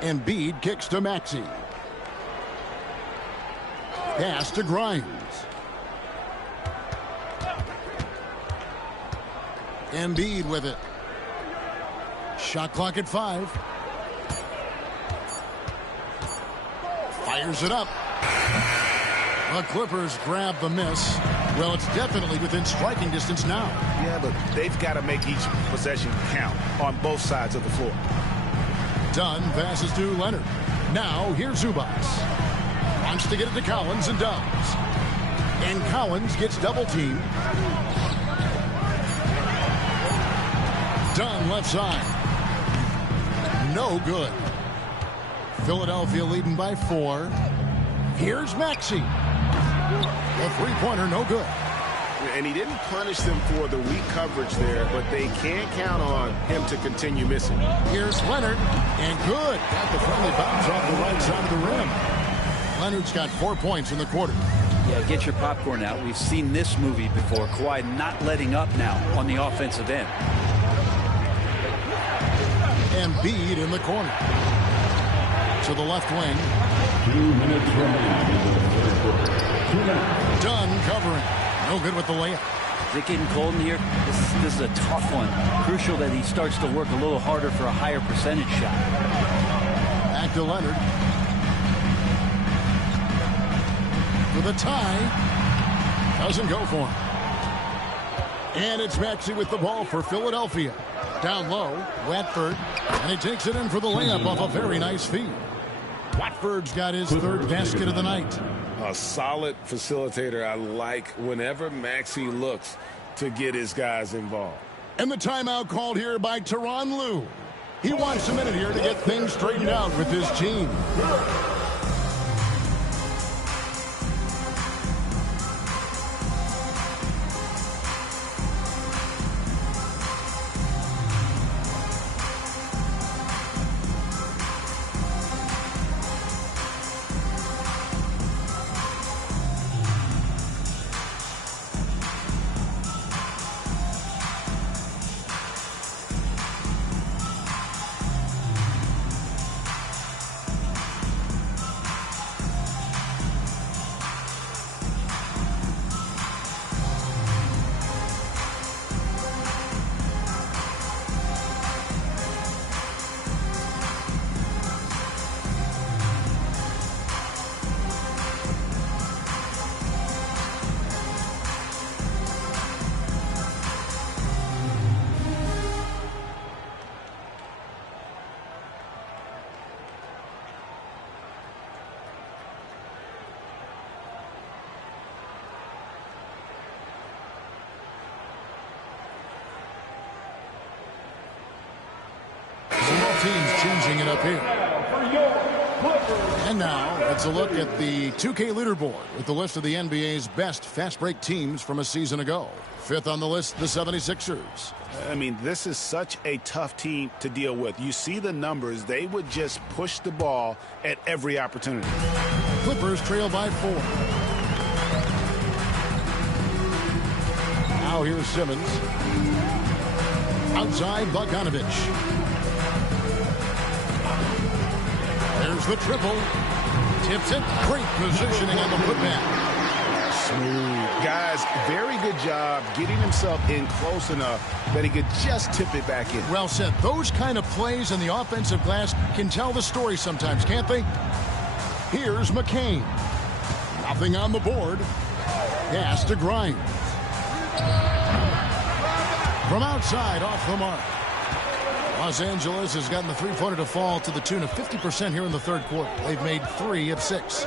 Embiid kicks to Maxey. Pass to Grimes. Embiid with it. Shot clock at 5. Fires it up. The Clippers grab the miss. Well, it's definitely within striking distance now. Yeah, but they've got to make each possession count on both sides of the floor. Dunn passes to Leonard. Now, here's Zubac. Wants to get it to Collins and does. And Collins gets double teamed. Dunn left side. No good. Philadelphia leading by 4. Here's Maxey. The three-pointer no good. And he didn't punish them for the weak coverage there, but they can't count on him to continue missing. Here's Leonard, and good. Got the friendly bounce off the right side of the rim. Leonard's got 4 points in the quarter. Yeah, get your popcorn out. We've seen this movie before. Kawhi not letting up now on the offensive end. Embiid in the corner. To the left wing. 2 minutes remaining in the third quarter. Dunn covering. No good with the layup. Is it getting cold in here? This is a tough one. Crucial that he starts to work a little harder for a higher percentage shot. Back to Leonard. For the tie. Doesn't go for him. And it's Maxey with the ball for Philadelphia. Down low, Watford. And he takes it in for the layup off a very nice feed. Watford's got his third basket of the night. A solid facilitator. I like whenever Maxey looks to get his guys involved. And the timeout called here by Tyronn Lue. He wants a minute here to get things straightened out with his team. Teams changing it up here. And now let's a look at the 2K leaderboard with the list of the NBA's best fast break teams from a season ago. 5th on the list, the 76ers. I mean, this is such a tough team to deal with. You see the numbers. They would just push the ball at every opportunity. Clippers trail by 4. Now here's Simmons. Outside, Bogdanovich. There's the triple. Tips it. Great positioning on the putback. Smooth. Guys, very good job getting himself in close enough that he could just tip it back in. Well said. Those kind of plays in the offensive glass can tell the story sometimes, can't they? Here's McCain. Nothing on the board. Pass to Grimes. From outside, off the mark. Los Angeles has gotten the three-pointer to fall to the tune of 50% here in the third quarter. They've made 3 of 6.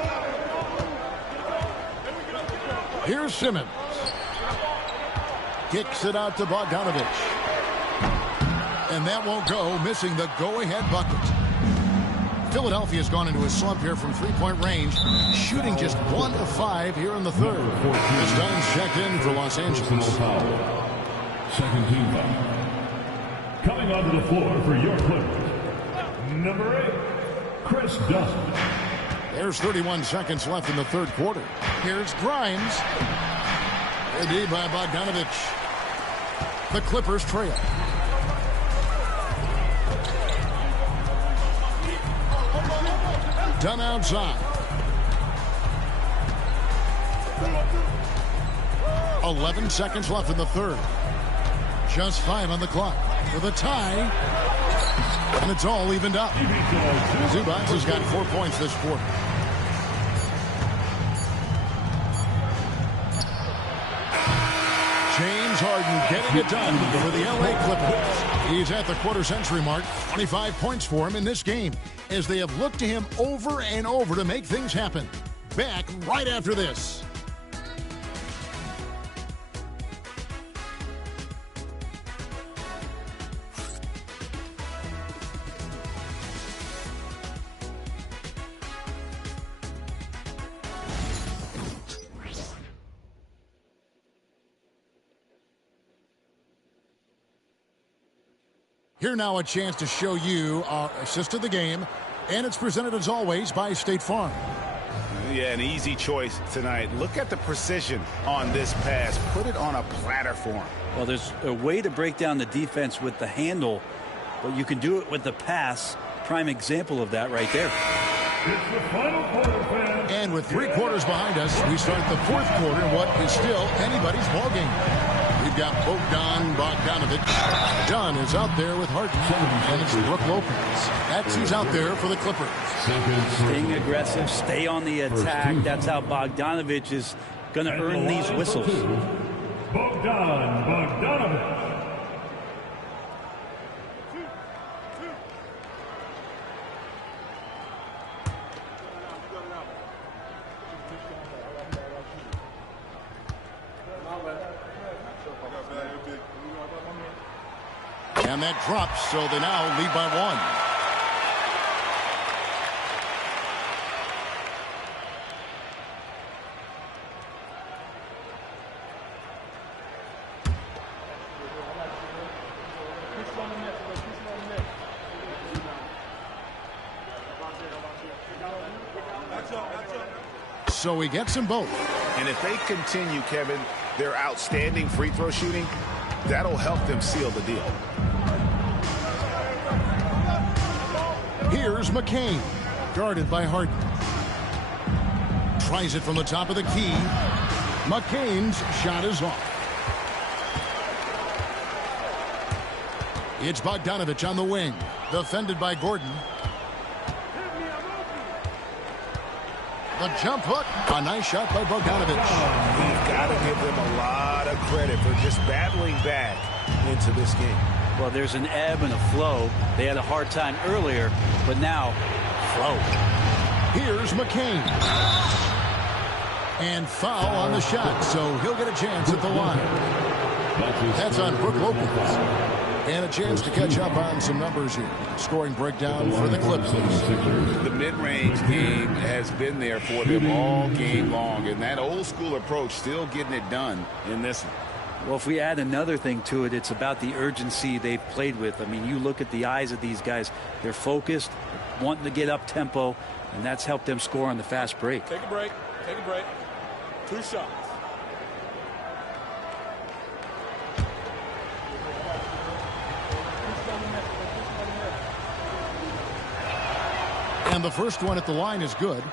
Here's Simmons. Kicks it out to Bogdanovich. And that won't go, missing the go-ahead bucket. Philadelphia's gone into a slump here from three-point range, shooting just 1 of 5 here in the third. As Dunn's checked in for Los Angeles. Second team foul. Coming onto the floor for your Clippers, number 8, Chris Dunn. There's 31 seconds left in the third quarter. Here's Grimes. Good D by Bogdanovich. The Clippers trail. Dunn outside. 11 seconds left in the third. Just 5 on the clock. With a tie. And it's all evened up. Zubac has got 4 points this quarter. James Harden getting it done for the LA Clippers. He's at the quarter-century mark. 25 points for him in this game as they have looked to him over and over to make things happen. Back right after this. Here now a chance to show you our assist of the game, and it's presented as always by State Farm. Yeah, an easy choice tonight. Look at the precision on this pass. Put it on a platter for him. Well, there's a way to break down the defense with the handle, but you can do it with the pass. Prime example of that right there. It's the final quarter, fans. And with 3 quarters behind us, we start the fourth quarter in what is still anybody's ballgame. We've got Bogdanovich. Dunn is out there with Harden. And it's Brook Lopez. That's who's out there for the Clippers. Staying aggressive, stay on the attack. That's how Bogdanovich is going to earn these whistles. Bogdanovich. And that drops, so they now lead by 1. So he gets them both. And if they continue, Kevin, their outstanding free throw shooting, that'll help them seal the deal. Here's McCain, guarded by Harden. Tries it from the top of the key. McCain's shot is off. It's Bogdanovich on the wing, defended by Gordon. The jump hook, a nice shot by Bogdanovich. You've got to give them a lot of credit for just battling back into this game. Well, there's an ebb and a flow. They had a hard time earlier, but now, flow. Here's McCain. And foul on the shot, so he'll get a chance at the line. That's on Brook Lopez. And a chance to catch up on some numbers here. Scoring breakdown for the Clippers. The mid-range game has been there for them all game long, and that old-school approach still getting it done in this one. Well, if we add another thing to it, it's about the urgency they've played with. I mean, you look at the eyes of these guys. They're focused, wanting to get up tempo, and that's helped them score on the fast break. Take a break. Take a break. 2 shots. And the first one at the line is good.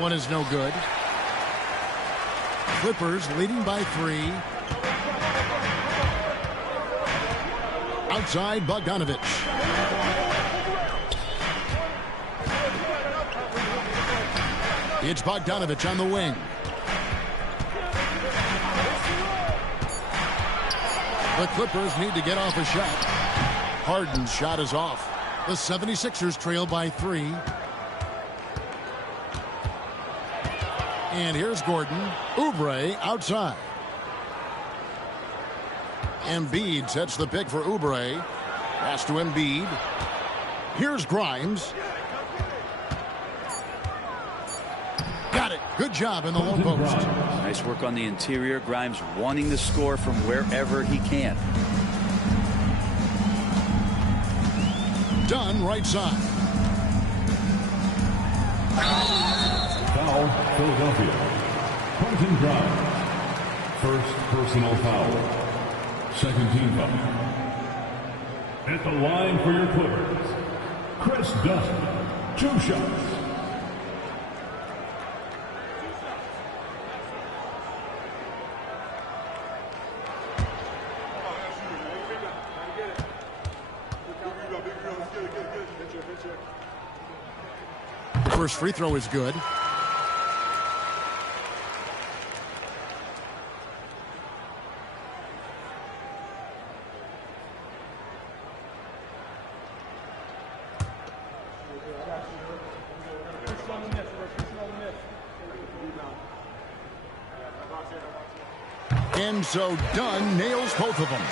one is no good. Clippers leading by 3. Outside Bogdanovich. It's Bogdanovich on the wing. The Clippers need to get off a shot. Harden's shot is off. The 76ers trail by 3. And here's Gordon. Oubre outside. Embiid sets the pick for Oubre. Pass to Embiid. Here's Grimes. Got it. Good job in the low post. Nice work on the interior. Grimes wanting to score from wherever he can. Dunn right side. Foul, Philadelphia. Quentin Grimes. First personal foul. Second team foul. At the line for your Clippers, Chris Dunn. 2 shots. First free throw is good. And so Dunn nails both of them.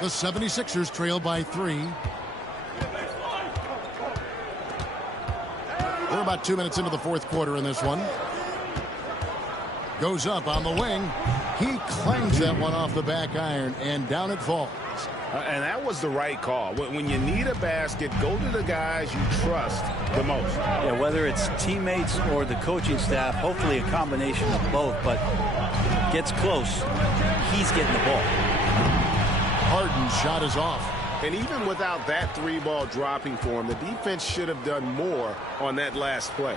The 76ers trail by 3. We're about 2 minutes into the fourth quarter in this one. Goes up on the wing. He clangs that one off the back iron, and down it falls. And that was the right call. When you need a basket, go to the guys you trust the most. Yeah, whether it's teammates or the coaching staff, hopefully a combination of both, but gets close. He's getting the ball. Harden's shot is off. And even without that 3-ball dropping for him, the defense should have done more on that last play.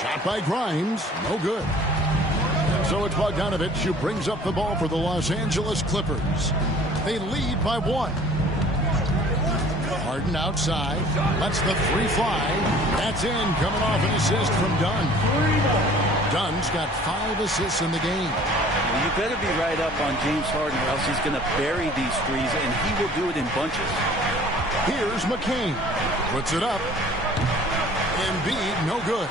Shot by Grimes. No good. And so it's Bogdanovich who brings up the ball for the Los Angeles Clippers. They lead by 1. Harden outside. Lets the 3 fly. That's in. Coming off an assist from Dunn. Dunn's got 5 assists in the game. Well, you better be right up on James Harden or else he's going to bury these threes, and he will do it in bunches. Here's McCain. Puts it up. Embiid, no good.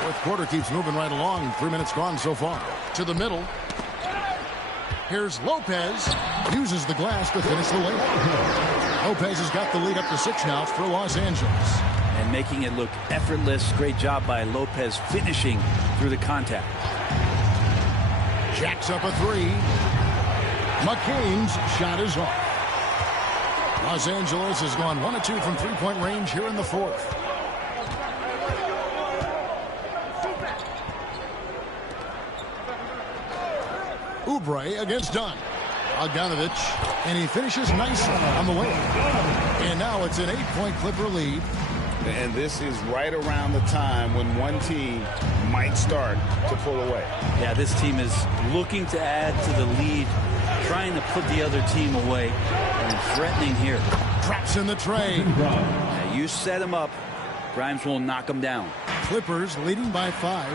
Fourth quarter keeps moving right along. 3 minutes gone so far. To the middle. Here's Lopez. Uses the glass to finish the layup. Lopez has got the lead up to 6 now for Los Angeles. And making it look effortless. Great job by Lopez finishing through the contact. Jacks up a 3. McCain's shot is off. Los Angeles has gone 1 of 2 from 3-point range here in the fourth. Oubre against Dunn. Bogdanovich, and he finishes nicely on the way. And now it's an 8-point Clipper lead. And this is right around the time when one team might start to pull away. Yeah, this team is looking to add to the lead, trying to put the other team away, and threatening here. Traps in the tray. Yeah, you set him up, Grimes will knock him down. Clippers leading by 5.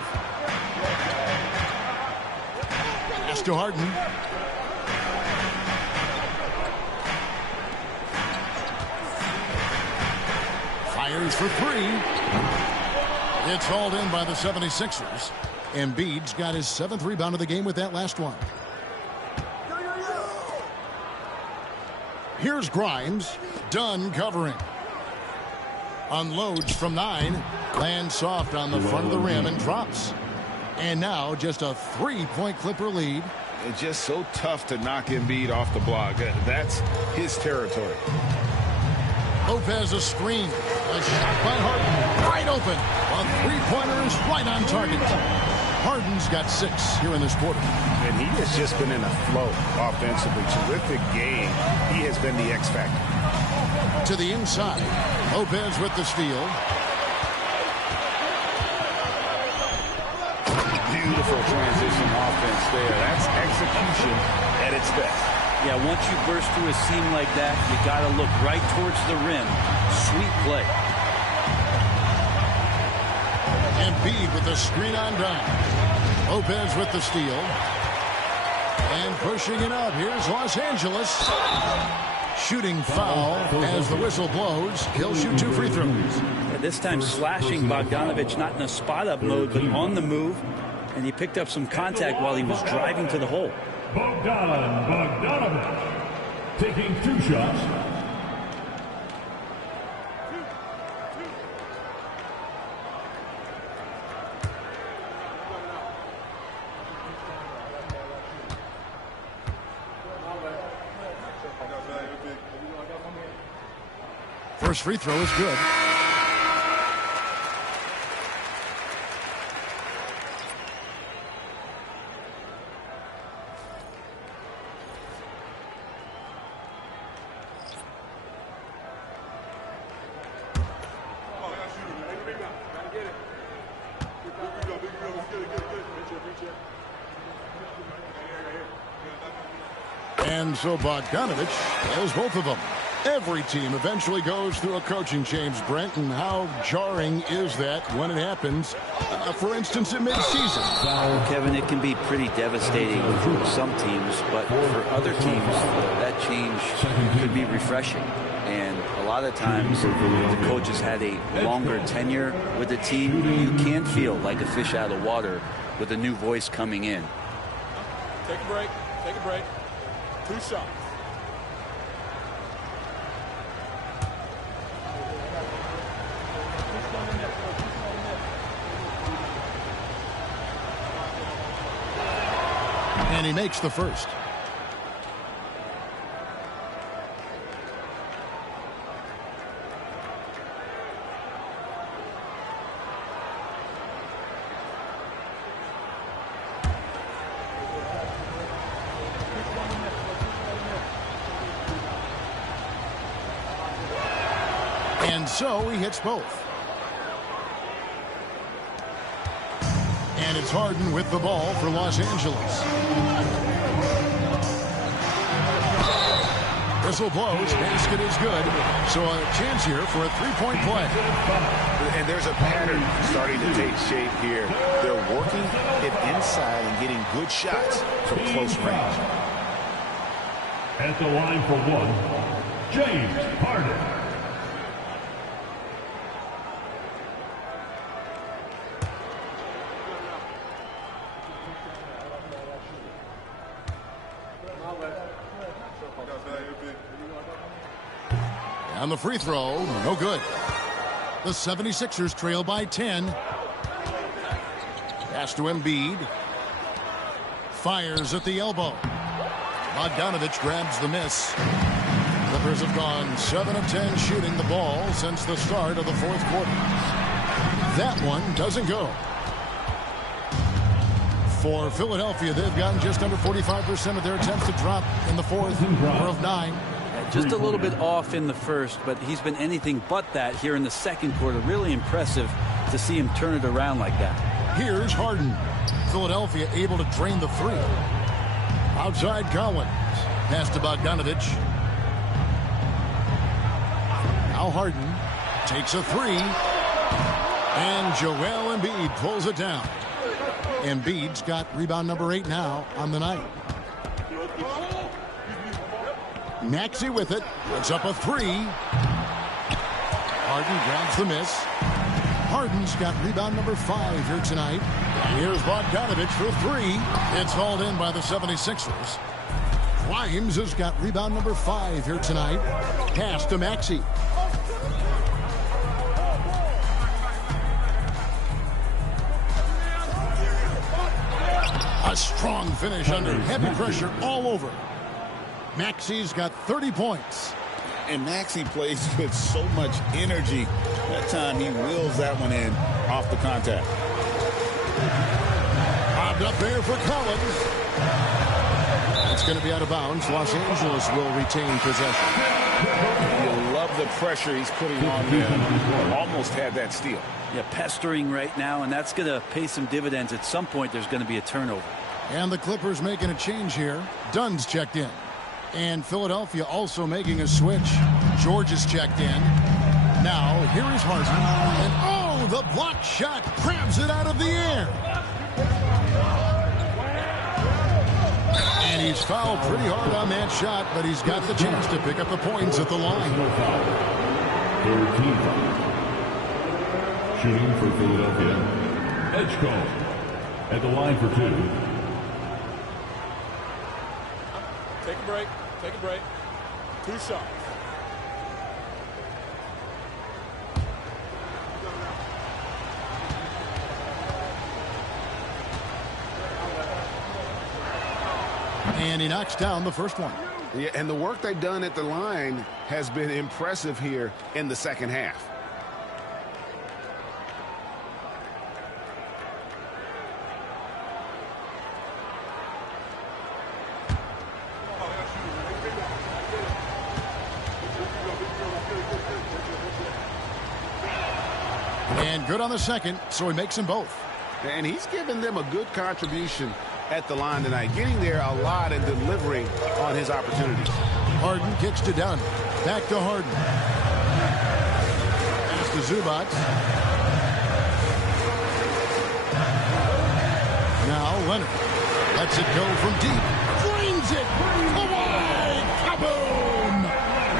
Pass to Harden. Fires for 3. It's hauled in by the 76ers. Embiid's got his 7th rebound of the game with that last one. Here's Grimes. Dunn covering. Unloads from 9. Lands soft on the front of the rim and drops. And now just a 3-point Clipper lead. It's just so tough to knock Embiid off the block. That's his territory. Lopez a screen. A shot by Harden. Wide open. A 3-pointer is right on target. Harden's got 6 here in this quarter. And he has just been in a flow offensively. Terrific game. He has been the X factor. To the inside. Lopez with the steal. beautiful transition offense there. That's execution at its best. Yeah, once you burst through a seam like that, you got to look right towards the rim. Sweet play. Embiid with the screen on down. Lopez with the steal. And pushing it up. Here's Los Angeles. Shooting foul as the whistle blows. He'll shoot 2 free throws. Yeah, this time slashing Bogdanovic, not in a spot-up mode, but on the move. And he picked up some contact while he was driving to the hole. Bogdanovic taking 2 shots. First free throw is good. And so Bogdanovic has both of them. Every team eventually goes through a coaching change, Brent, and how jarring is that when it happens, for instance, in midseason? Well, Kevin, it can be pretty devastating for some teams, but for other teams, that change could be refreshing. And a lot of times, the coach has had a longer tenure with the team. You can feel like a fish out of water with a new voice coming in. Take a break. Take a break. 2 shots. And he makes the first. And so he hits both. And it's Harden with the ball for Los Angeles. Whistle blows. Basket is good. So a chance here for a 3-point play. And there's a pattern starting to take shape here. They're working it inside and getting good shots from close range. At the line for 1, James Harden. On the free throw, no good. The 76ers trail by 10. Pass to Embiid. Fires at the elbow. Bogdanovic grabs the miss. Clippers have gone 7 of 10 shooting the ball since the start of the 4th quarter. That one doesn't go. For Philadelphia, they've gotten just under 45% of their attempts to drop in the 4th, 4 of 9. Just a little bit off in the first, but he's been anything but that here in the 2nd quarter. Really impressive to see him turn it around like that. Here's Harden. Philadelphia able to drain the 3. Outside Collins. Pass to Bogdanovic. Now Harden takes a 3. And Joel Embiid pulls it down. Embiid's got rebound number 8 now on the night. Maxey with it. Puts up a 3. Harden grabs the miss. Harden's got rebound number 5 here tonight. And here's Bogdanovic for 3. It's hauled in by the 76ers. Grimes has got rebound number 5 here tonight. Pass to Maxey. A strong finish under heavy pressure all over. Maxey's got 30 points. And Maxey plays with so much energy. That time he wheels that one in off the contact. Bobbed up there for Collins. It's going to be out of bounds. Los Angeles will retain possession. You love the pressure he's putting on them. Almost had that steal. Yeah, pestering right now, and that's going to pay some dividends. At some point, there's going to be a turnover. And the Clippers making a change here. Dunn's checked in. And Philadelphia also making a switch. George is checked in. Now, here is Harden. And oh, the block shot grabs it out of the air. And he's fouled pretty hard on that shot, but he's got the chance to pick up the points at the line. Third team foul. Shooting for Philadelphia, Edgecombe at the line for 2. Take a break. Take a break. 2 shots. And he knocks down the first one. Yeah, and the work they've done at the line has been impressive here in the second half. And good on the second, so he makes them both. And he's given them a good contribution at the line tonight, getting there a lot and delivering on his opportunities. Harden kicks to Dunn. Back to Harden. Pass to Zubac. Now Leonard lets it go from deep. Drains it. Kawhi. Kaboom!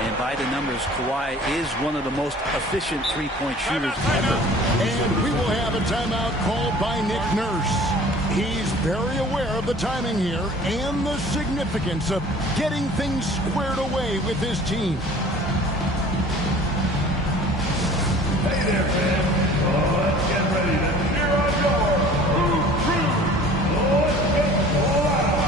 And by the numbers, Kawhi is one of the most efficient three-point shooters ever. And we will have a timeout called by Nick Nurse. He's very aware of the timing here and the significance of getting things squared away with his team. Hey there, fans. Let's get ready to cheer on your crew. Let's get loud.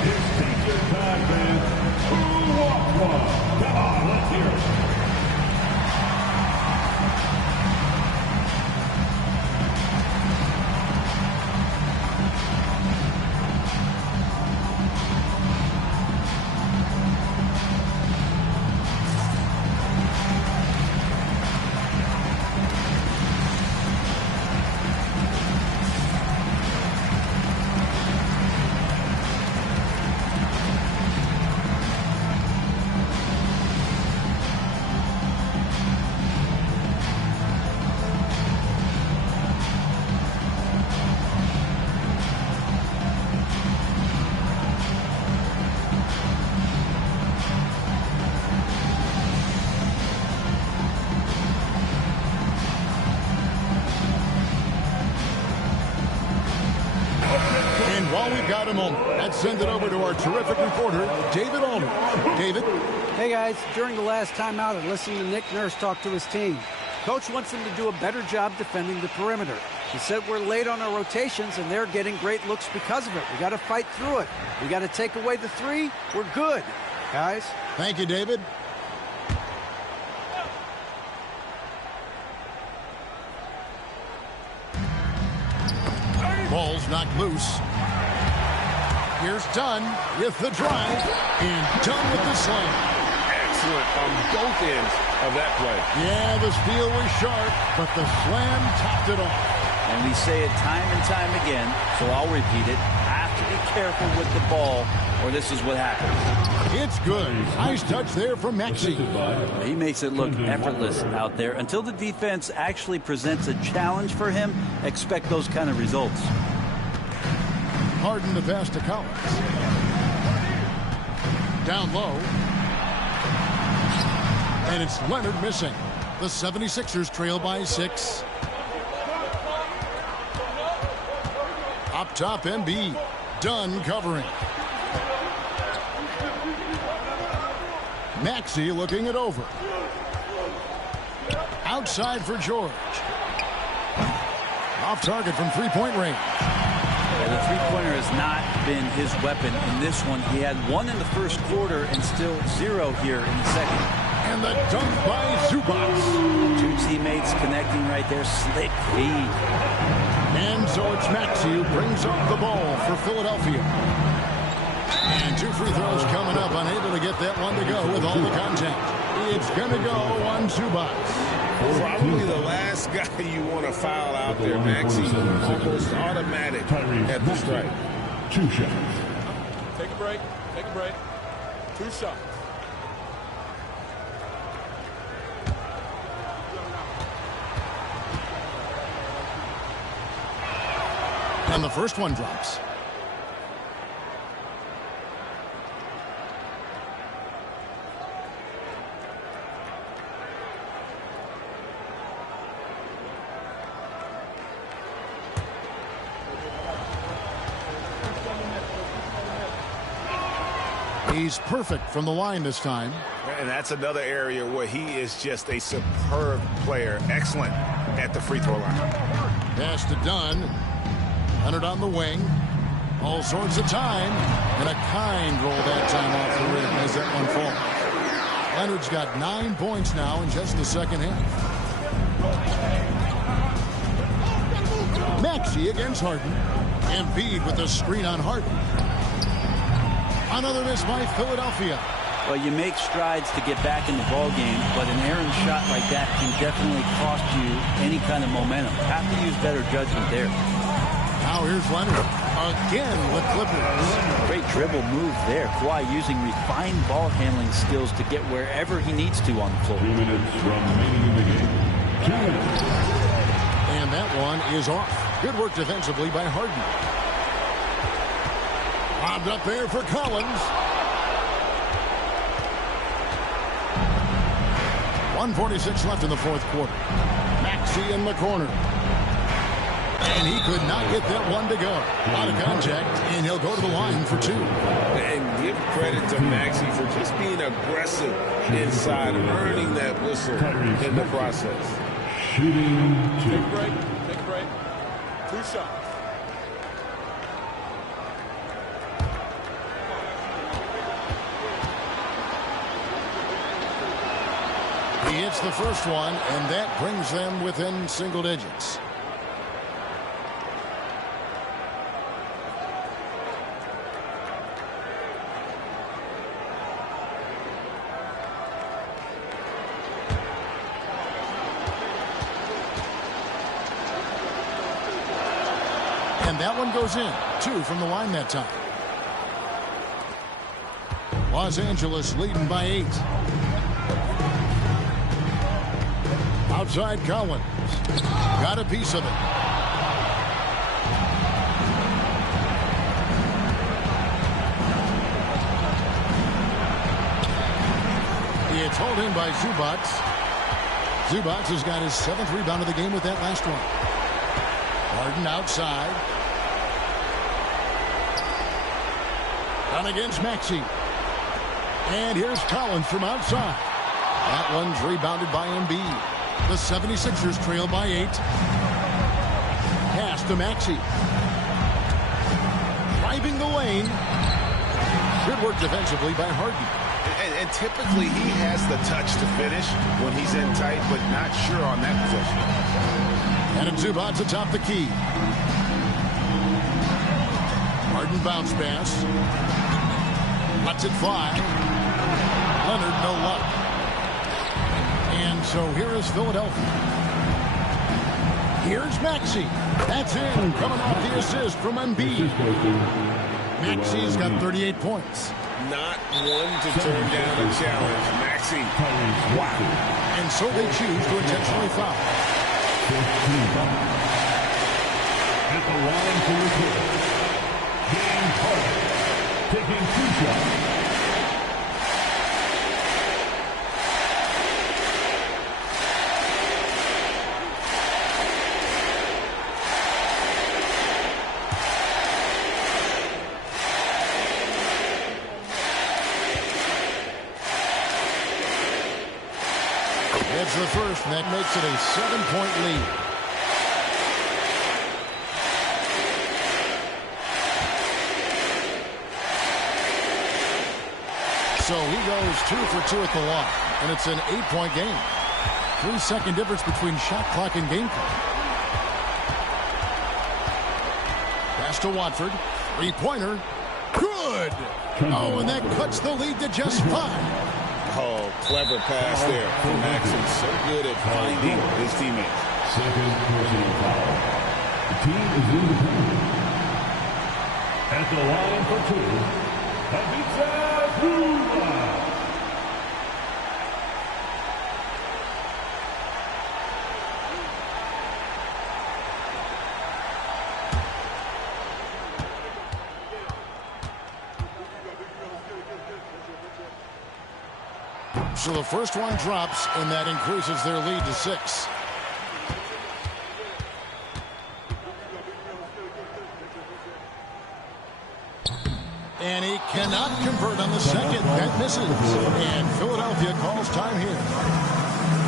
It's teacher time, fans. Who wants one? Come on, let's hear it. Got a moment. Let's send it over to our terrific reporter, David Allman. David? Hey, guys. During the last timeout, I listened to Nick Nurse talk to his team. Coach wants them to do a better job defending the perimeter. He said we're late on our rotations, and they're getting great looks because of it. We got to fight through it. We got to take away the three. We're good, guys. Thank you, David. Ball's knocked loose. Here's Dunn with the drive, and Dunn with the slam. Excellent on both ends of that play. Yeah, the steal was sharp, but the slam topped it off. And we say it time and time again, so I'll repeat it. Have to be careful with the ball, or this is what happens. It's good. Nice touch there from Maxey. He makes it look effortless out there. Until the defense actually presents a challenge for him, expect those kind of results. Harden to pass to Collins. Down low. And it's Leonard missing. The 76ers trail by 6. Up top, Embiid. Dunn covering. Maxey looking it over. Outside for George. Off target from three-point range. Yeah, the three-pointer has not been his weapon in this one. He had one in the first quarter and still 0 here in the second. And the dunk by Zubac. connecting right there. Slick feed. And so it's Maxey who brings up the ball for Philadelphia. And 2 free throws coming up. Unable to get that one to go with all the contact. It's going to go on Zubac. Probably the last guy you want to foul out there, Maxey. Almost automatic at the strike. 2 shots. Take a break. Take a break. 2 shots. And the first one drops. He's perfect from the line this time. And that's another area where he is just a superb player. Excellent at the free throw line. Pass to Dunn. Leonard on the wing. All sorts of time. And a kind roll that time off the rim as that one falls. Leonard's got 9 points now in just the second half. Maxey against Harden. Embiid with the screen on Harden. Another miss by Philadelphia. Well, you make strides to get back in the ball game, but an errant shot like that can definitely cost you any kind of momentum. Have to use better judgment there. Now here's Leonard again with Clippers. Great dribble move there. Kawhi using refined ball handling skills to get wherever he needs to on the floor. 2 minutes remaining in the game. 2 minutes. And that one is off. Good work defensively by Harden. Lobbed up there for Collins. 1:46 left in the fourth quarter. Maxey in the corner. And he could not get that one to go. Out of contact, and he'll go to the line for 2. And give credit to Maxey for just being aggressive inside, earning that whistle in the process. Shooting 2. Take a break. Take a break. 2 shots. He hits the first one, and that brings them within single digits. And that one goes in. 2 from the line that time. Los Angeles leading by 8. Outside Collins. Got a piece of it. It's hauled in by Zubac. Zubac has got his 7th rebound of the game with that last one. Harden outside. Down against Maxey. And here's Collins from outside. That one's rebounded by Embiid. The 76ers trail by 8. Pass to Maxey. Driving the lane. Good work defensively by Harden. And typically he has the touch to finish when he's in tight, but not sure on that possession. And Zubac atop the key. Harden bounce pass. Lets it fly. Leonard no luck. And so here is Philadelphia. Here's Maxey. That's in. Coming off the assist from Embiid. Maxey's got 38 points. Not one to turn down a challenge. Maxey. Wow. And so they choose to intentionally foul. At the line for the Clippers, James Harden taking 2 shots. It's the first, and that makes it a 7-point lead. So he goes 2 for 2 at the line, and it's an 8-point game. 3-second difference between shot clock and game clock. Pass to Watford. Three-pointer. Good. Oh, and that cuts the lead to just 5. Oh, clever pass there from Maxson. So good at finding his teammates. Second personal foul. The team is in the penalty. At the line for 2, Habitat Puma. So the first one drops, and that increases their lead to 6. And he cannot convert on the second. That misses. And Philadelphia calls time here.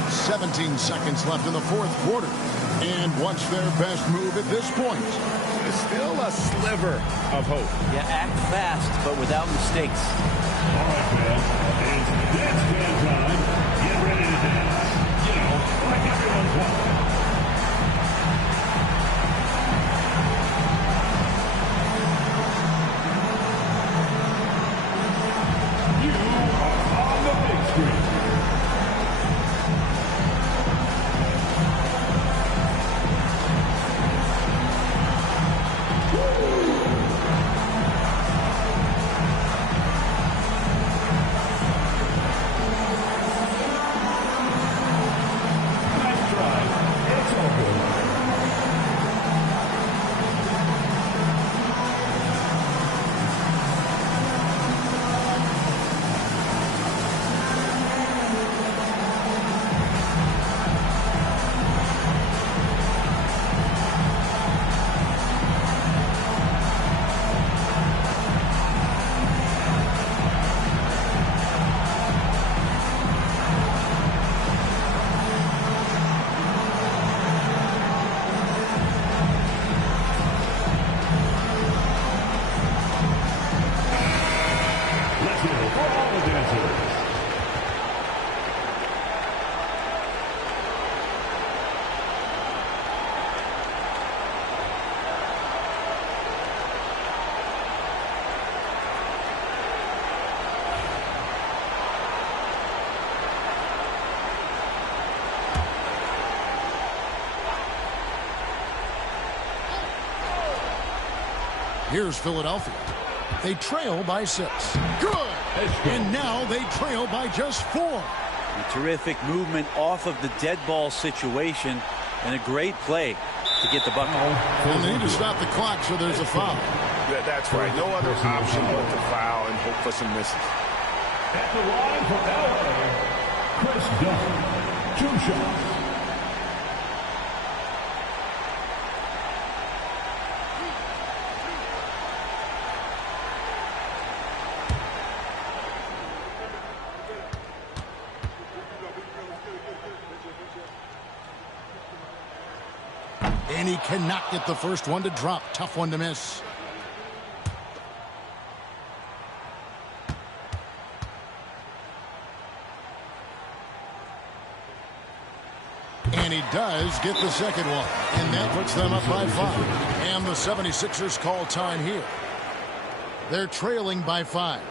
17 seconds left in the fourth quarter. And what's their best move at this point? There's still a sliver of hope. Yeah, act fast, but without mistakes. All right, man. It's dance band time. Get ready to dance. You know, like everyone's watching. You are on the big screen. Here's Philadelphia. They trail by 6. Good. And now they trail by just 4. A terrific movement off of the dead ball situation and a great play to get the bucket. And they need to stop the clock, so there's a foul. That's right. No other option but to foul and hope for some misses. At the line for LA, Chris Dunn. 2 shots. And he cannot get the first one to drop. Tough one to miss. And he does get the second one. And that puts them up by 5. And the 76ers call time here. They're trailing by 5.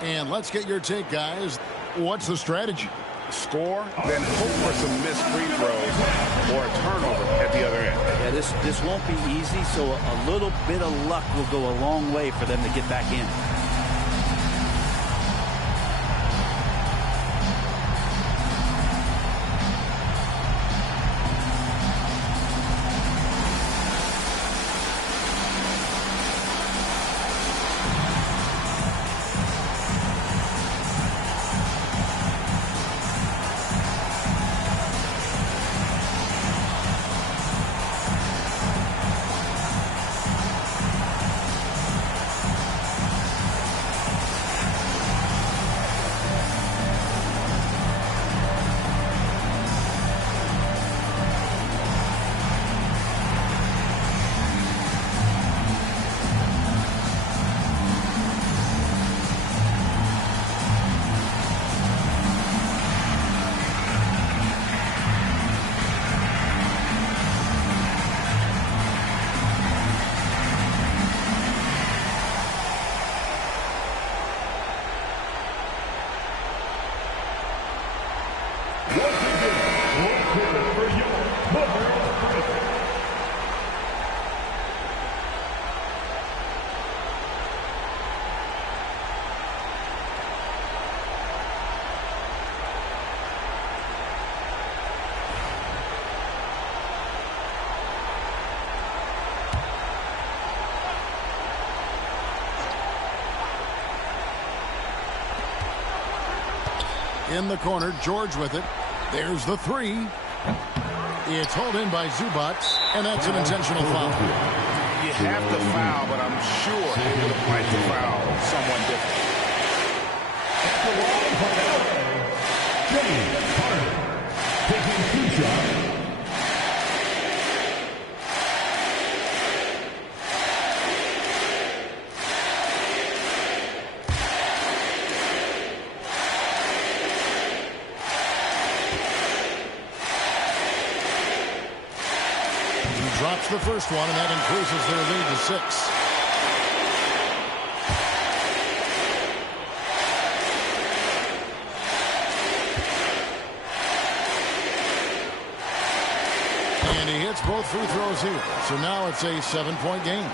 And let's get your take, guys. What's the strategy? Score, then hope for some missed free throws or a turnover at the other end. Yeah, this won't be easy, so a little bit of luck will go a long way for them to get back in. In the corner, George with it. There's the three. It's hauled in by Zubac, and that's an intentional foul. You have to foul, but I'm sure they would have liked to foul someone different. James Harden taking 2 shots. Drops the first one, and that increases their lead to 6. And he hits both free throws here. So now it's a 7-point game.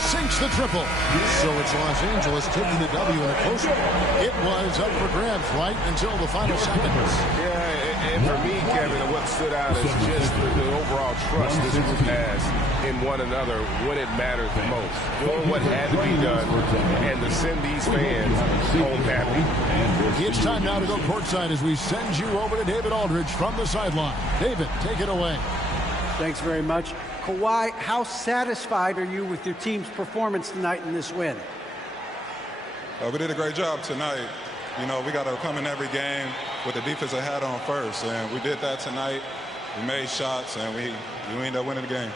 Sinks the triple. So it's Los Angeles taking the W in a close one. It was up for grabs right until the final seconds. Yeah, and for me, Kevin, what stood out is just the overall trust this group has in one another when it matters the most. Doing what had to be done and to send these fans home happy. It's time now to go courtside as we send you over to David Aldridge from the sideline. David, take it away. Thanks very much. Kawhi, how satisfied are you with your team's performance tonight in this win? We did a great job tonight. You know, we got to come in every game with the defensive hat on first, and we did that tonight. We made shots, and we ended up winning the game.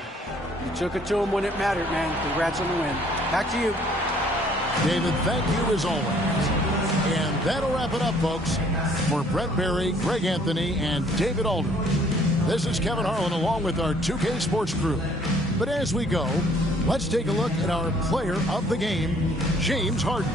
You took it to them when it mattered, man. Congrats on the win. Back to you. David, thank you as always. And that'll wrap it up, folks. For Brett Berry, Greg Anthony, and David Aldridge, this is Kevin Harlan along with our 2K Sports crew. But as we go, let's take a look at our player of the game, James Harden.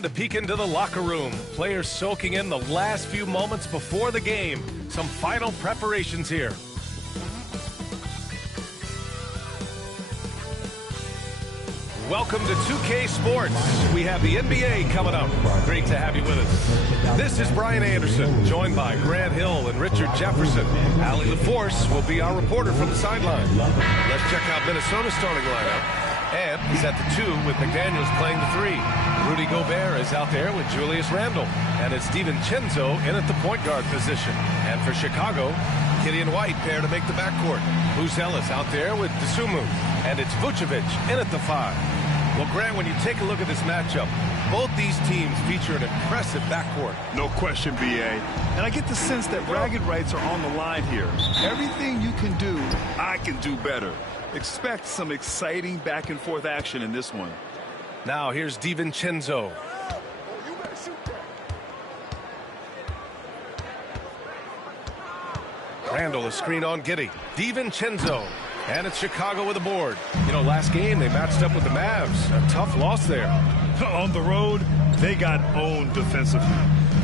And a peek into the locker room. Players soaking in the last few moments before the game. Some final preparations here. Welcome to 2K Sports. We have the NBA coming up. Great to have you with us. This is Brian Anderson, joined by Grant Hill and Richard Jefferson. Allie LaForce will be our reporter from the sideline. Let's check out Minnesota's starting lineup. And he's at the 2 with McDaniels playing the 3. Rudy Gobert is out there with Julius Randle. And it's DiVincenzo in at the point guard position. And for Chicago, Giddey and White pair to make the backcourt. Buzelis out there with Dosunmu. And it's Vucevic in at the 5. Well, Grant, when you take a look at this matchup, both these teams feature an impressive backcourt. No question, B.A. And I get the sense that bragging rights are on the line here. Everything you can do, I can do better. Expect some exciting back-and-forth action in this one. Now here's DiVincenzo. Randle, a screen on Giddey. DiVincenzo. And it's Chicago with a board. You know, last game they matched up with the Mavs. A tough loss there. On the road, they got owned defensively.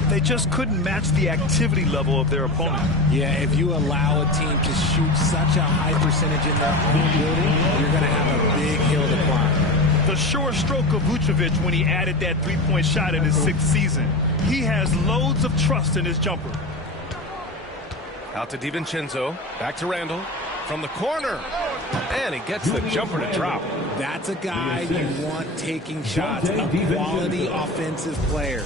They just couldn't match the activity level of their opponent. Yeah, if you allow a team to shoot such a high percentage in their own building, you're going to have a big hill to climb. The sure stroke of Vucevic when he added that three-point shot in his 6th season. He has loads of trust in his jumper. Out to DiVincenzo. Back to Randle. From the corner. And he gets the jumper to drop. That's a guy you want taking shots. A quality offensive player.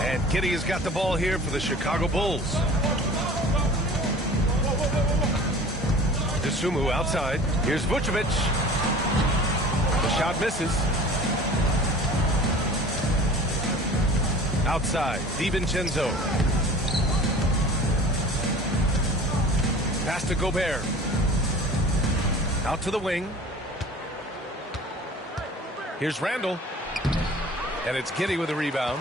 And Giddey has got the ball here for the Chicago Bulls. Dosunmu outside. Here's Vucevic. The shot misses. Outside, DiVincenzo. Pass to Gobert. Out to the wing. Here's Randle. And it's Giddey with a rebound.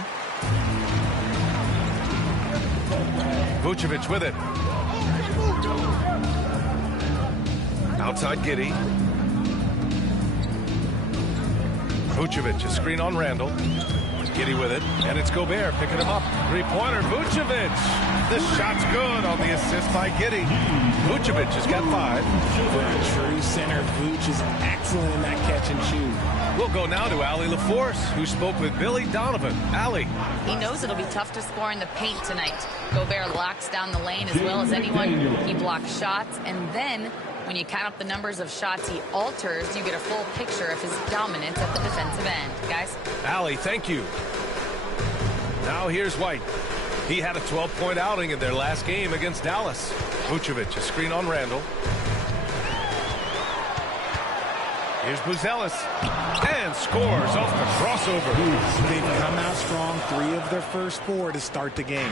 Vucevic with it. Outside Giddey. Vucevic, a screen on Randle. Giddey with it. And it's Gobert picking him up. Three-pointer, Vucevic. The shot's good on the assist by Giddey. Vucevic has got 5. For a true center, Vuce is excellent in that catch and shoot. We'll go now to Allie LaForce, who spoke with Billy Donovan. Allie. He knows it'll be tough to score in the paint tonight. Gobert locks down the lane as well as anyone. He blocks shots, and then when you count up the numbers of shots he alters, you get a full picture of his dominance at the defensive end. Guys? Allie, thank you. Now here's White. He had a 12-point outing in their last game against Dallas. Vucevic, a screen on Randle. Here's Buzelis. And scores off the crossover. They've come out strong 3 of their first 4 to start the game.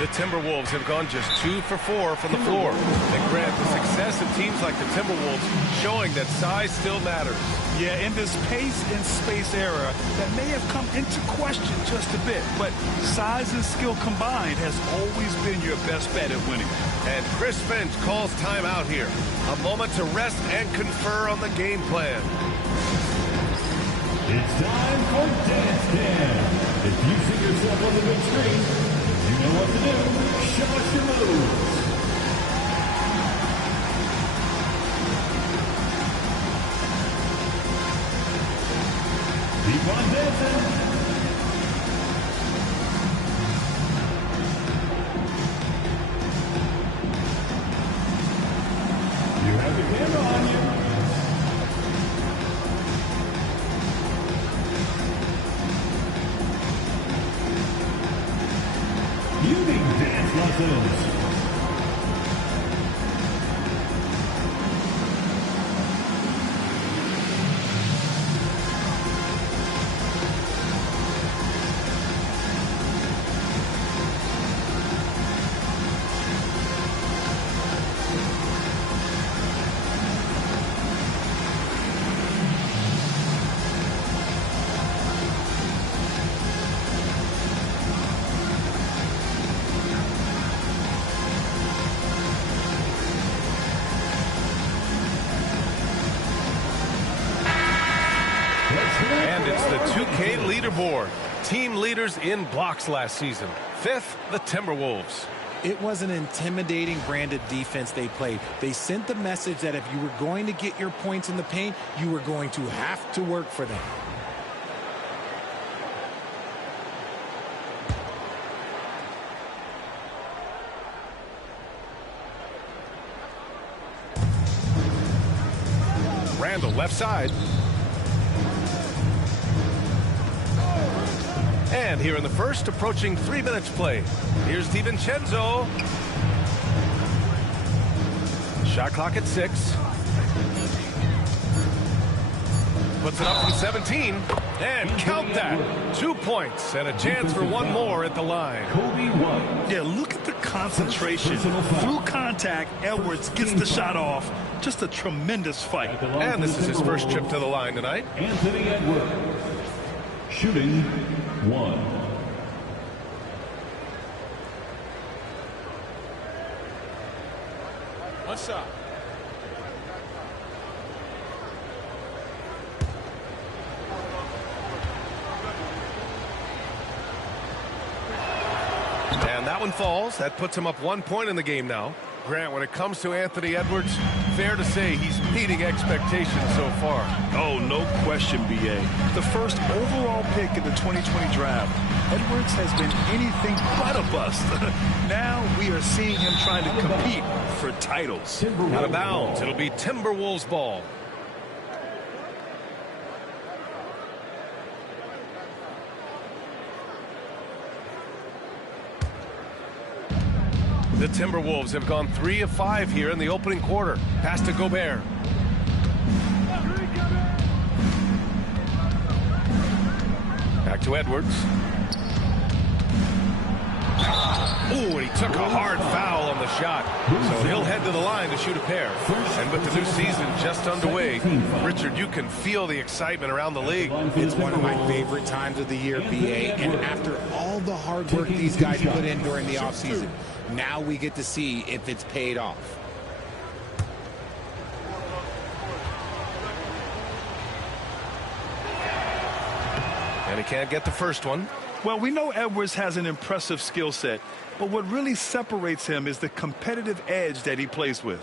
The Timberwolves have gone just 2 for 4 from the floor. And Grant, the success of teams like the Timberwolves showing that size still matters. Yeah, in this pace and space era, that may have come into question just a bit, but size and skill combined has always been your best bet at winning. And Chris Finch calls timeout here. A moment to rest and confer on the game plan. It's time for Dance Dance. If you see yourself on the big screen, you know what to do. Show us your moves. Keep on dancing. You have the camera on you. You need dance lessons. leaderboard. Team leaders in blocks last season. 5th, the Timberwolves. It was an intimidating branded defense they played. They sent the message that if you were going to get your points in the paint, you were going to have to work for them. Randall, left side. And here in the first, approaching 3 minutes play. Here's DiVincenzo. Shot clock at 6. Puts it up from 17. And count that. 2 points and a chance for one more at the line. Yeah, look at the concentration. Through contact, Edwards gets the shot off. Just a tremendous fight. And this is his first trip to the line tonight. Anthony Edwards, shooting 1. One shot. And that one falls. That puts him up 1 point in the game now. Grant, when it comes to Anthony Edwards, fair to say he's meeting expectations so far. Oh, no question, B.A. The first overall pick in the 2020 draft, Edwards has been anything but a bust. Now we are seeing him trying to compete for titles. Out of bounds. It'll be Timberwolves ball. The Timberwolves have gone 3 of 5 here in the opening quarter. Pass to Gobert. Back to Edwards. Ooh, and he took a hard foul on the shot. So he'll head to the line to shoot a pair. And with the new season just underway, Richard, you can feel the excitement around the league. It's one of my favorite times of the year, BA. And after all the hard work these guys put in during the offseason, now we get to see if it's paid off. And he can't get the first one. Well, we know Edwards has an impressive skill set, but what really separates him is the competitive edge that he plays with.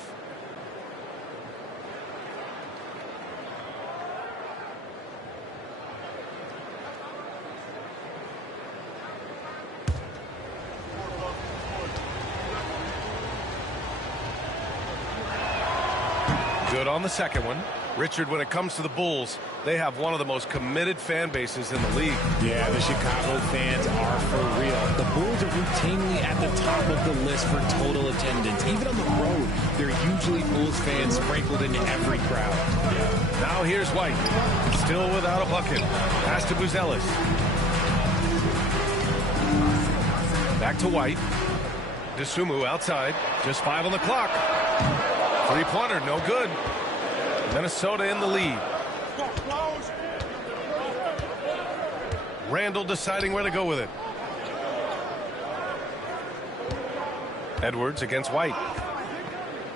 Good on the second one. Richard, when it comes to the Bulls, they have one of the most committed fan bases in the league. Yeah, the Chicago fans are for real. The Bulls are routinely at the top of the list for total attendance. Even on the road, there are usually Bulls fans sprinkled into every crowd. Now here's White. Still without a bucket. Pass to Buzelis. Back to White. DeSumo outside. Just 5 on the clock. Three-pointer, no good. Minnesota in the lead. Randall deciding where to go with it. Edwards against White.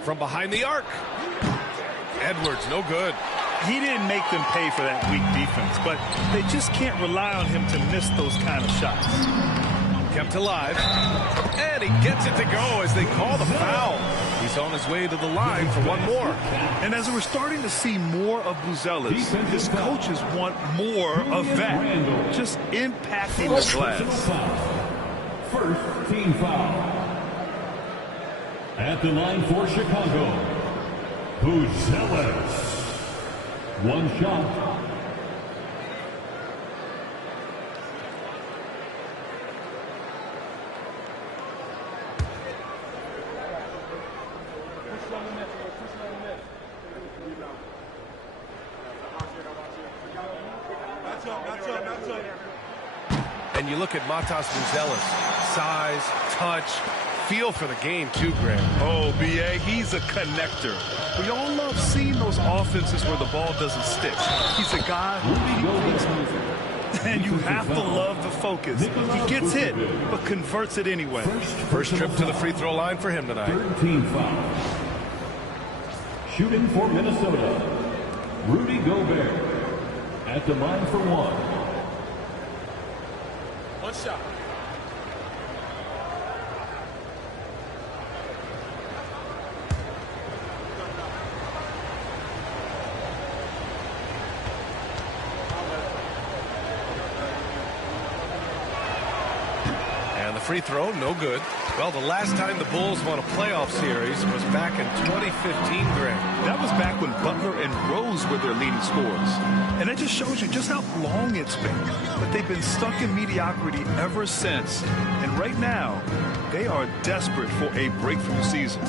From behind the arc. Edwards, no good. He didn't make them pay for that weak defense, but they just can't rely on him to miss those kind of shots. Kept alive. And he gets it to go as they call the foul. He's on his way to the line for one more. And as we're starting to see more of Buzelis, his coaches want more of that. Just impacting the glass. First team foul. At the line for Chicago, Buzelis. One shot. And you look at Matas Buzelis, size, touch, feel for the game too, Graham. Oh, B.A., he's a connector. We all love seeing those offenses where the ball doesn't stick. He's a guy who keeps things moving. And you have to love the focus. He gets hit, but converts it anyway. First trip to the free throw line for him tonight. Third team foul. Shooting for Minnesota, Rudy Gobert. At the line for one. One shot. And the free throw, no good. Well, the last time the Bulls won a playoff series was back in 2015, Greg. That was back when Butler and Rose were their leading scorers. And that just shows you just how long it's been. But they've been stuck in mediocrity ever since. And right now, they are desperate for a breakthrough season.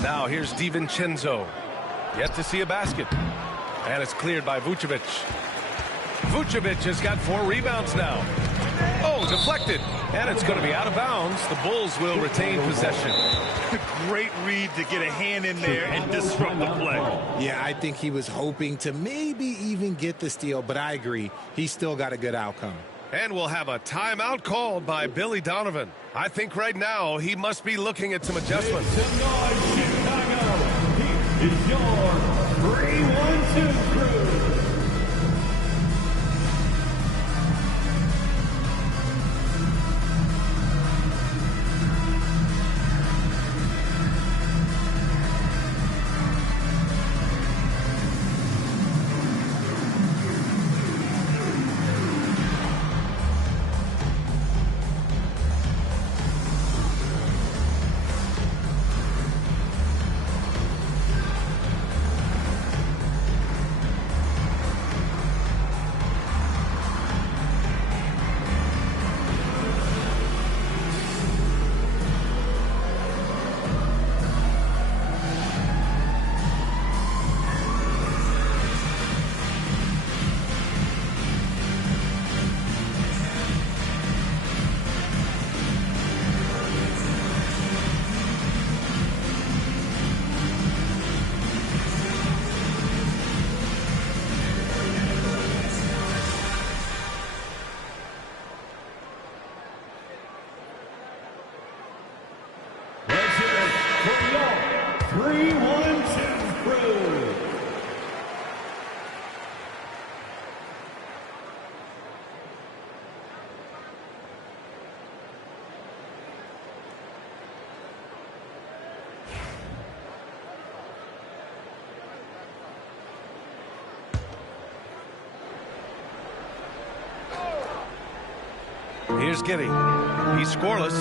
Now here's DiVincenzo. Yet to see a basket. And it's cleared by Vucevic. Vucevic has got 4 rebounds now. Oh, deflected. And it's going to be out of bounds. The Bulls will retain possession. Great read to get a hand in there and disrupt the play. Yeah, I think he was hoping to maybe even get the steal, but I agree. He still got a good outcome. And we'll have a timeout called by Billy Donovan. I think right now he must be looking at some adjustments. Chicago, here is your 3-1-2 crew. Here's Giddy. He's scoreless.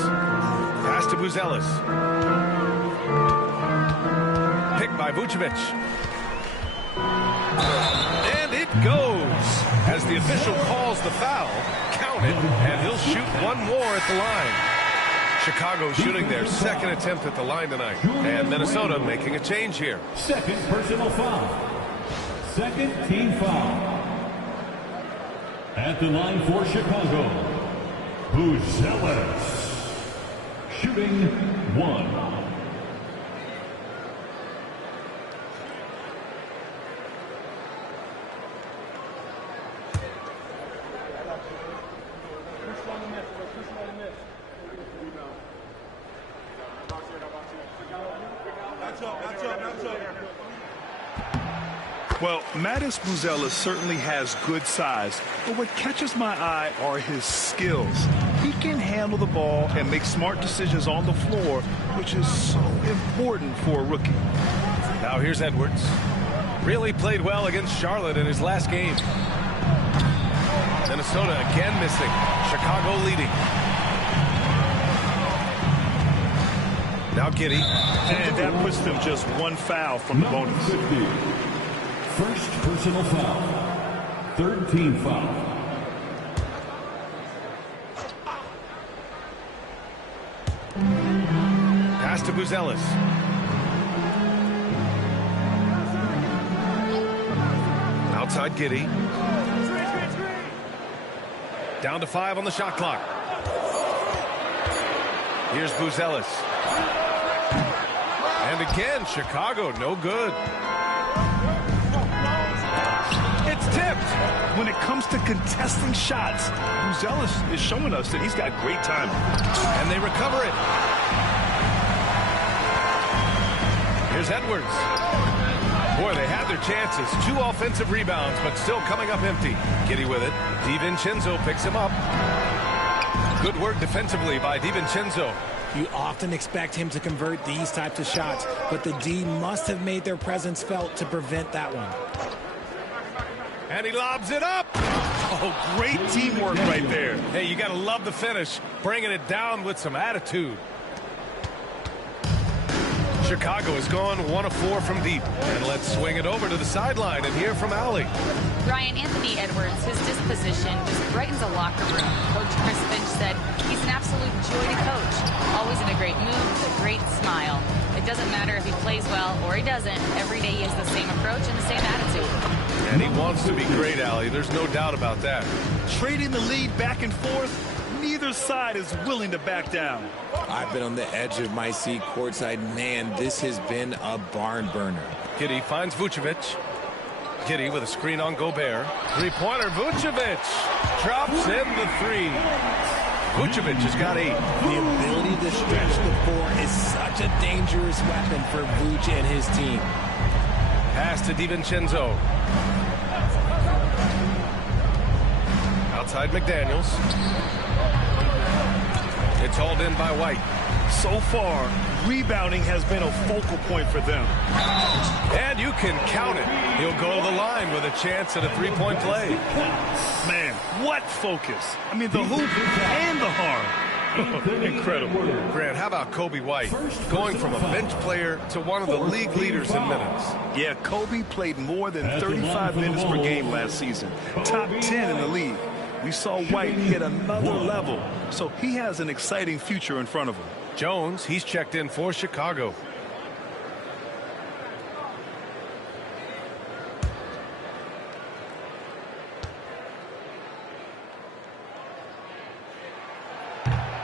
Pass to Buzelis. Picked by Vucevic. And it goes. As the official calls the foul, count it, and he'll shoot one more at the line. Chicago shooting their second attempt at the line tonight. And Minnesota making a change here. Second personal foul. Second team foul. At the line for Chicago, Buzelis. Shooting 1. Well, Mattis Buzelis certainly has good size, but what catches my eye are his skills. He can handle the ball and make smart decisions on the floor, which is so important for a rookie. Now here's Edwards. Really played well against Charlotte in his last game. Minnesota again missing. Chicago leading. Now Giddy. And that puts them just one foul from the bonus. 50. First personal foul. Third team foul. Pass to Buzelis. Outside Giddy. Down to 5 on the shot clock. Here's Buzelis. And again, Chicago, no good. It's tipped. When it comes to contesting shots, Buzelis is showing us that he's got great timing. And they recover it. Here's Edwards. Boy, they had their chances. 2 offensive rebounds, but still coming up empty. Giddy with it. DiVincenzo picks him up. Good work defensively by DiVincenzo. You often expect him to convert these types of shots, but the D must have made their presence felt to prevent that one. And he lobs it up. Oh, great teamwork right there. Hey, you got to love the finish, bringing it down with some attitude. Chicago has gone 1 of 4 from deep. And let's swing it over to the sideline and hear from Allie. Ryan, Anthony Edwards, his disposition just brightens a locker room. Coach Chris Finch said he's an absolute joy to coach. Always in a great mood with a great smile. It doesn't matter if he plays well or he doesn't. Every day he has the same approach and the same attitude. And he wants to be great, Allie. There's no doubt about that. Trading the lead back and forth, neither side is willing to back down. I've been on the edge of my seat courtside. Man, this has been a barn burner. Giddey finds Vucevic. Giddey with a screen on Gobert. Three-pointer, Vucevic drops in the 3. Vucevic has got 8. The ability to stretch the floor is such a dangerous weapon for Vuce and his team. Pass to DiVincenzo. Outside McDaniels. It's hauled in by White. So far, rebounding has been a focal point for them. And you can count it. He'll go to the line with a chance at a three-point play. Man, what focus. I mean, the hoop and the harm. Incredible. Grant, how about Kobe White? Going from a bench player to one of the league leaders in minutes. Yeah, Kobe played more than 35 minutes per game last season. Top 10 in the league. We saw White hit another level, so he has an exciting future in front of him. Jones, he's checked in for Chicago.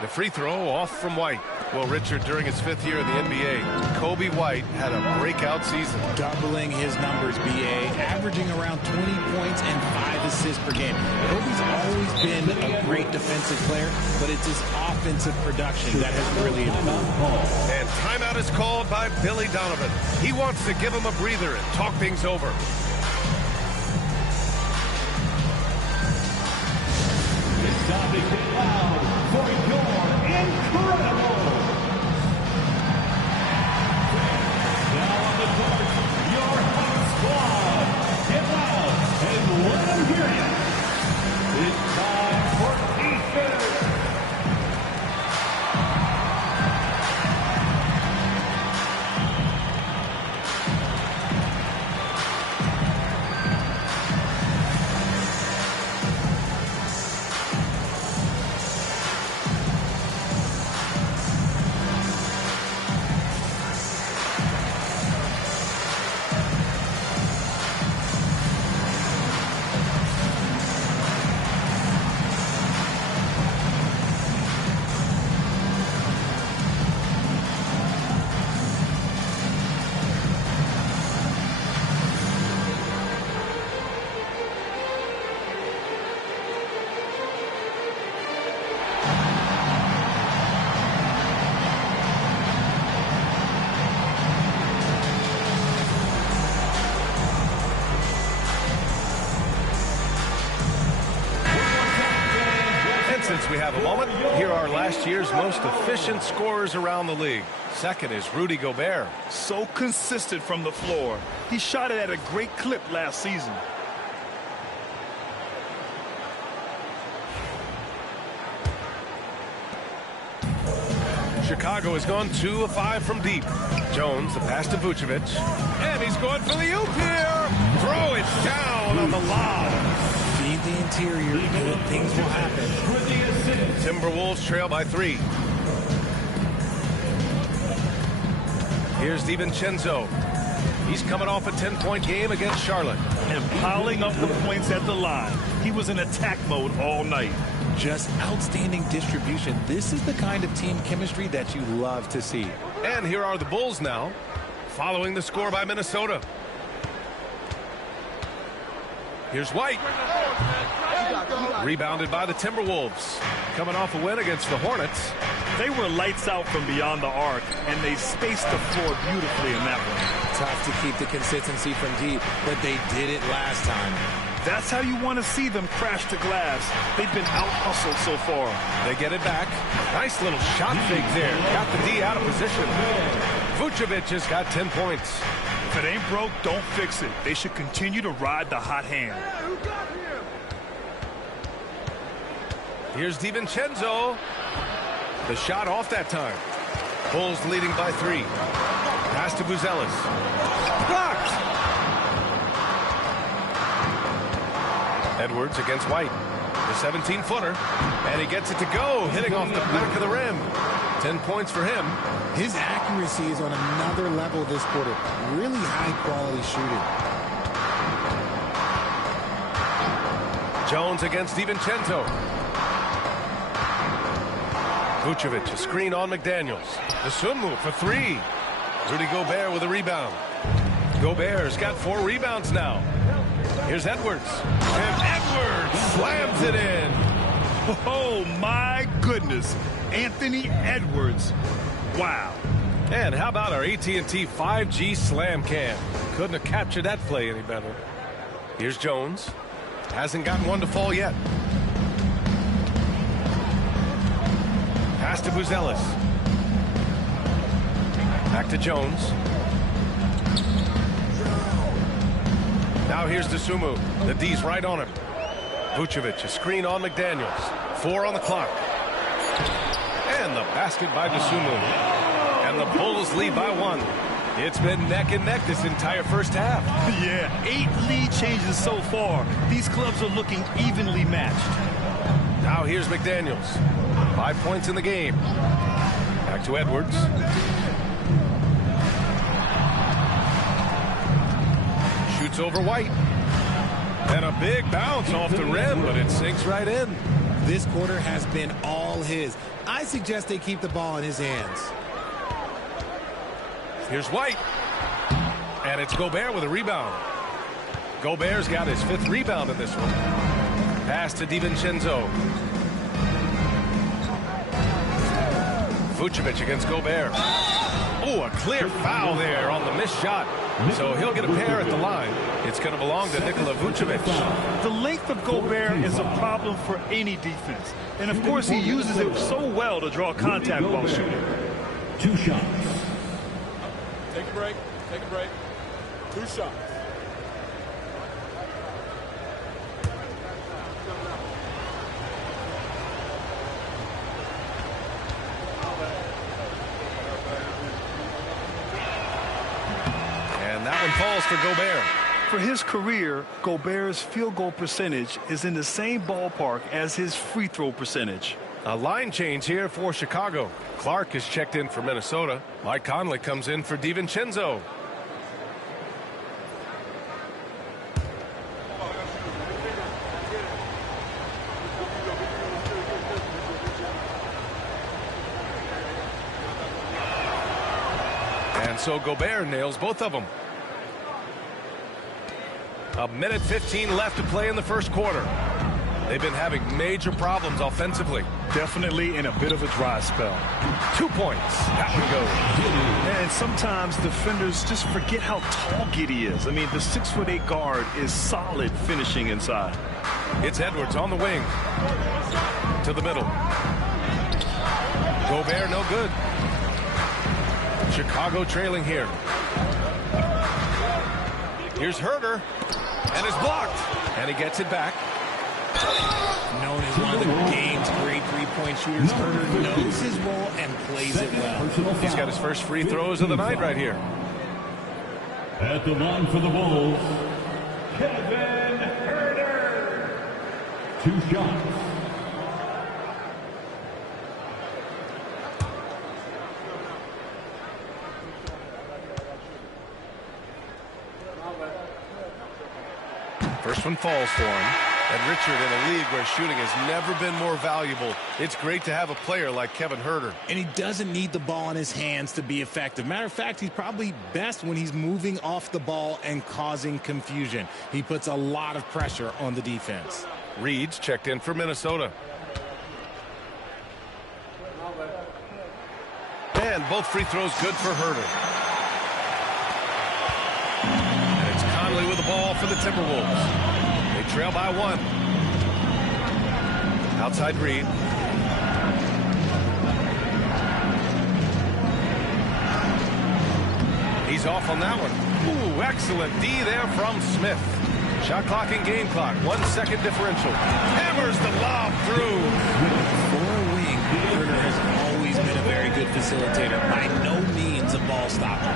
The free throw off from White. Well, Richard, during his 5th year in the NBA, Kobe White had a breakout season. Doubling his numbers, BA, averaging around 20 points and 5 assists per game. Kobe's always been a great defensive player, but it's his offensive production that has really improved. And timeout is called by Billy Donovan. He wants to give him a breather and talk things over. It's time to get loud for your incredible. Now on the court, your hot squad. Get loud and let them hear you. It's time for defense. Since we have a moment, here are last year's most efficient scorers around the league. Second is Rudy Gobert. So consistent from the floor. He shot it at a great clip last season. Chicago has gone 2 of 5 from deep. Jones, the pass to Vucevic. And he's going for the oop here. Throw it down on the lob. Feed the interior, good things will happen. Timberwolves trail by 3. Here's DiVincenzo. He's coming off a 10-point game against Charlotte. And piling up the points at the line. He was in attack mode all night. Just outstanding distribution. This is the kind of team chemistry that you love to see. And here are the Bulls now, following the score by Minnesota. Here's White. Rebounded by the Timberwolves. Coming off a win against the Hornets. They were lights out from beyond the arc, and they spaced the floor beautifully in that one. Tough to keep the consistency from deep, but they did it last time. That's how you want to see them crash the glass. They've been out-hustled so far. They get it back. Nice little shot fake there. Got the D out of position. Vucevic has got 10 points. If it ain't broke, don't fix it. They should continue to ride the hot hand. Here's DiVincenzo. The shot off that time. Bulls leading by 3. Pass to Buzelis. Blocked! Edwards against White. The 17-footer. And he gets it to go, hitting off the back of the rim. 10 points for him. His accuracy is on another level this quarter. Really high-quality shooting. Jones against DiVincenzo. Vucevic, a screen on McDaniels. The swim move for 3. Rudy Gobert with a rebound. Gobert's got 4 rebounds now. Here's Edwards. And Edwards slams it in. Oh, my goodness. Anthony Edwards. Wow. And how about our AT&T 5G slam cam? Couldn't have captured that play any better. Here's Jones. Hasn't gotten one to fall yet. Pass to Buzelis. Back to Jones. Now here's Dosunmu. The D's right on him. Vucevic, a screen on McDaniels. 4 on the clock. And the basket by Dosunmu. And the Bulls lead by 1. It's been neck and neck this entire first half. Yeah, 8 lead changes so far. These clubs are looking evenly matched. Now here's McDaniels. 5 points in the game. Back to Edwards. Shoots over White. And a big bounce off the rim, but it sinks right in. This quarter has been all his. I suggest they keep the ball in his hands. Here's White. And it's Gobert with a rebound. Gobert's got his 5th rebound in this one. Pass to DiVincenzo. Vucevic against Gobert. Oh, a clear foul there on the missed shot. So he'll get a pair at the line. It's going to belong to Nikola Vucevic. The length of Gobert is a problem for any defense. And, of course, he uses it so well to draw contact while shooting. 2 shots. Take a break. Take a break. 2 shots. And that one falls for Gobert. For his career, Gobert's field goal percentage is in the same ballpark as his free throw percentage. A line change here for Chicago. Clark is checked in for Minnesota. Mike Conley comes in for DiVincenzo. And so Gobert nails both of them. 1:15 left to play in the first quarter. They've been having major problems offensively. Definitely in a bit of a dry spell. 2 points. That one goes. And sometimes defenders just forget how tall Giddey is. I mean, the 6'8" guard is solid finishing inside. It's Edwards on the wing. To the middle. Gobert no good. Chicago trailing here. Here's Herter. And it's blocked. And he gets it back. Known as one of the game's great three-point shooters, Herter knows his role and plays it well. He's got his first free throws of the night right here. At the line for the Bulls, Kevin Herter. 2 shots. First one falls for him. And Richard, in a league where shooting has never been more valuable, it's great to have a player like Kevin Herter. And he doesn't need the ball in his hands to be effective. Matter of fact, he's probably best when he's moving off the ball and causing confusion. He puts a lot of pressure on the defense. Reed's checked in for Minnesota. And both free throws good for Herter. And it's Conley with the ball for the Timberwolves. They trail by 1. Outside Reed. He's off on that one. Ooh, excellent D there from Smith. Shot clock and game clock. 1 second differential. Hammers the lob through. For a wing, Turner has always been a very good facilitator. By no means a ball stopper.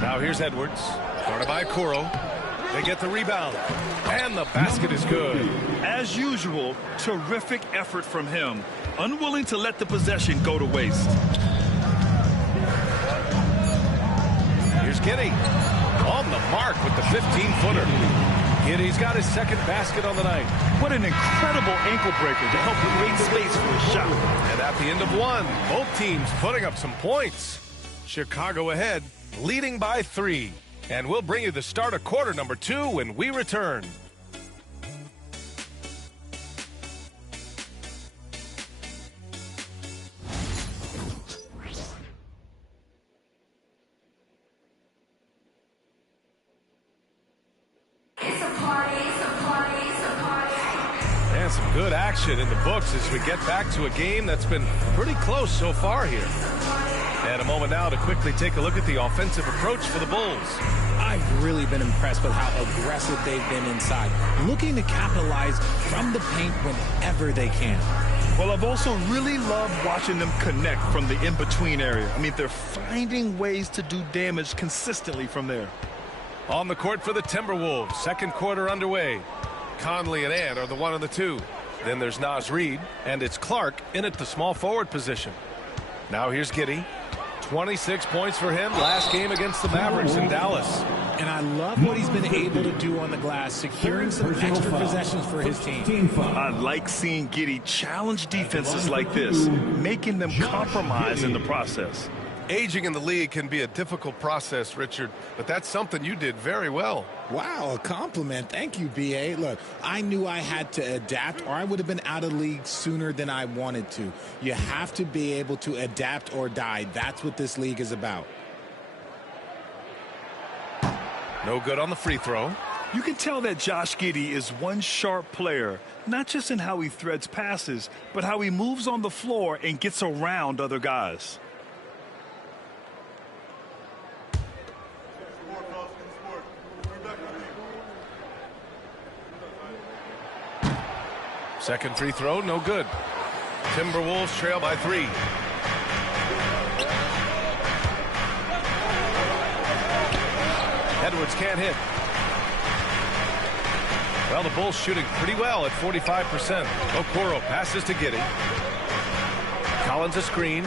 Now here's Edwards. Started by Okoro. They get the rebound. And the basket is good. As usual, terrific effort from him. Unwilling to let the possession go to waste. Here's Giddey. On the mark with the 15-footer. Giddey's got his second basket on the night. What an incredible ankle breaker to help create space for a shot. And at the end of 1, both teams putting up some points. Chicago ahead, leading by 3. And we'll bring you the start of quarter number 2 when we return. And some good action in the books as we get back to a game that's been pretty close so far here. And a moment now to quickly take a look at the offensive approach for the Bulls. I've really been impressed with how aggressive they've been inside, looking to capitalize from the paint whenever they can. Well, I've also really loved watching them connect from the in-between area. I mean, they're finding ways to do damage consistently from there. On the court for the Timberwolves, second quarter underway. Conley and Ant are the 1 and the 2. Then there's Naz Reid, and it's Clark in at the small forward position. Now here's Giddey. 26 points for him last game against the Mavericks in Dallas. And I love what he's been able to do on the glass, securing some extra possessions for his team. I like seeing Giddey challenge defenses like this, making them compromise in the process. Aging in the league can be a difficult process, Richard, but that's something you did very well. Wow, a compliment. Thank you, B.A. Look, I knew I had to adapt or I would have been out of league sooner than I wanted to. You have to be able to adapt or die. That's what this league is about. No good on the free throw. You can tell that Josh Giddey is one sharp player, not just in how he threads passes, but how he moves on the floor and gets around other guys. Second free throw, no good. Timberwolves trail by 3. Edwards can't hit. Well, the Bulls shooting pretty well at 45%. Okoro passes to Giddey. Collins a screen.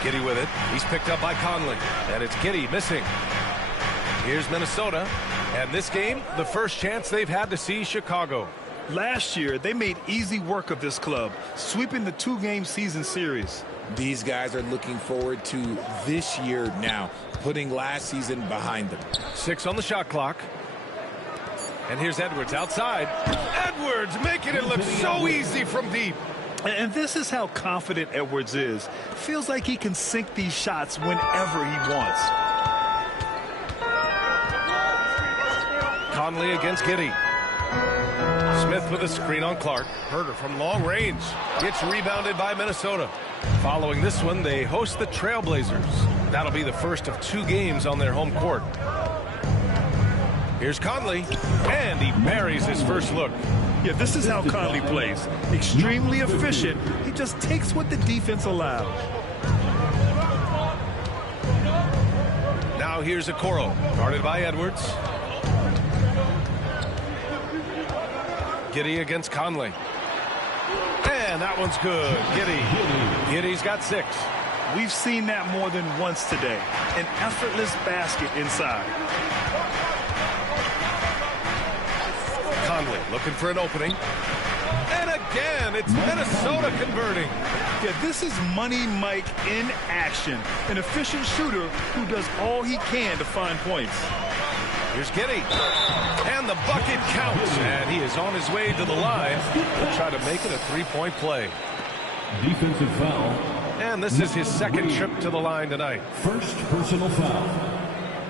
Giddey with it. He's picked up by Conley. And it's Giddey missing. Here's Minnesota. And this game, the first chance they've had to see Chicago. Last year, they made easy work of this club, sweeping the 2-game season series. These guys are looking forward to this year now, putting last season behind them. 6 on the shot clock. And here's Edwards outside. Edwards making it look so easy from deep. And this is how confident Edwards is. Feels like he can sink these shots whenever he wants. Conley against Giddey. Smith with a screen on Clark. Herter from long range. Gets rebounded by Minnesota. Following this one, they host the Trailblazers. That'll be the first of 2 games on their home court. Here's Conley, and he buries his first look. Yeah, this is how Conley plays. Extremely efficient. He just takes what the defense allows. Now here's Okoro, guarded by Edwards. Giddey against Conley. And that one's good. Giddey's got 6. We've seen that more than once today. An effortless basket inside. Conley looking for an opening. And again, it's Minnesota converting. Yeah, this is Money Mike in action. An efficient shooter who does all he can to find points. Here's Giddey. And the bucket counts. And he is on his way to the line. He'll try to make it a 3-point play. Defensive foul. And this is his second trip to the line tonight. First personal foul.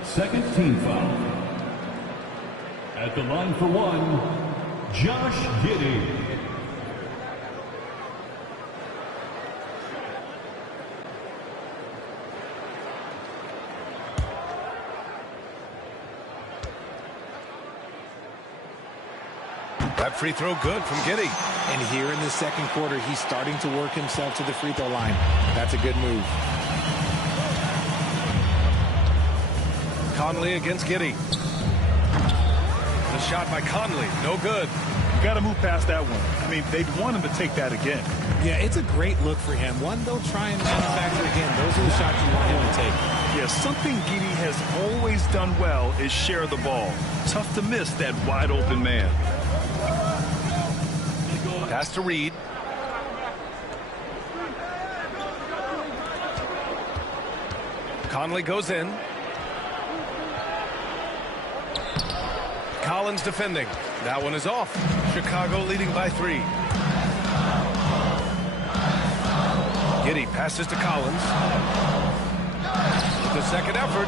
Second team foul. At the line for one, Josh Giddey. That free throw good from Giddey. And here in the second quarter, he's starting to work himself to the free throw line. That's a good move. Conley against Giddey. The shot by Conley, no good. You got to move past that one. I mean, they'd want him to take that again. Yeah, it's a great look for him. One, they'll try and manufacture again. Those are the shots you want him to take. Yeah, something Giddey has always done well is share the ball. Tough to miss that wide open man. Pass to Reed. Conley goes in. Collins defending. That one is off. Chicago leading by 3. Giddey passes to Collins. With the second effort.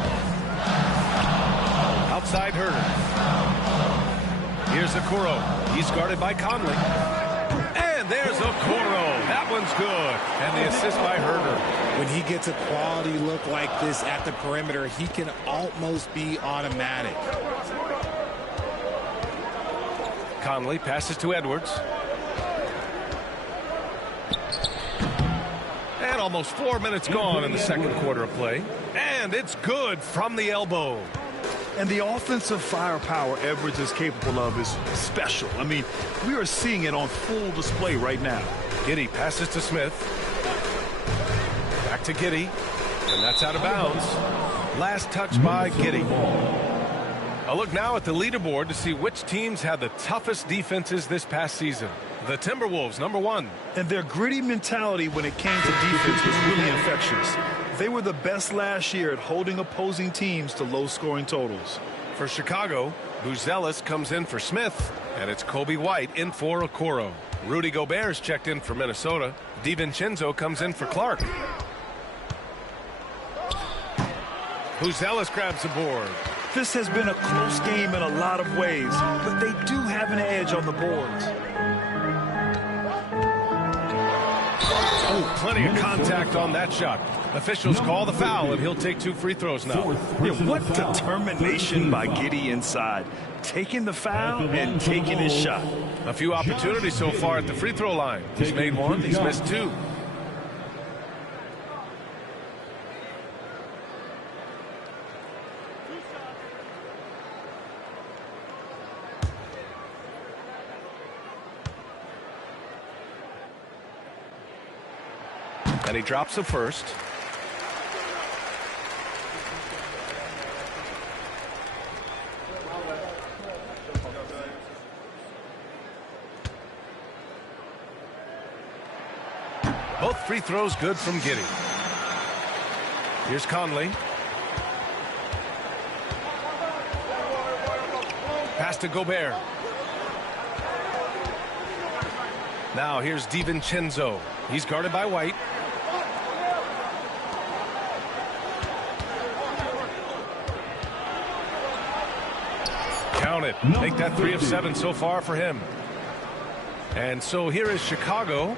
Outside Herder. Here's Okoro. He's guarded by Conley. And there's Okoro. That one's good. And the assist by Herder. When he gets a quality look like this at the perimeter, he can almost be automatic. Conley passes to Edwards. And almost 4 minutes gone in the second quarter of play. And it's good from the elbow. And the offensive firepower Edwards is capable of is special. I mean, we are seeing it on full display right now. Giddey passes to Smith. Back to Giddey. And that's out of bounds. Last touch by Giddey. A look now at the leaderboard to see which teams had the toughest defenses this past season. The Timberwolves, number 1. And their gritty mentality when it came to defense was really infectious. They were the best last year at holding opposing teams to low-scoring totals. For Chicago, Buzelis comes in for Smith, and it's Kobe White in for Okoro. Rudy Gobert's checked in for Minnesota. DiVincenzo comes in for Clark. Buzelis grabs the board. This has been a close game in a lot of ways, but they do have an edge on the boards. Oh, plenty of contact on that shot. Officials call the foul, and he'll take 2 free throws now. Yeah, what determination by Giddey inside. Taking the foul and taking his shot. A few opportunities so far at the free throw line. He's made 1, he's missed 2. And he drops the first. Both free throws good from Giddey. Here's Conley. Pass to Gobert. Now here's DiVincenzo. He's guarded by White. Count it. Make that 3 of 7 so far for him. And so here is Chicago.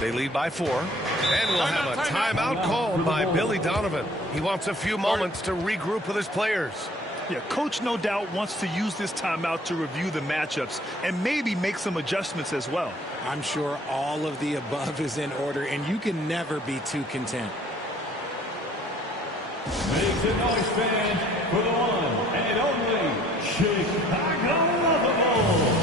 They lead by 4. And we'll have a timeout called by Billy Donovan. He wants a few moments to regroup with his players. Yeah, coach no doubt wants to use this timeout to review the matchups and maybe make some adjustments as well. I'm sure all of the above is in order, and you can never be too content. Make some noise, fans, for the one and only Chicago Bulls.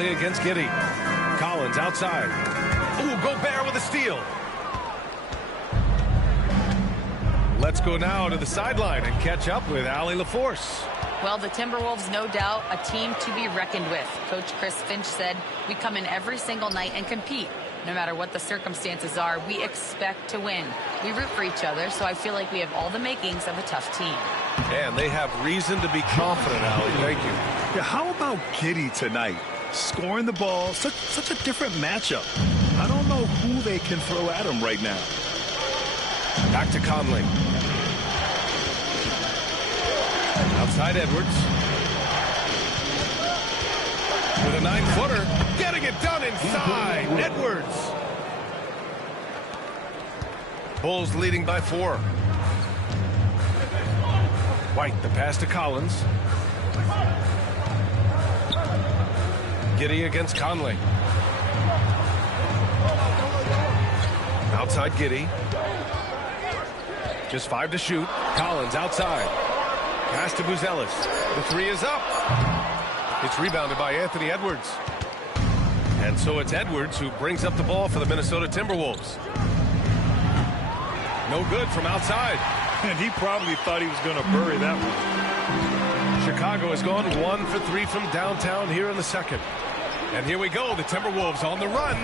Conley against Giddey. Collins outside. Ooh, Gobert with a steal. Let's go now to the sideline and catch up with Allie LaForce. Well, the Timberwolves, no doubt, a team to be reckoned with. Coach Chris Finch said, we come in every single night and compete. No matter what the circumstances are, we expect to win. We root for each other, so I feel like we have all the makings of a tough team. And they have reason to be confident, Allie. Thank you. Yeah, how about Giddey tonight? Scoring the ball, such a different matchup. I don't know who they can throw at him right now. Back to Conley. Outside Edwards. With a 9-footer. Getting it done inside. Edwards. Bulls leading by 4. White, the pass to Collins. Giddey against Conley. Outside Giddey. Just 5 to shoot. Collins outside. Pass to Buzelis. The 3 is up. It's rebounded by Anthony Edwards. And so it's Edwards who brings up the ball for the Minnesota Timberwolves. No good from outside. And he probably thought he was going to bury that one. Chicago has gone 1 for 3 from downtown here in the second. And here we go. The Timberwolves on the run.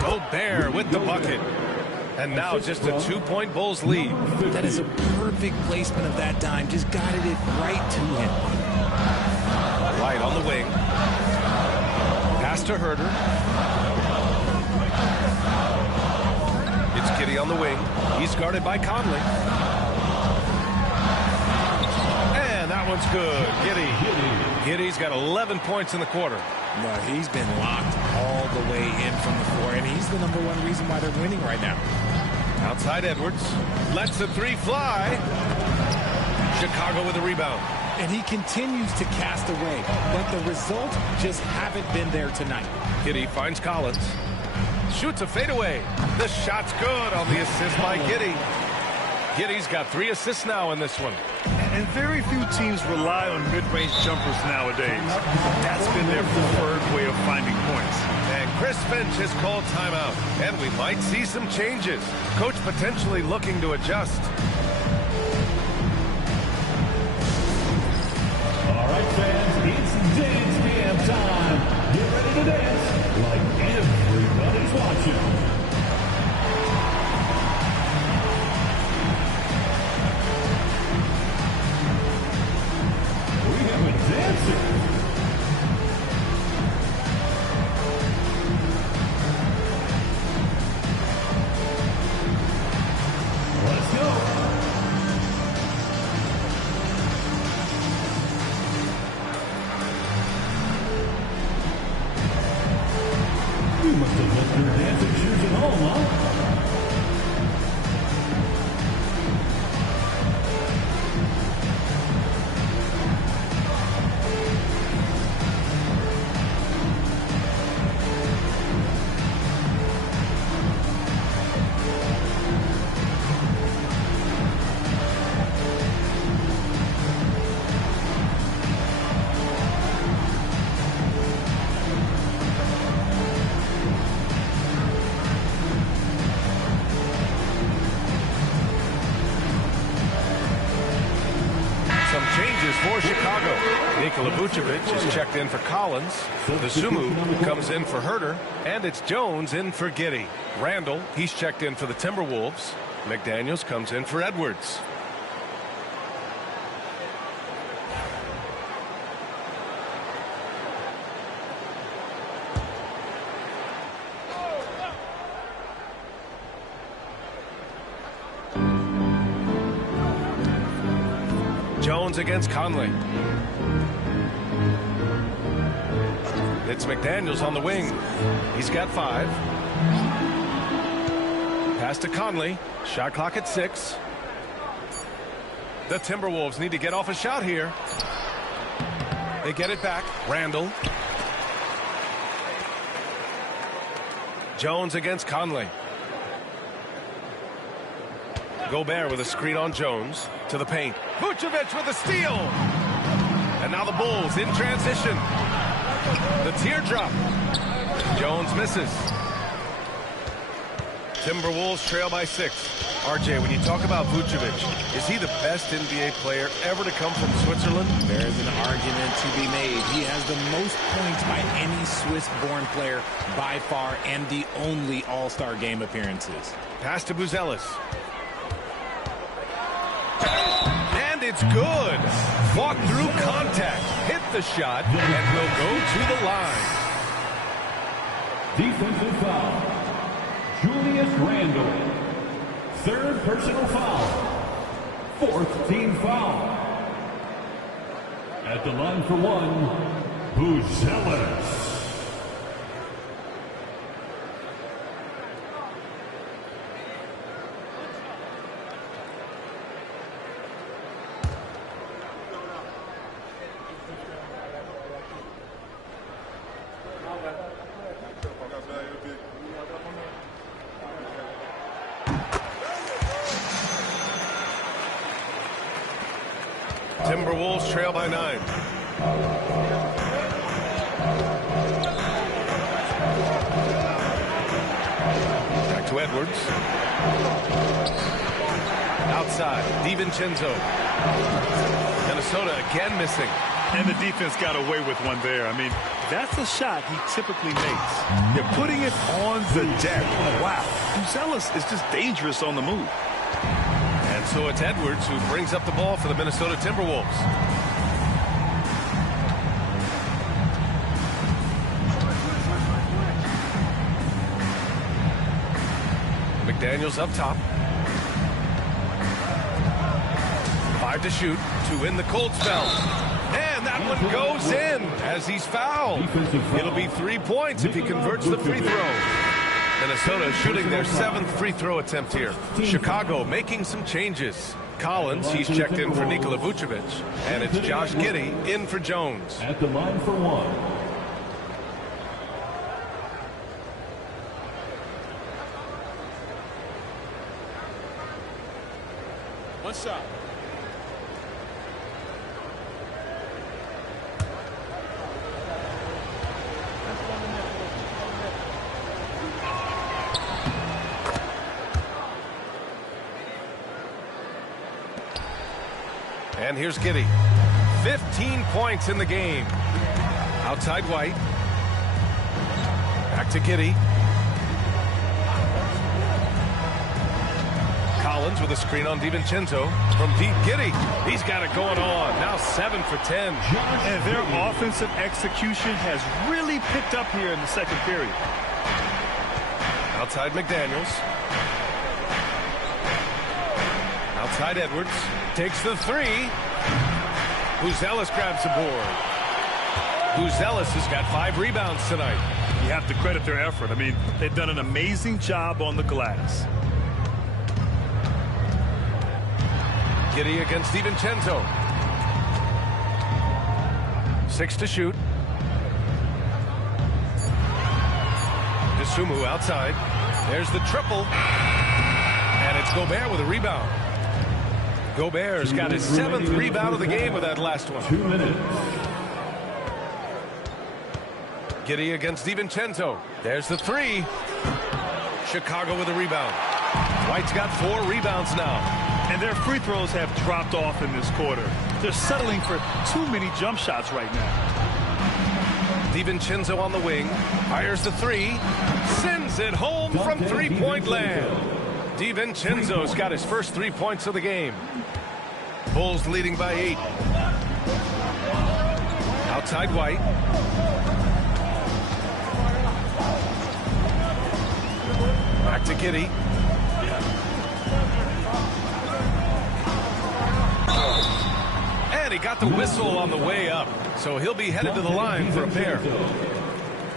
Gobert with the bucket. And now just a 2-point Bulls lead. That is a perfect placement of that dime. Just guided it right to him. White on the wing. Pass to Herter. It's Giddey on the wing. He's guarded by Conley. And that one's good. Giddey. Giddey's got 11 points in the quarter. No, he's been locked all the way in from the floor, and he's the #1 reason why they're winning right now. Outside Edwards. Lets the 3 fly. Chicago with a rebound. And he continues to cast away, but the results just haven't been there tonight. Giddey finds Collins. Shoots a fadeaway. The shot's good on the assist by Giddey. Giddey's got 3 assists now in this one. And very few teams rely on mid-range jumpers nowadays. That's been their preferred way of finding points. And Chris Finch has called timeout. And we might see some changes. Coach potentially looking to adjust. All right, fans, it's dance jam time. Get ready to dance like everybody's watching. We have a dancer. Let's go. You must have left your dancing shoes at home, huh? For Chicago, Nikola Vucevic is checked in for Collins. The Sumu comes in for Herter, and it's Jones in for Giddey. Randall, he's checked in for the Timberwolves. McDaniels comes in for Edwards. Jones against Conley. It's McDaniels on the wing. He's got 5. Pass to Conley. Shot clock at 6. The Timberwolves need to get off a shot here. They get it back. Randall. Jones against Conley. Gobert with a screen on Jones. To the paint. Vucevic with a steal. And now the Bulls in transition. The teardrop. Jones misses. Timberwolves trail by 6. RJ, when you talk about Vucevic, is he the best NBA player ever to come from Switzerland? There is an argument to be made. He has the most points by any Swiss-born player by far and the only All-Star game appearances. Pass to Buzelis. And it's good. Walk through contact, hit the shot, and will go to the line. Defensive foul. Julius Randle. Third personal foul. Fourth team foul. At the line for one, Buzelis. Timberwolves trail by 9. Back to Edwards. Outside, DiVincenzo. Minnesota again missing. And the defense got away with one there. I mean, that's a shot he typically makes. They're putting it on the deck. Wow. Buzelis is just dangerous on the move. And so it's Edwards who brings up the ball for the Minnesota Timberwolves. McDaniels up top. 5 to shoot to win the cold spell. And that one goes in as he's fouled. It'll be 3 points if he converts the free throw. Minnesota shooting their 7th free throw attempt here. Chicago making some changes. Collins, he's checked in for Nikola Vucevic. And it's Josh Giddey in for Jones. At the line for one. One shot. And here's Giddey. 15 points in the game. Outside White. Back to Giddey. Collins with a screen on DiVincenzo. From deep, Giddey. He's got it going on. Now 7 for 10. And their offensive execution has really picked up here in the second period. Outside McDaniels. Outside Edwards. Takes the 3. Buzelis grabs the board. Buzelis has got 5 rebounds tonight. You have to credit their effort. I mean, they've done an amazing job on the glass. Giddey against DiVincenzo. 6 to shoot. Dosunmu outside. There's the triple. And it's Gobert with a rebound. Gobert's got his 7th rebound of the game with that last one. 2 minutes. Giddey against DiVincenzo. There's the 3. Chicago with a rebound. White's got 4 rebounds now. And their free throws have dropped off in this quarter. They're settling for too many jump shots right now. DiVincenzo on the wing. Fires the 3. Sends it home from three-point land. DiVincenzo's got his first 3 points of the game. Bulls leading by 8. Outside White. Back to Giddey. And he got the whistle on the way up. So he'll be headed to the line for a pair.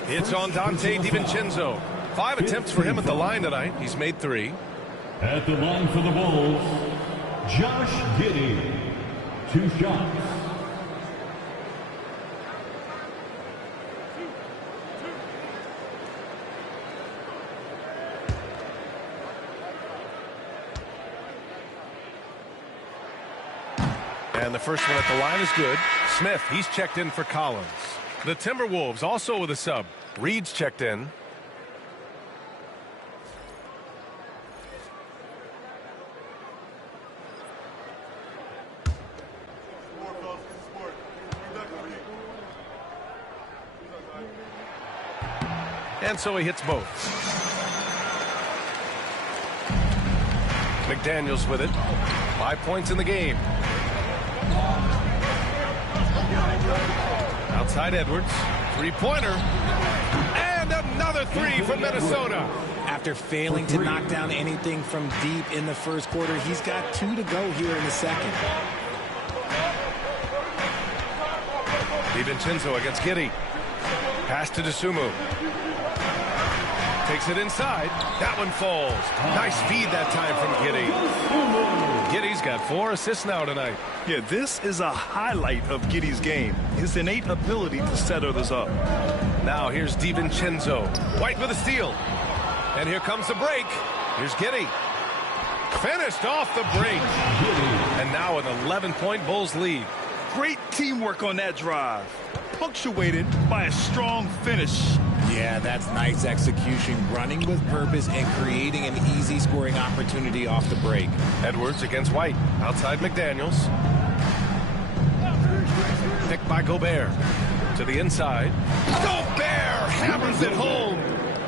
It's on Dante DiVincenzo. 5 attempts for him at the line tonight. He's made 3. At the line for the Bulls, Josh Giddey. 2 shots. And the first one at the line is good. Smith, he's checked in for Collins. The Timberwolves also with a sub. Reed's checked in. And so he hits both. McDaniels with it. 5 points in the game. Outside Edwards. Three-pointer. And another three from Minnesota. After failing to knock down anything from deep in the first quarter, he's got 2 to go here in the second. DiVincenzo against Giddey. Pass to DeSumo. Takes it inside. That one falls. Nice feed that time from Giddey. Giddey's got 4 assists now tonight. Yeah, this is a highlight of Giddey's game. His innate ability to set others up. Now here's DiVincenzo. White with a steal. And here comes the break. Here's Giddey. Finished off the break. And now an 11-point Bulls lead. Great teamwork on that drive. Punctuated by a strong finish. Yeah, that's nice execution, running with purpose and creating an easy scoring opportunity off the break. Edwards against White. Outside McDaniels. Picked by Gobert. To the inside. Gobert hammers it home.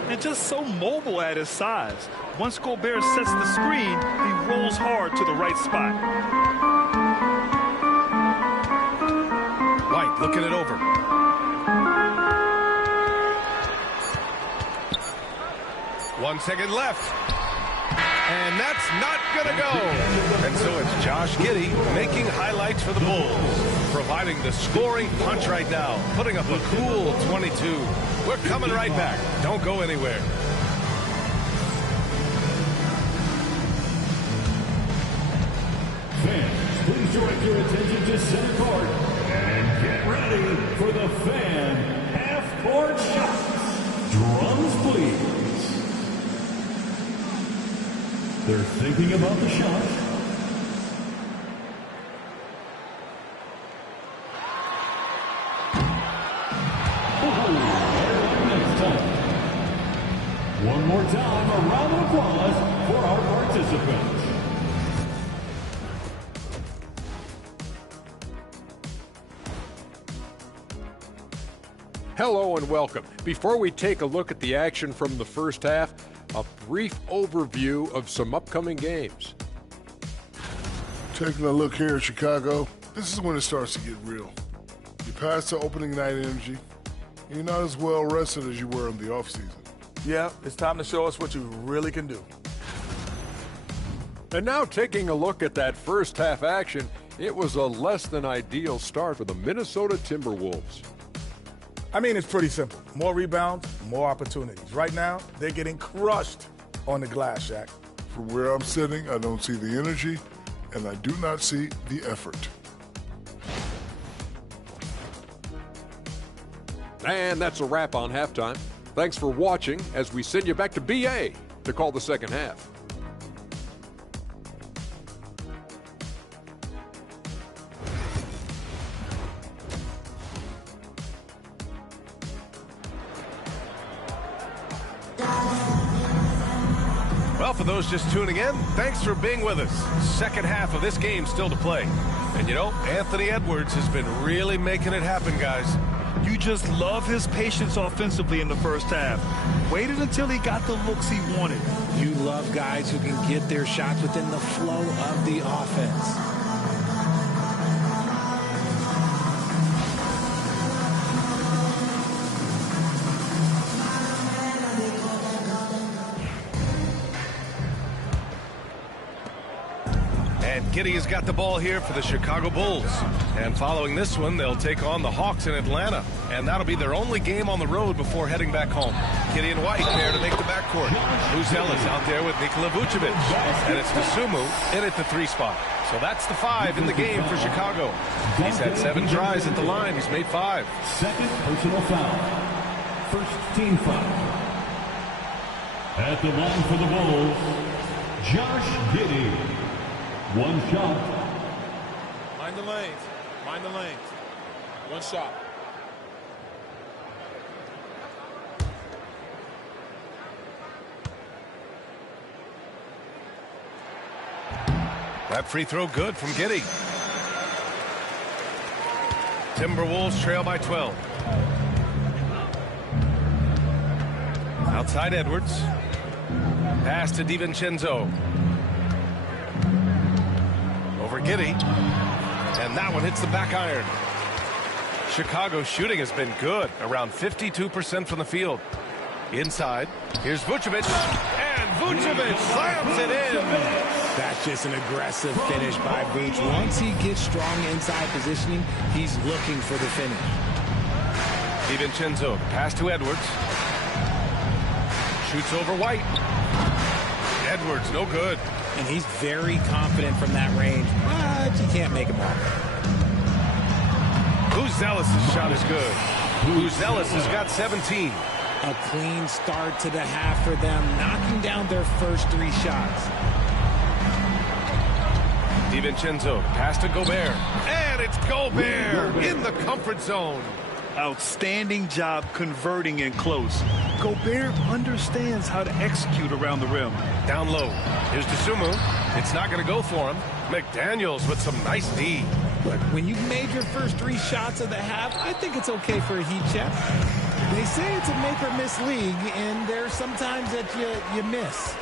And just so mobile at his size. Once Gobert sets the screen, he rolls hard to the right spot. White looking it over. One second left. And that's not going to go. And so it's Josh Giddey making highlights for the Bulls. Providing the scoring punch right now. Putting up a cool 22. We're coming right back. Don't go anywhere. Fans, please direct your attention to center court. And get ready for the fan half-court shots. Drums, please. They're thinking about the shot. Next time. One more time, a round of applause for our participants. Hello and welcome. Before we take a look at the action from the first half, a brief overview of some upcoming games. Taking a look here at Chicago, this is when it starts to get real. You pass the opening night energy, and you're not as well rested as you were in the offseason. Yeah, it's time to show us what you really can do. And now taking a look at that first half action, it was a less than ideal start for the Minnesota Timberwolves. I mean, it's pretty simple. More rebounds, more opportunities. Right now, they're getting crushed on the glass, Shaq. From where I'm sitting, I don't see the energy, and I do not see the effort. And that's a wrap on halftime. Thanks for watching as we send you back to BA to call the second half. Well, for those just tuning in, thanks for being with us. Second half of this game still to play. And you know, Anthony Edwards has been really making it happen, guys. You just love his patience offensively in the first half. Waited until he got the looks he wanted. You love guys who can get their shots within the flow of the offense. Giddey has got the ball here for the Chicago Bulls. And following this one, they'll take on the Hawks in Atlanta. And that'll be their only game on the road before heading back home. Giddey and White there to make the backcourt. Uzel is out there with Nikola Vucevic. And it's DeSumo in at the 3 spot. So that's the 5 in the game for Chicago. He's had 7 tries at the line. He's made 5. Second personal foul. First team foul. At the line for the Bulls, Josh Giddey. One shot. Mind the lanes. Mind the lanes. One shot. That free throw good from Giddey. Timberwolves trail by 12. Outside Edwards. Pass to DiVincenzo. Over Giddey. And that one hits the back iron. Chicago's shooting has been good, around 52% from the field. Inside, here's Vucevic, and Vucevic slams it in. That's just an aggressive finish by Vuce. Once he gets strong inside positioning, he's looking for the finish. DiVincenzo, pass to Edwards. Shoots over White. Edwards, no good. And he's very confident from that range, but you can't make him all. Uzelis' shot is good. Uzelis has got 17. A clean start to the half for them, knocking down their first 3 shots. DiVincenzo, pass to Gobert. And it's Gobert in the comfort zone. Outstanding job converting in close. Gobert understands how to execute around the rim. Down low. Here's Dosunmu. It's not going to go for him. McDaniels with some nice D. Look, when you've made your first 3 shots of the half, I think it's okay for a heat check. They say it's a make or miss league, and there's sometimes that you miss.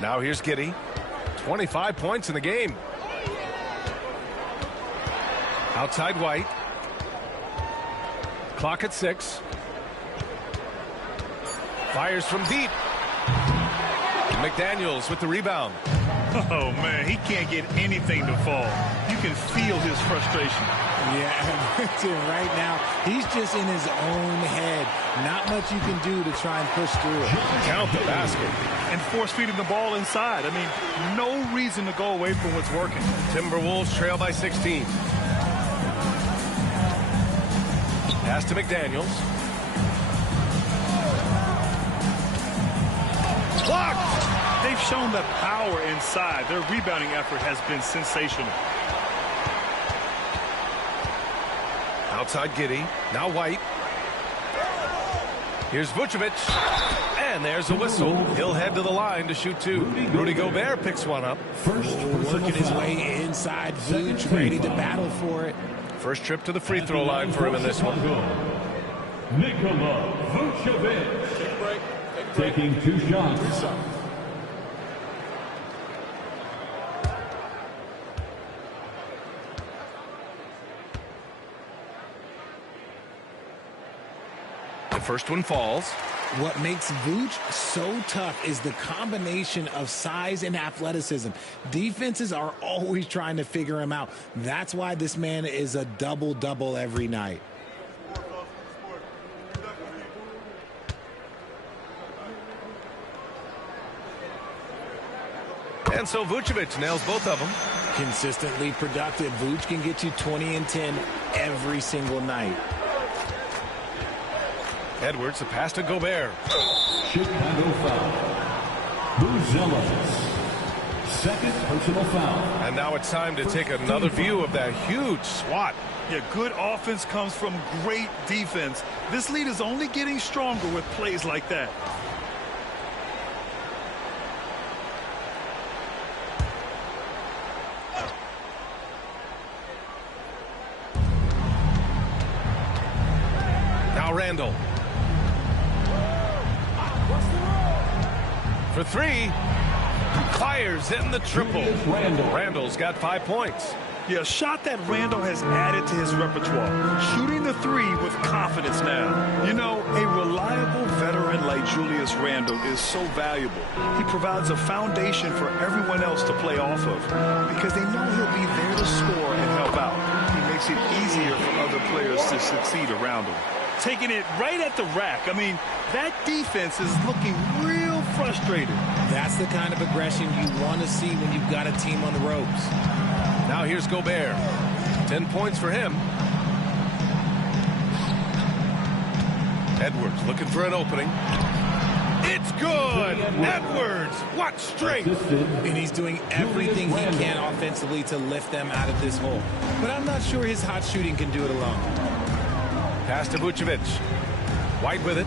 Now here's Giddey. 25 points in the game. Outside White. Clock at 6. Fires from deep. McDaniels with the rebound. Oh, man, he can't get anything to fall. You can feel his frustration. Yeah, right now, he's just in his own head. Not much you can do to try and push through it. Count the basket. And force feeding the ball inside. I mean, no reason to go away from what's working. Timberwolves trail by 16. Pass to McDaniels. Blocked! They've shown the power inside. Their rebounding effort has been sensational. Outside Giddey. Now White. Here's Vucevic. And there's a whistle. He'll head to the line to shoot 2. Rudy Gobert picks one up. Working his way inside. Vuce ready to battle for it. First trip to the free throw line for him in this one. Nikola Vucevic taking 2 shots. The first one falls. What makes Vuce so tough is the combination of size and athleticism. Defenses are always trying to figure him out. That's why this man is a double-double every night. And so Vucevic nails both of them. Consistently productive. Vuce can get you 20 and 10 every single night. Edwards, the pass to Gobert. Chicago foul. Uzelis. Second personal foul. And now it's time to take another view of that huge swat. Yeah, good offense comes from great defense. This lead is only getting stronger with plays like that. Now Randall. For 3. Fires in the triple. Randall's got 5 points. Yeah, a shot that Randall has added to his repertoire. Shooting the 3 with confidence now. You know, a reliable veteran like Julius Randall is so valuable. He provides a foundation for everyone else to play off of because they know he'll be there to score and help out. He makes it easier for other players to succeed around him. Taking it right at the rack. I mean, that defense is looking real frustrated. That's the kind of aggression you want to see when you've got a team on the ropes. Now here's Gobert. 10 points for him. Edwards looking for an opening. It's good! Edwards! What strength! And he's doing everything he can offensively to lift them out of this hole. But I'm not sure his hot shooting can do it alone. Pass to Vucevic. White with it.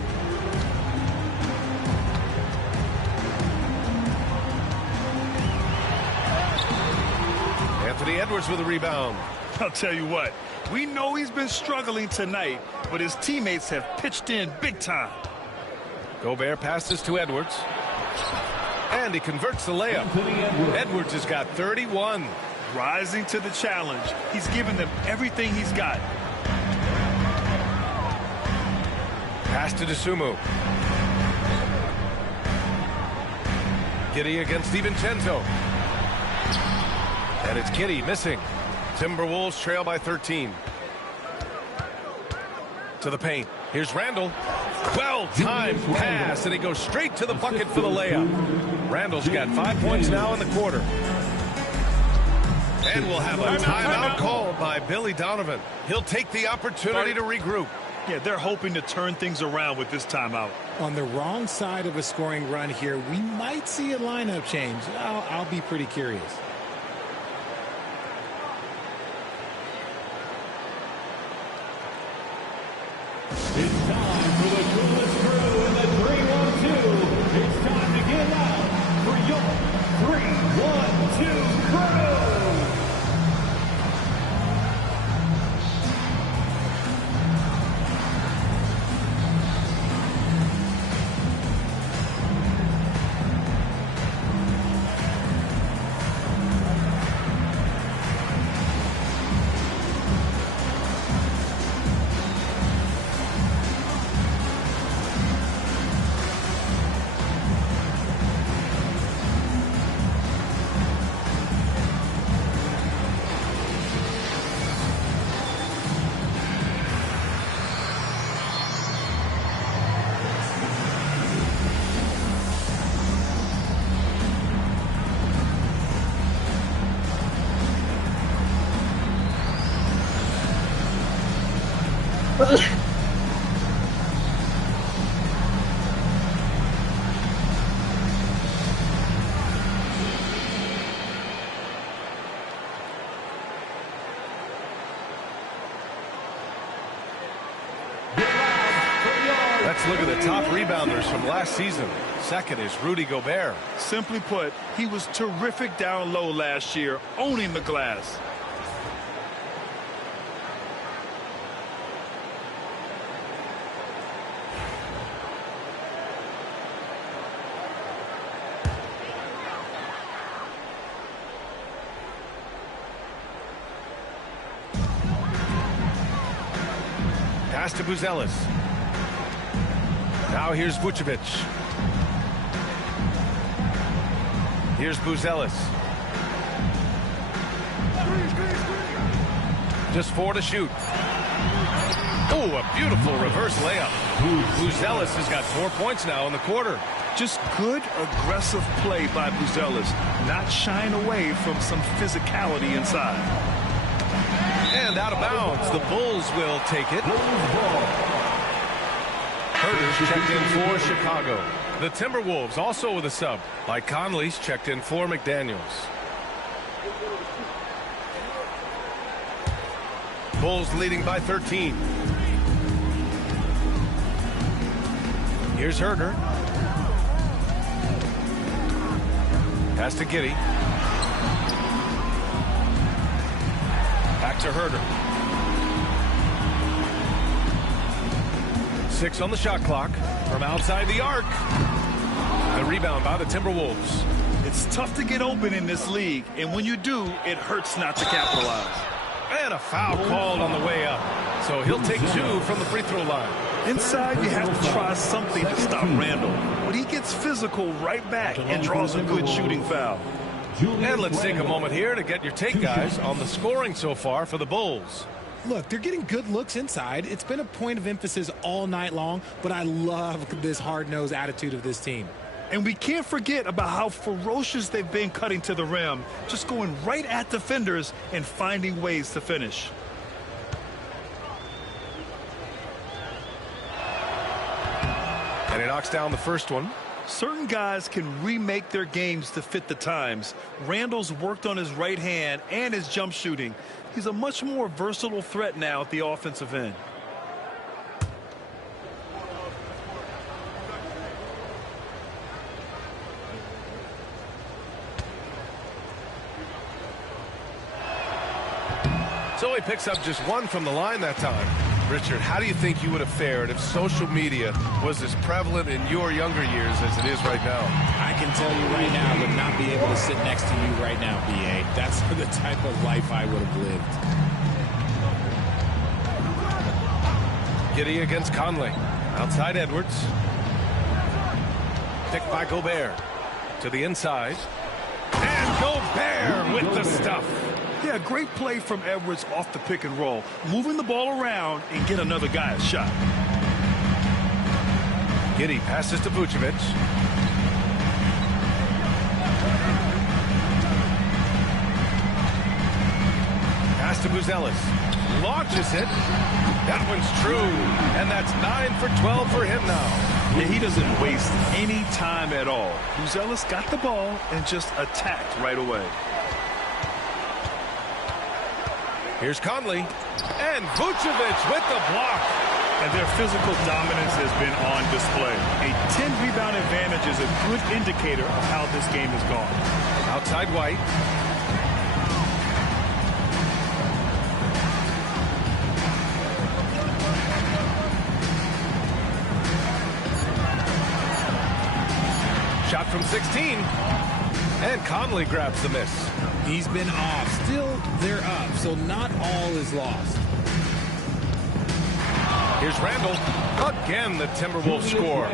Anthony Edwards with a rebound. I'll tell you what, we know he's been struggling tonight, but his teammates have pitched in big time. Gobert passes to Edwards. And he converts the layup. Edwards has got 31. Rising to the challenge. He's given them everything he's got. Pass to DeSumo. Giddy against DiVincenzo. And it's Giddy missing. Timberwolves trail by 13. To the paint. Here's Randall. Well-timed pass, and he goes straight to the bucket for the layup. Randall's got 5 points now in the quarter. And we'll have a timeout called by Billy Donovan. He'll take the opportunity to regroup. Yeah, they're hoping to turn things around with this timeout. On the wrong side of a scoring run here, we might see a lineup change. I'll be pretty curious. It's time for the coolest crew in the 3-1-2. It's time to get out for your 3-1-2 crew. Let's look at the top rebounders from last season. Second is Rudy Gobert. Simply put, he was terrific down low last year, owning the glass. Pass to Buzelis. Now here's Vucevic. Here's Buzelis. Just 4 to shoot. Oh, a beautiful reverse layup. Buzelis has got 4 points now in the quarter. Just good, aggressive play by Buzelis, not shying away from some physicality inside. And out of bounds, the Bulls will take it. Herter's checked in for Chicago. The Timberwolves also with a sub. Mike Conley's checked in for McDaniels. Bulls leading by 13. Here's Herter. Pass to Giddy. Back to Herter. 6 on the shot clock from outside the arc. The rebound by the Timberwolves. It's tough to get open in this league, and when you do, it hurts not to capitalize. And a foul called on the way up. So he'll take 2 from the free throw line. Inside, you have to try something to stop Randall. But he gets physical right back and draws a good shooting foul. And let's take a moment here to get your take, guys, on the scoring so far for the Bulls. Look, they're getting good looks inside. It's been a point of emphasis all night long, but I love this hard-nosed attitude of this team. And we can't forget about how ferocious they've been cutting to the rim, just going right at defenders and finding ways to finish. And he knocks down the first one. Certain guys can remake their games to fit the times. Randall's worked on his right hand and his jump shooting. He's a much more versatile threat now at the offensive end. So he picks up just one from the line that time. Richard, how do you think you would have fared if social media was as prevalent in your younger years as it is right now? I can tell you right now, I would not be able to sit next to you right now, B.A. That's the type of life I would have lived. Giddey against Conley. Outside Edwards. Picked by Gobert. To the inside. And Gobert with the stuff. Yeah, great play from Edwards off the pick and roll. Moving the ball around and get another guy a shot. Giddey passes to Vucevic. Pass to Buzelis. Launches it. That one's true. And that's 9 for 12 for him now. Yeah, he doesn't waste any time at all. Buzelis got the ball and just attacked right away. Here's Conley. And Vucevic with the block. And their physical dominance has been on display. A 10-rebound advantage is a good indicator of how this game has gone. Outside White. Shot from 16. And Conley grabs the miss. He's been off. Still, they're up, so not all is lost. Here's Randall. Again, the Timberwolves score.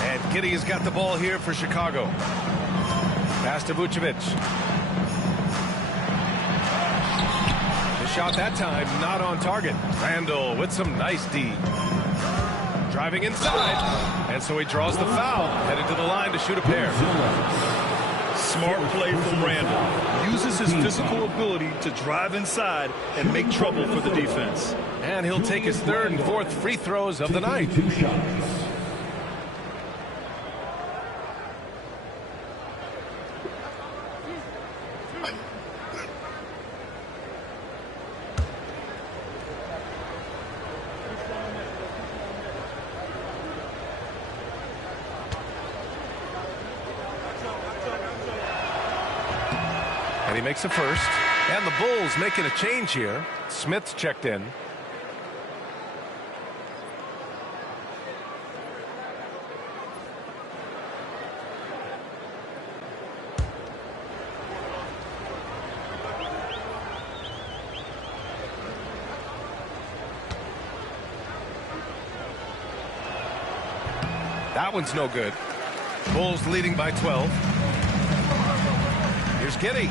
And Giddey has got the ball here for Chicago. Pass to Vucevic. The shot that time not on target. Randall with some nice D. Driving inside. And so he draws the foul. Headed to the line to shoot a pair. Smart play from Randall. Uses his physical ability to drive inside and make trouble for the defense. And he'll take his third and fourth free throws of the night. 2 shots. And he makes a first. And the Bulls making a change here. Smith's checked in. That one's no good. Bulls leading by 12. Here's Giddey.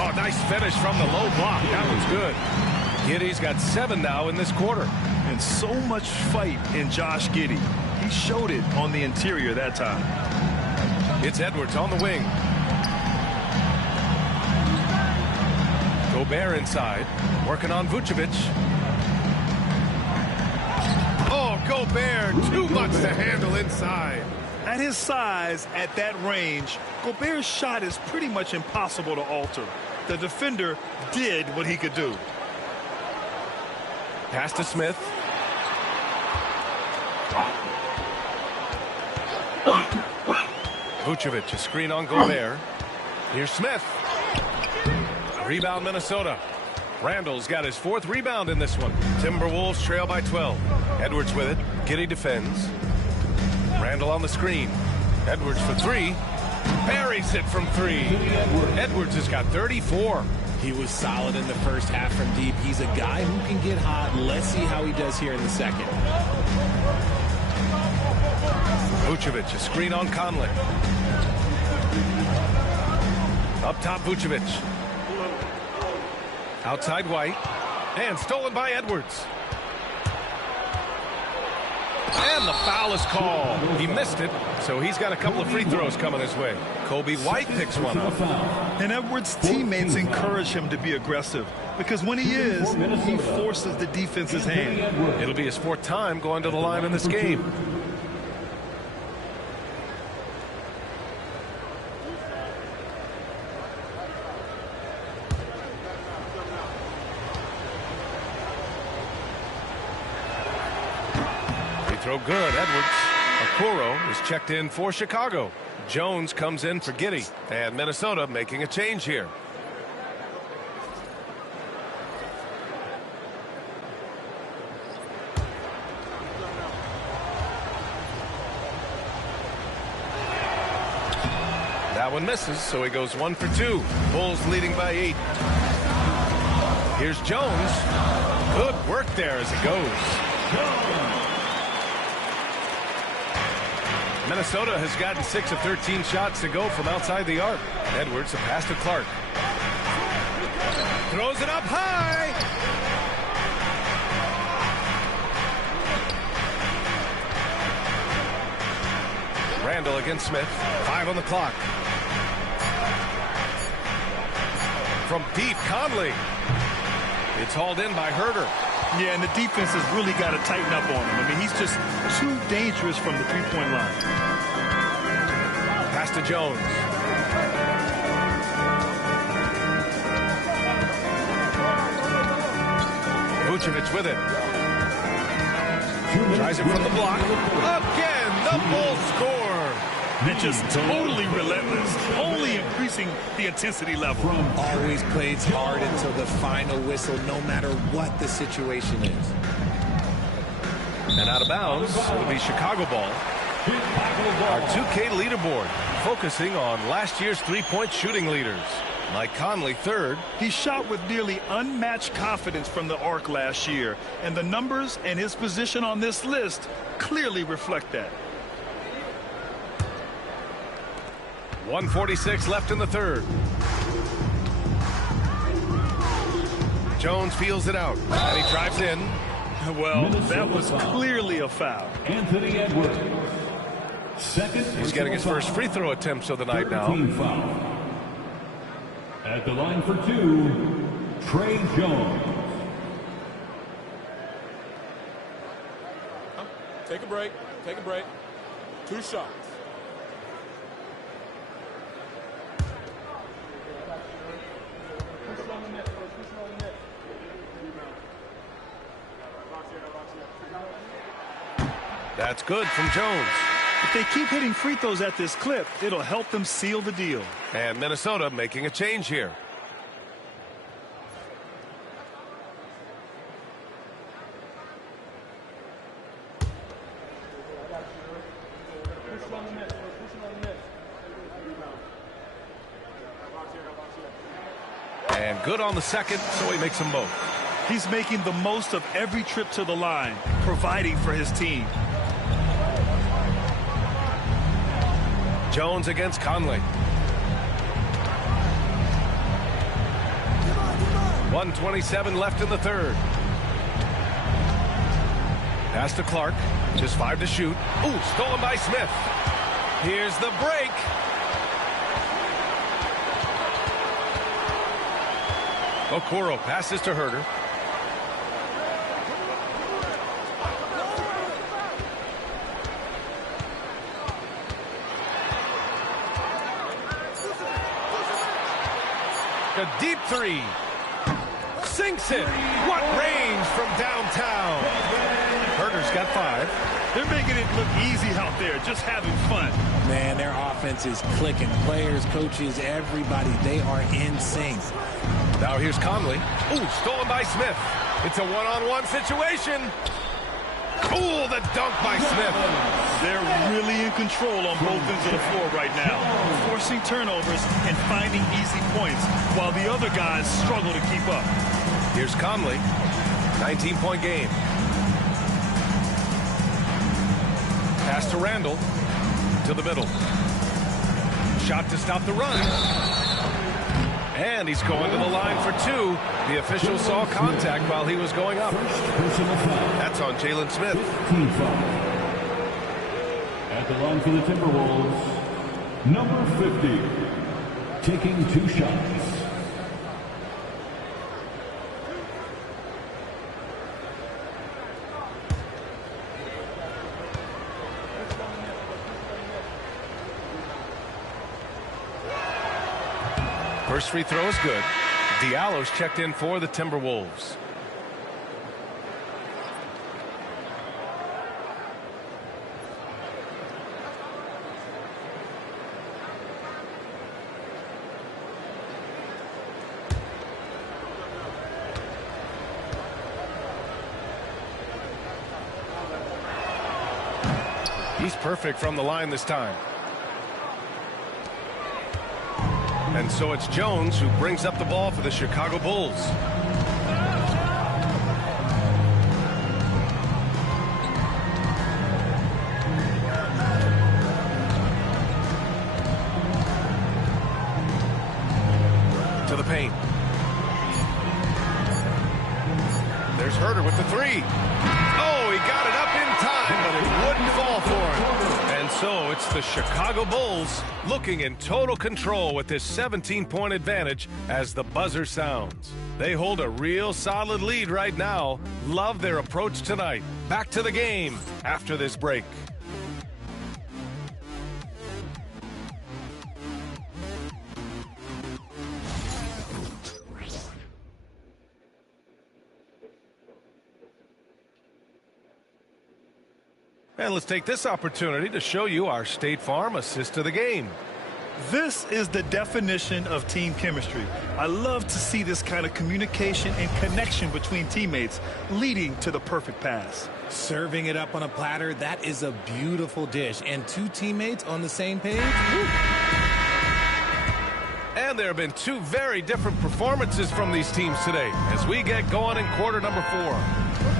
Oh, nice finish from the low block. That one's good. Giddey's got 7 now in this quarter. And so much fight in Josh Giddey. He showed it on the interior that time. It's Edwards on the wing. Gobert inside. Working on Vucevic. Oh, Gobert. Too much to handle inside. At his size, at that range, Gobert's shot is pretty much impossible to alter. The defender did what he could do. Pass to Smith. Vucevic, a screen on Gobert. Here's Smith. Rebound Minnesota. Randall's got his 4th rebound in this one. Timberwolves trail by 12. Edwards with it. Giddey defends. Randall on the screen. Edwards for 3. Buries it from 3. Edwards has got 34. He was solid in the first half from deep. He's a guy who can get hot. Let's see how he does here in the second. Vucevic, a screen on Conley. Up top, Vucevic. Outside White. And stolen by Edwards. And the foul is called. He missed it, so he's got a couple of free throws coming his way. Kobe White picks one up. And Edwards' teammates encourage him to be aggressive because when he is, he forces the defense's hand. It'll be his 4th time going to the line in this game. Throw good. Edwards. Okoro is checked in for Chicago. Jones comes in for Giddey. And Minnesota making a change here. That one misses, so he goes 1 for 2. Bulls leading by 8. Here's Jones. Good work there as it goes. Minnesota has gotten 6 of 13 shots to go from outside the arc. Edwards, a pass to Clark. Throws it up high. Randall against Smith. 5 on the clock. From deep, Conley. It's hauled in by Herter. Yeah, and the defense has really got to tighten up on him. I mean, he's just too dangerous from the three-point line. Pass to Jones. Vucevic with it. Tries it from the block. Again, the Bulls score. And just totally relentless, only increasing the intensity level. Always plays hard until the final whistle, no matter what the situation is. And out of bounds will be Chicago ball. Our 2K leaderboard, focusing on last year's three-point shooting leaders. Mike Conley, 3rd. He shot with nearly unmatched confidence from the arc last year, and the numbers and his position on this list clearly reflect that. 1:46 left in the 3rd. Jones feels it out, and he drives in. Well, that was clearly a foul. Anthony Edwards. Second. He's getting his first free throw attempts of the night now. Foul. At the line for 2, Trey Jones. Take a break. Take a break. 2 shots. That's good from Jones. If they keep hitting free throws at this clip, it'll help them seal the deal. And Minnesota making a change here. And good on the second, so he makes them both. He's making the most of every trip to the line, providing for his team. Jones against Conley. 1:27 left in the 3rd. Pass to Clark. Just 5 to shoot. Ooh, stolen by Smith. Here's the break. Okoro passes to Herter. A deep 3. Sinks it. What range from downtown. Herter's got 5. They're making it look easy out there, just having fun. Man, their offense is clicking. Players, coaches, everybody, they are in sync. Now here's Conley. Ooh, stolen by Smith. It's a one-on-one situation. Ooh, the dunk by Smith. They're really in control on both ends of the floor right now, forcing turnovers and finding easy points, while the other guys struggle to keep up. Here's Conley. 19-point game. Pass to Randall. To the middle. Shot to stop the run. And he's going to the line for 2. The official saw contact while he was going up. That's on Jalen Smith. At the line for the Timberwolves, number 50, taking 2 shots. First free throw is good. Diallo's checked in for the Timberwolves. He's perfect from the line this time. And so it's Jones who brings up the ball for the Chicago Bulls. To the paint. There's Herter with the three. Oh, he got it up in time, but it wouldn't fall for him. And so it's the Chicago Bulls looking in total control with this 17-point advantage as the buzzer sounds. They hold a real solid lead right now. Love their approach tonight. Back to the game after this break. And let's take this opportunity to show you our State Farm assist to the game. This is the definition of team chemistry. I love to see this kind of communication and connection between teammates leading to the perfect pass. Serving it up on a platter, that is a beautiful dish. And two teammates on the same page. Woo. And there have been two very different performances from these teams today as we get going in quarter number 4.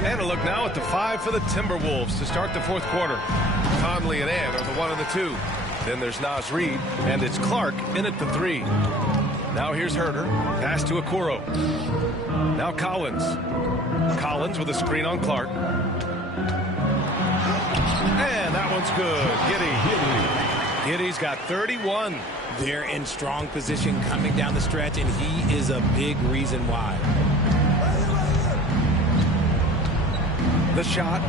And a look now at the 5 for the Timberwolves to start the fourth quarter. Conley and Ant are the 1 and the 2. Then there's Naz Reid, and it's Clark in at the 3. Now here's Herter. Pass to Okoro. Now Collins. Collins with a screen on Clark. And that one's good. Giddy's got 31. They're in strong position coming down the stretch, and he is a big reason why. The shot.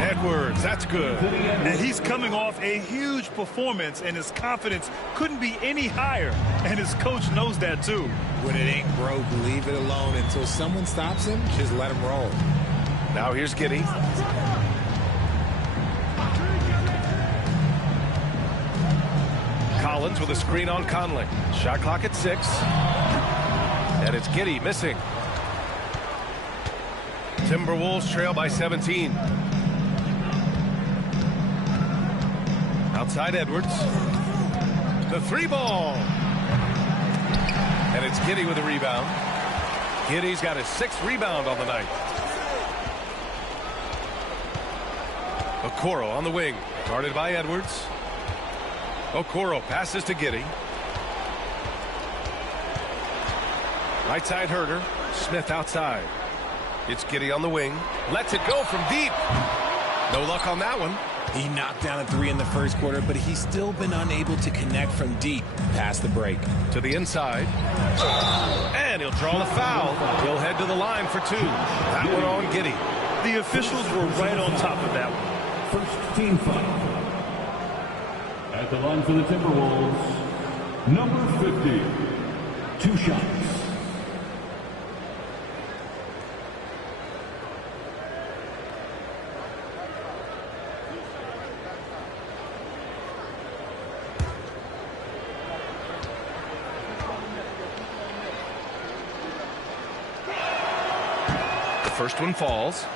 Edwards, that's good. And he's coming off a huge performance, and his confidence couldn't be any higher. And his coach knows that, too. When it ain't broke, leave it alone until someone stops him. Just let him roll. Now here's Giddey. Collins with a screen on Conley. Shot clock at 6. And it's Giddey missing. Timberwolves trail by 17. Outside Edwards. The 3-ball. And it's Giddey with a rebound. Giddey's got his 6th rebound on the night. Okoro on the wing. Guarded by Edwards. Okoro passes to Giddey. Right side Herter. Smith outside. It's Giddey on the wing. Lets it go from deep. No luck on that one. He knocked down a 3 in the first quarter, but he's still been unable to connect from deep past the break. To the inside. And he'll draw the foul. He'll head to the line for 2. That one on Giddey. The officials were right on top of that one. First team foul. At the line for the Timberwolves, number 50. 2 shots. First one falls.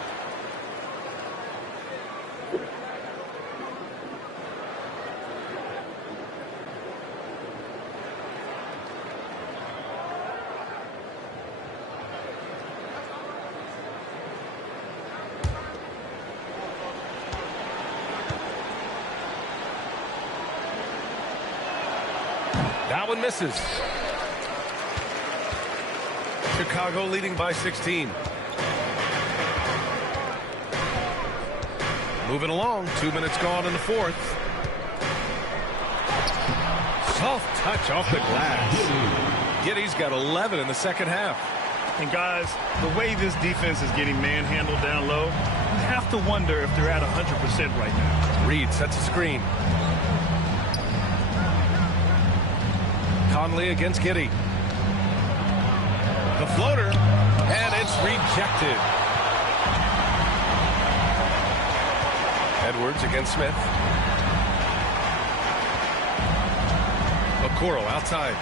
That one misses. Chicago leading by 16. Moving along, 2 minutes gone in the fourth. Soft touch off the glass. Giddey's got 11 in the second half. And guys, the way this defense is getting manhandled down low, you have to wonder if they're at 100% right now. Reid sets a screen. Conley against Giddey. The floater, and it's rejected. Edwards against Smith. Okoro outside.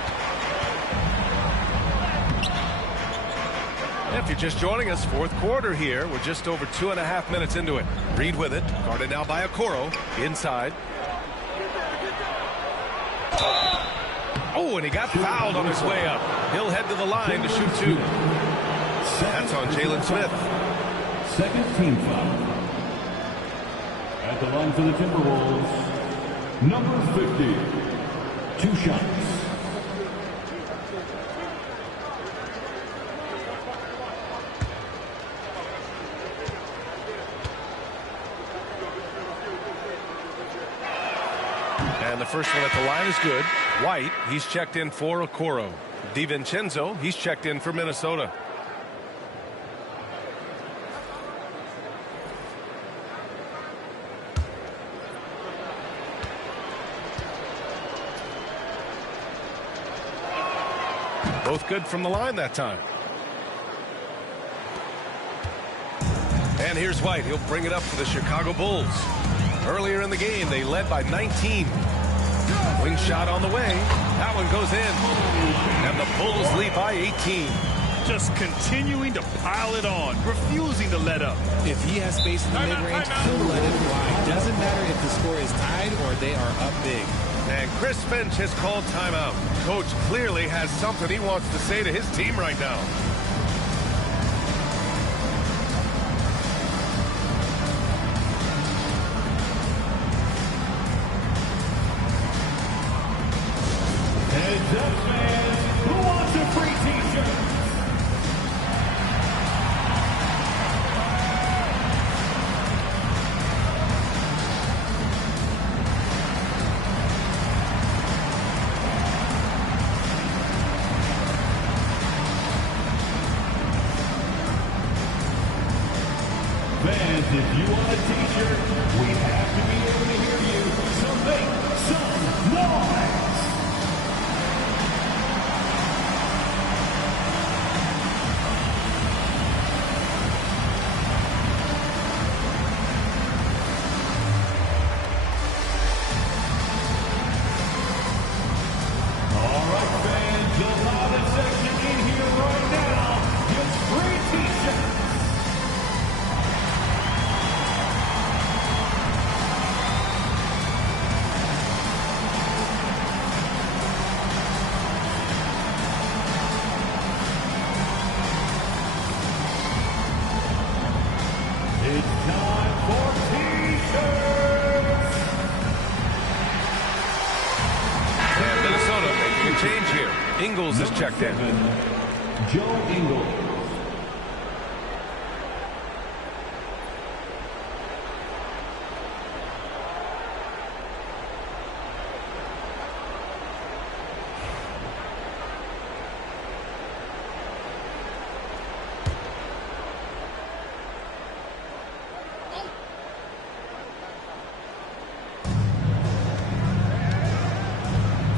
If you're just joining us, fourth quarter here. We're just over 2.5 minutes into it. Reid with it. Guarded now by Okoro. Inside. Oh, and he got fouled on his way up. He'll head to the line to shoot 2. That's on Jalen Smith. Second team foul. At the line for the Timberwolves, number 50. 2 shots. And the first one at the line is good. White, he's checked in for Okoro. DiVincenzo, he's checked in for Minnesota. Both good from the line that time. And here's White. He'll bring it up for the Chicago Bulls. Earlier in the game, they led by 19. Wing shot on the way. That one goes in. And the Bulls lead by 18. Just continuing to pile it on, refusing to let up. If he has space in the mid-range, he'll let it fly. Doesn't matter if the score is tied or they are up big. And Chris Finch has called timeout. Coach clearly has something he wants to say to his team right now. Heads up, fans. Who wants a free t-shirt? Fans, if you want a t-shirt, we have to be able to hear you, so make some noise! All right, fans, the loudest section in here right now gets free t-shirts. It's time for t-shirts! And Minnesota making a change here. Ingles is checked in. Joe Ingles.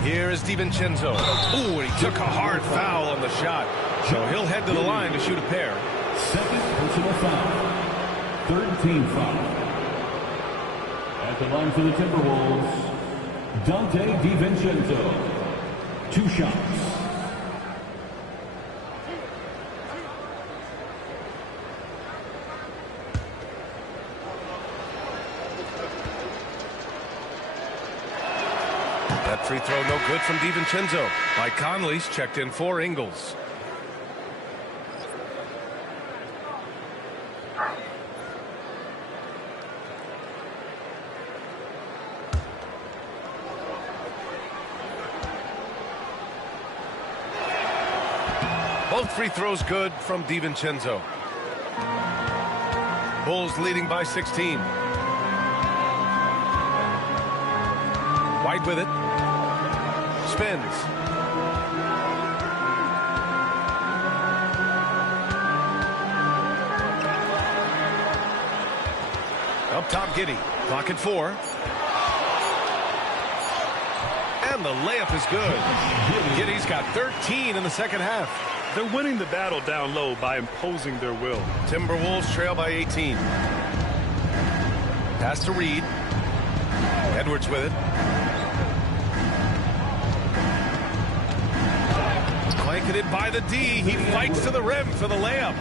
Here is DiVincenzo. Ooh, and he took a hard foul on the shot. So he'll head to the line to shoot a pair. Second personal foul. Third team foul. At the line for the Timberwolves, Dante DiVincenzo. 2 shots. That free throw no good from DiVincenzo. Mike Conley's checked in for Ingles. Both free throws good from DiVincenzo. Bulls leading by 16. White with it. Spins. Up top, Giddey. Clock at 4. And the layup is good. Giddey's got 13 in the second half. They're winning the battle down low by imposing their will. Timberwolves trail by 18. Pass to Reed. Edwards with it. Blanketed by the D. He fights to the rim for the layup.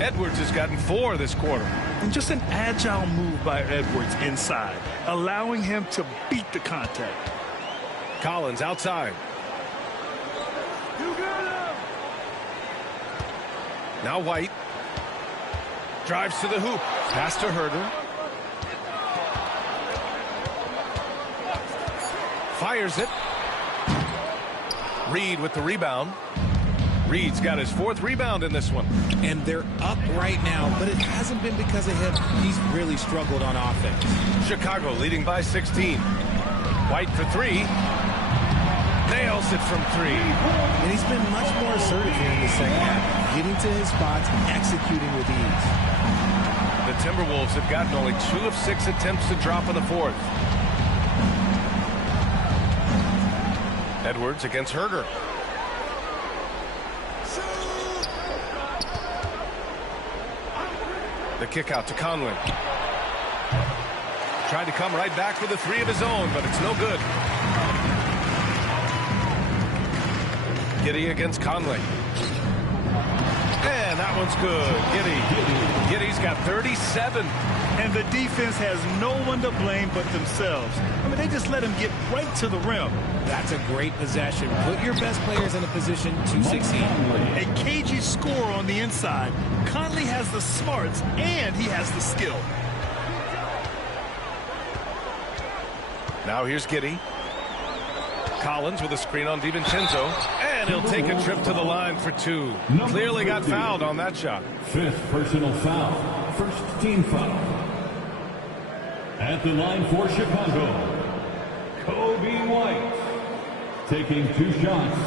Edwards has gotten 4 this quarter. And just an agile move by Edwards inside, allowing him to beat the contact. Collins outside. Now White. Drives to the hoop. Pass to Herder. Fires it. Reed with the rebound. Reed's got his 4th rebound in this one. And they're up right now, but it hasn't been because of him. He's really struggled on offense. Chicago leading by 16. White for 3. Nails it from 3. And he's been much more assertive here in the second half, getting to his spots, executing with ease. The Timberwolves have gotten only 2 of 6 attempts to drop in the 4th. Edwards against Herder. The kick out to Conley. Tried to come right back with a 3 of his own, but it's no good. Giddey against Conley. And that one's good. Giddey's got 37. And the defense has no one to blame but themselves. I mean, they just let him get right to the rim. That's a great possession. Put your best players in a position to succeed. A cagey score on the inside. Conley has the smarts and he has the skill. Now here's Giddey. Collins with a screen on DiVincenzo. And he'll take a trip to the line for 2. Clearly got fouled on that shot. 5th personal foul. 1st team foul. At the line for Chicago, Kobe White, taking 2 shots.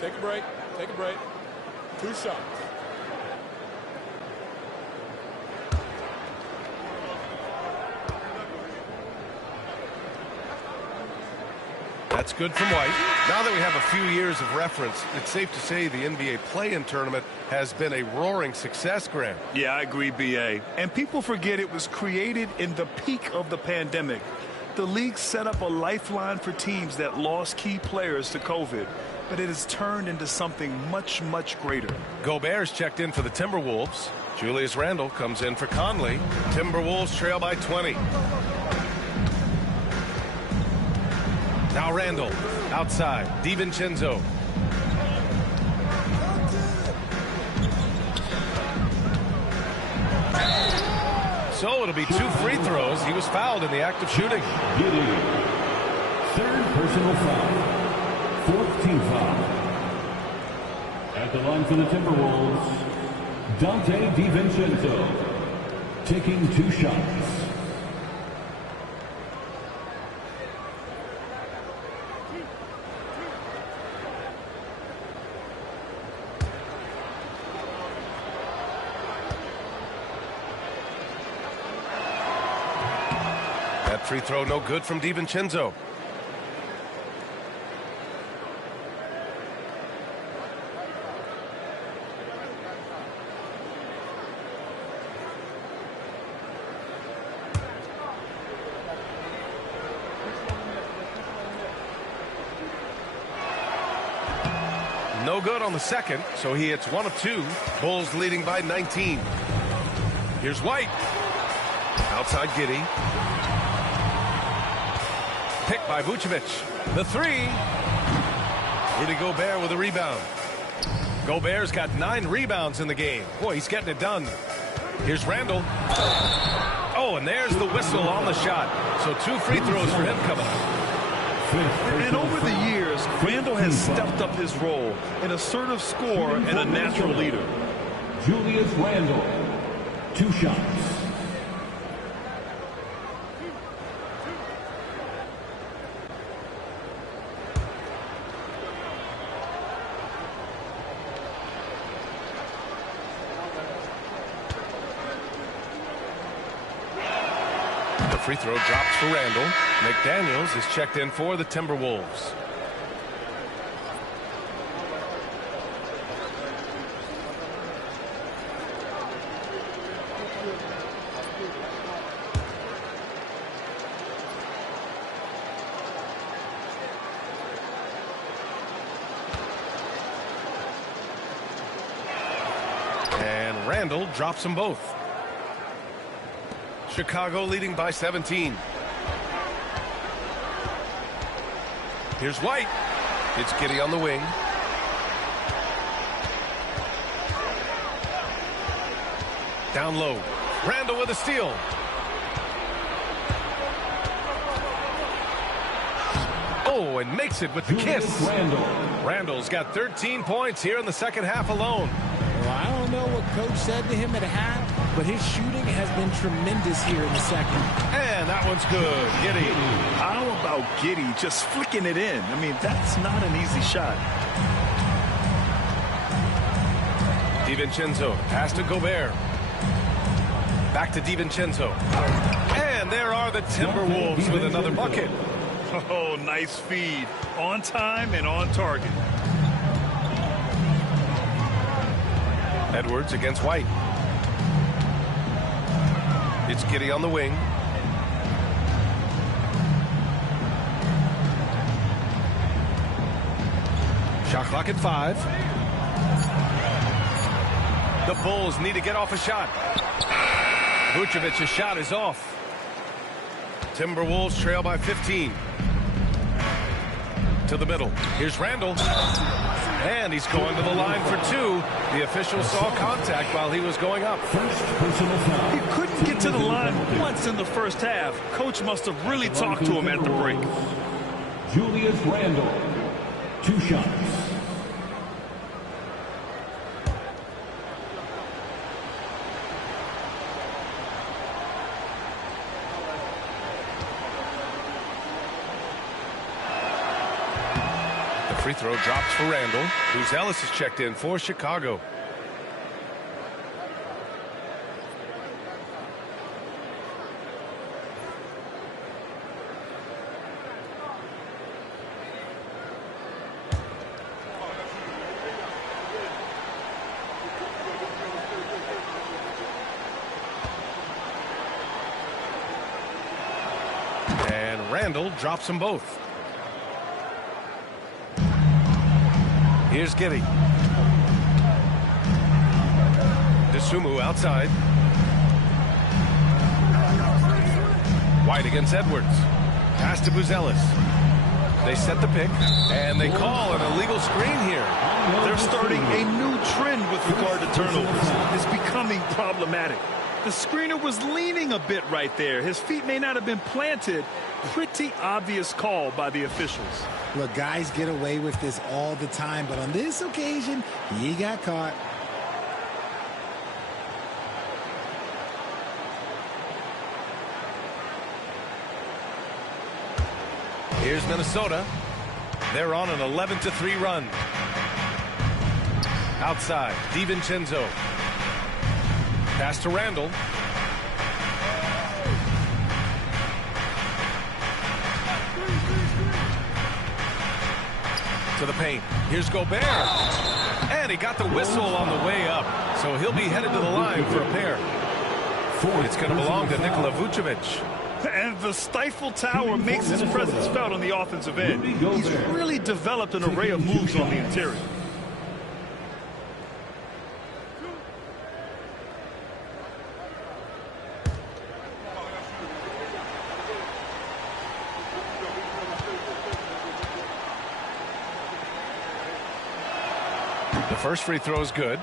Take a break. Take a break. 2 shots. That's good from White. Now that we have a few years of reference, it's safe to say the NBA play-in tournament has been a roaring success, Grant. Yeah, I agree, B.A. And people forget it was created in the peak of the pandemic. The league set up a lifeline for teams that lost key players to COVID, but it has turned into something much, much greater. Gobert's checked in for the Timberwolves. Julius Randle comes in for Conley. Timberwolves trail by 20. Now Randle outside. DiVincenzo. So it'll be 2 free throws. He was fouled in the act of shooting. Giddey. 3rd personal foul. 4th team foul. At the line for the Timberwolves, Dante DiVincenzo, taking 2 shots. That free throw no good from DiVincenzo. No good on the second, so he hits 1 of 2. Bulls leading by 19. Here's White. Outside Giddey. Picked by Vucevic. The 3. Rudy Gobert with a rebound. Gobert's got 9 rebounds in the game. Boy, he's getting it done. Here's Randle. Oh, and there's the whistle on the shot. So 2 free throws for him coming up. And over the years, Randle has stepped up his role, an assertive scorer and a natural leader. Julius Randle, 2 shots. Free throw drops for Randle. McDaniels is checked in for the Timberwolves. And Randle drops them both. Chicago leading by 17. Here's White. It's Giddey on the wing. Down low. Randall with a steal. Oh, and makes it with the kiss. Randall's got 13 points here in the second half alone. Well, I don't know what coach said to him at half, but his shooting has been tremendous here in the second. And that one's good. Giddey. How about Giddey just flicking it in? I mean, that's not an easy shot. DiVincenzo, pass to Gobert. Back to DiVincenzo. And there are the Timberwolves with another bucket. Oh, nice feed. On time and on target. Edwards against White. It's Giddey on the wing. Shot clock at 5. The Bulls need to get off a shot. Vucevic's shot is off. Timberwolves trail by 15. To the middle. Here's Randall. And he's going to the line for 2. The official saw contact while he was going up. He couldn't get to the line once in the first half. Coach must have really talked to him at the break. Julius Randle, 2 shots. Free throw drops for Randall. Who's Ellis is checked in for Chicago. And Randall drops them both. Here's Giddey. DeSumo outside. White against Edwards. Pass to Buzelis. They set the pick, and they call an illegal screen here. They're starting a new trend with regard to turnovers. It's becoming problematic. The screener was leaning a bit right there. His feet may not have been planted. Pretty obvious call by the officials. Look, guys get away with this all the time, but on this occasion, he got caught. Here's Minnesota. They're on an 11-3 run. Outside, DiVincenzo. Pass to Randall. To the paint. Here's Gobert. And he got the whistle on the way up. So he'll be headed to the line for a pair. It's going to belong to Nikola Vucevic. And the Stifle Tower makes his presence felt on the offensive end. He's really developed an array of moves on the interior. The first free throw is good.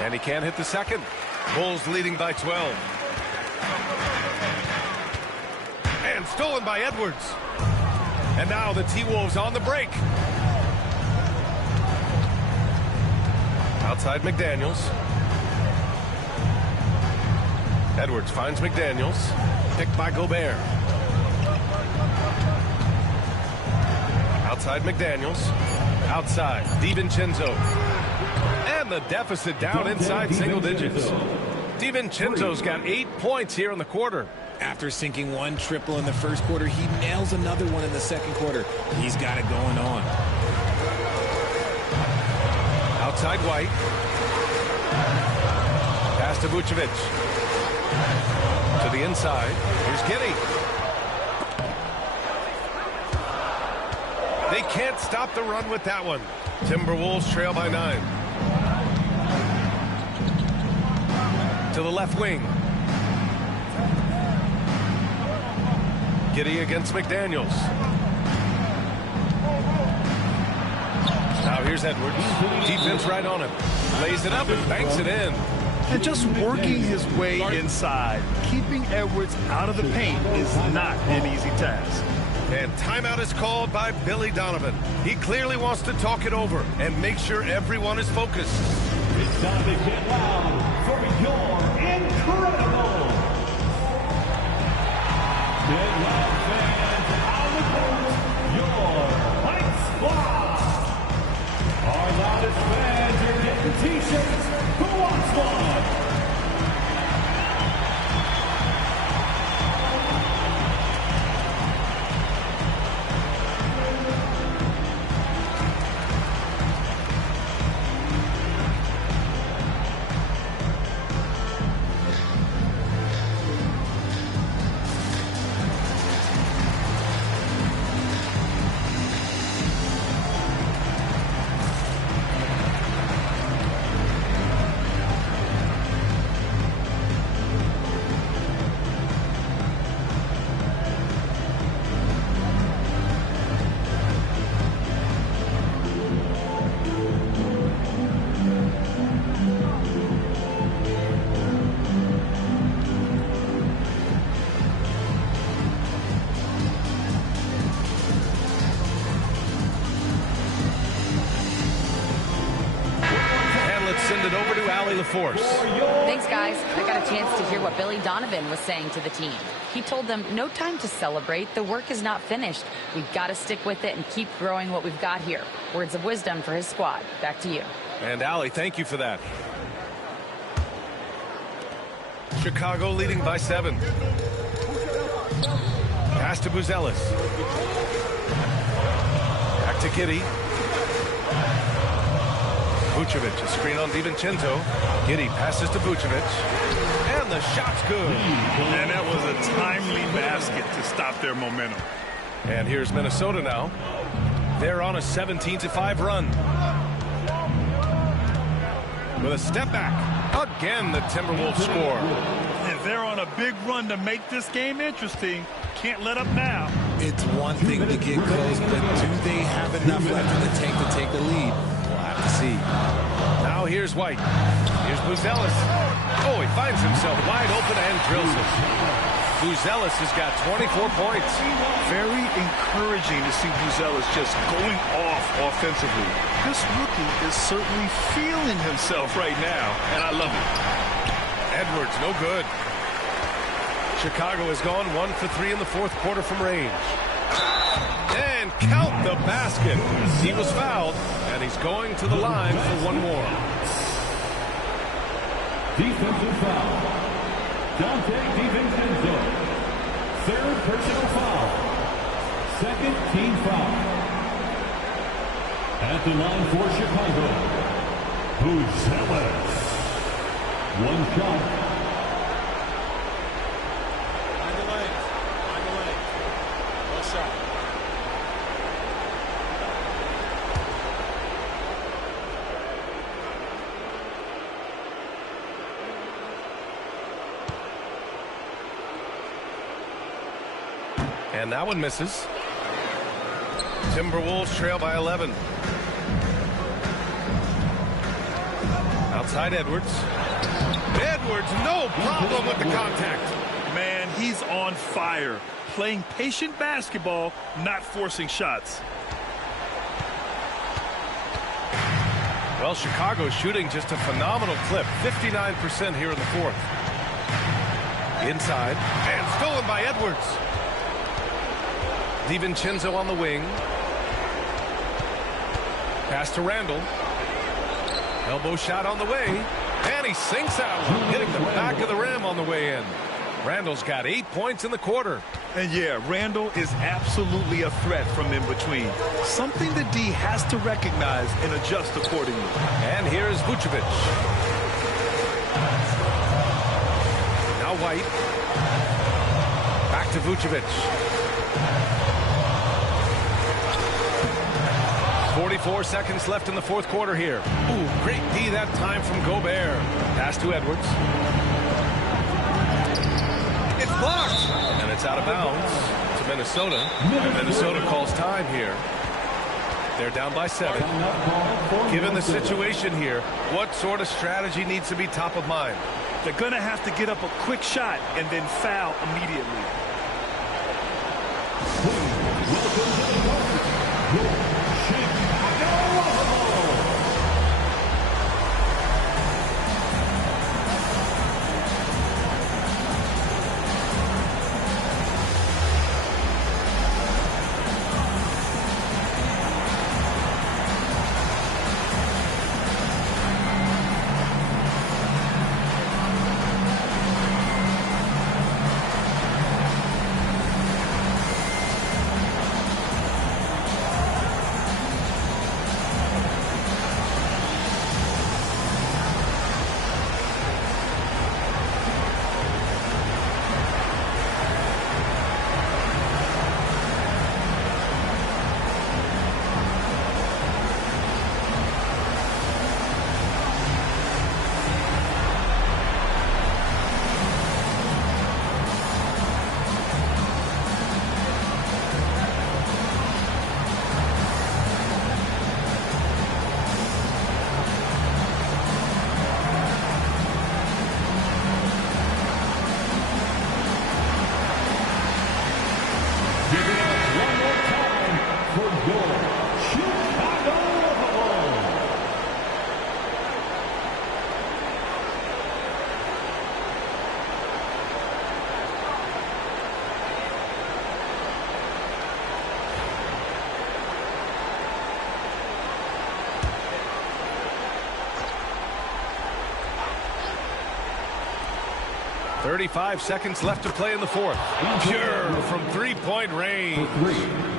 And he can't hit the second. Bulls leading by 12. And stolen by Edwards. And now the T-Wolves on the break. Outside McDaniels. Edwards finds McDaniels. Picked by Gobert. Outside McDaniels. Outside DiVincenzo. And the deficit down inside single digits. DiVincenzo's got 8 points here in the quarter. After sinking one triple in the first quarter, he nails another one in the second quarter. He's got it going on. Outside White. Pass to Vucevic. To the inside. Here's Giddey. They can't stop the run with that one. Timberwolves trail by 9. To the left wing. Giddey against McDaniels. Now here's Edwards. Defense right on him. Lays it up and banks it in. And just working his way inside. Keeping Edwards out of the paint is not an easy task. And timeout is called by Billy Donovan. He clearly wants to talk it over and make sure everyone is focused. It's time to get loud for your incredible. Get loud, fans, on the court, your White Squad. Our loudest fans are getting T-shirts. Who wants one? Thanks, guys. I got a chance to hear what Billy Donovan was saying to the team. He told them, no time to celebrate. The work is not finished. We've got to stick with it and keep growing what we've got here. Words of wisdom for his squad. Back to you. And Allie, thank you for that. Chicago leading by 7. Pass to Buzelis. Back to Giddey. Vucevic, a screen on DiVincenzo. Giddey passes to Vucevic. And the shot's good. And that was a timely basket to stop their momentum. And here's Minnesota now. They're on a 17-5 run. With a step back. Again, the Timberwolves score. And they're on a big run to make this game interesting. Can't let up now. It's one thing to get close, but do they have enough left in the tank to take the lead? To see. Now here's White. Here's Buzelis. Oh, he finds himself wide open and drills it. Buzelis has got 24 points. Very encouraging to see Buzelis just going off offensively. This rookie is certainly feeling himself right now, and I love it. Edwards, no good. Chicago has gone 1 for 3 in the fourth quarter from range. And count the basket. He was fouled, and he's going to the line for one more. Defensive foul. Dante DiVincenzo. Third personal foul. Second team foul. At the line for Chicago, Buzelis. One shot. And that one misses. Timberwolves trail by 11. Outside Edwards. Edwards, no problem with the contact. Man, he's on fire. Playing patient basketball, not forcing shots. Well, Chicago's shooting just a phenomenal clip. 59% here in the fourth. Inside. And stolen by Edwards. DiVincenzo on the wing. Pass to Randall. Elbow shot on the way. And he sinks that one, hitting the back of the rim on the way in. Randall's got 8 points in the quarter. And yeah, Randall is absolutely a threat from in between. Something the D has to recognize and adjust accordingly. And here's Vucevic. Now White. Back to Vucevic. 44 seconds left in the fourth quarter here. Ooh, great D that time from Gobert. Pass to Edwards. It's blocked. And it's out of bounds to Minnesota. And Minnesota calls time here. They're down by 7. Given the situation here, what sort of strategy needs to be top of mind? They're going to have to get up a quick shot and then foul immediately. .35 seconds left to play in the fourth. Pure from three-point range.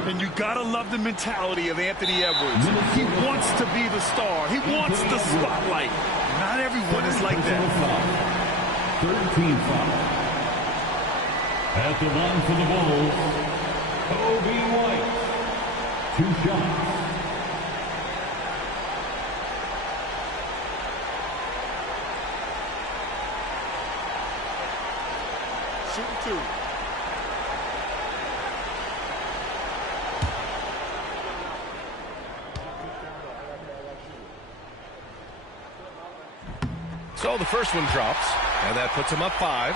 And you gotta love the mentality of Anthony Edwards. He wants to be the star. He wants the spotlight. Not everyone is like that. 13 foul. At the line for the Bulls, Kobe White. 2 shots. Shooting 2. So the first one drops, and that puts him up 5.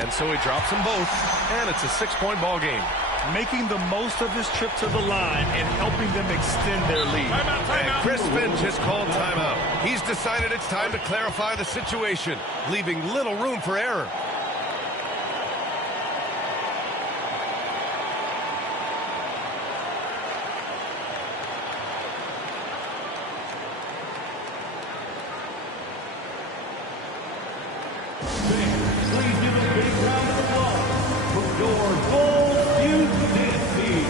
And so he drops them both, and it's a 6-point ball game. Making the most of his trip to the line and helping them extend their lead. And Chris Finch has called timeout. He's decided it's time to clarify the situation, leaving little room for error. Please give a big round of applause for your Bulls Youth team.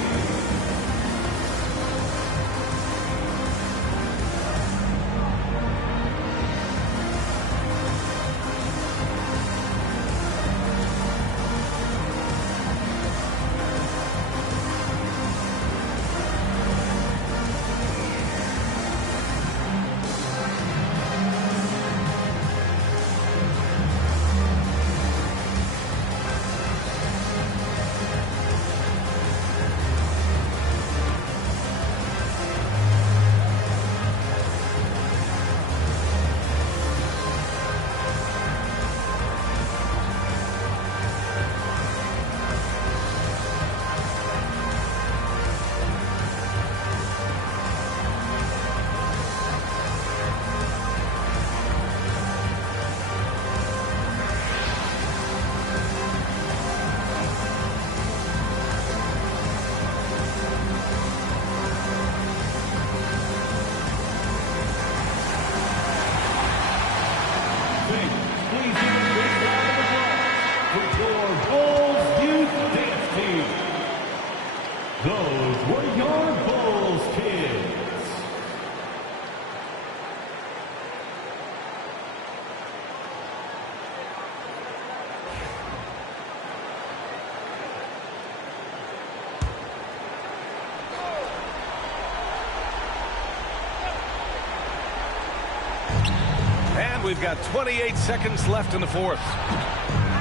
we've got 28 seconds left in the fourth.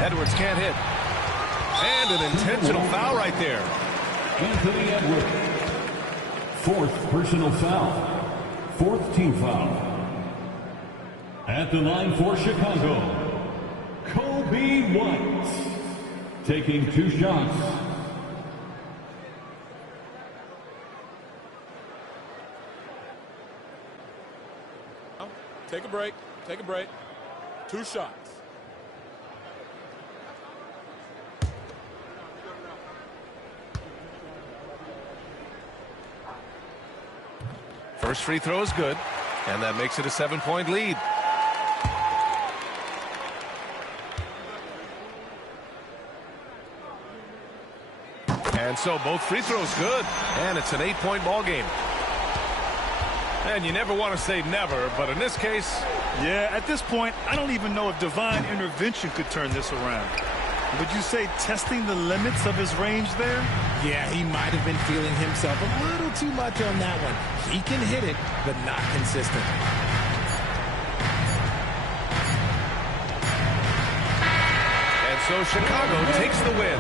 Edwards can't hit. And an intentional foul right there. Anthony Edwards. Fourth personal foul. Fourth team foul. At the line for Chicago, Kobe White. Taking 2 shots. Take a break. Take a break. 2 shots. First free throw is good, and that makes it a 7-point lead. And so both free throws good, and it's an 8-point ball game. And you never want to say never, but in this case... Yeah, at this point, I don't even know if divine intervention could turn this around. Would you say testing the limits of his range there? Yeah, he might have been feeling himself a little too much on that one. He can hit it, but not consistent. And so Chicago takes the win.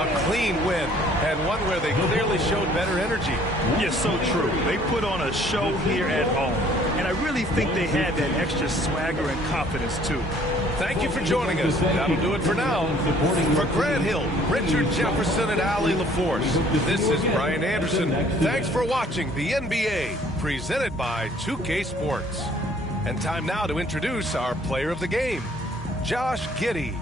A clean win, and one where they clearly showed better energy. Yes, so true. They put on a show here at home, and I really think they had that extra swagger and confidence, too. Thank you for joining us. That'll do it for now. For Grant Hill, Richard Jefferson, and Allie LaForce, this is Brian Anderson. Thanks for watching the NBA, presented by 2K Sports. And time now to introduce our player of the game, Josh Giddey.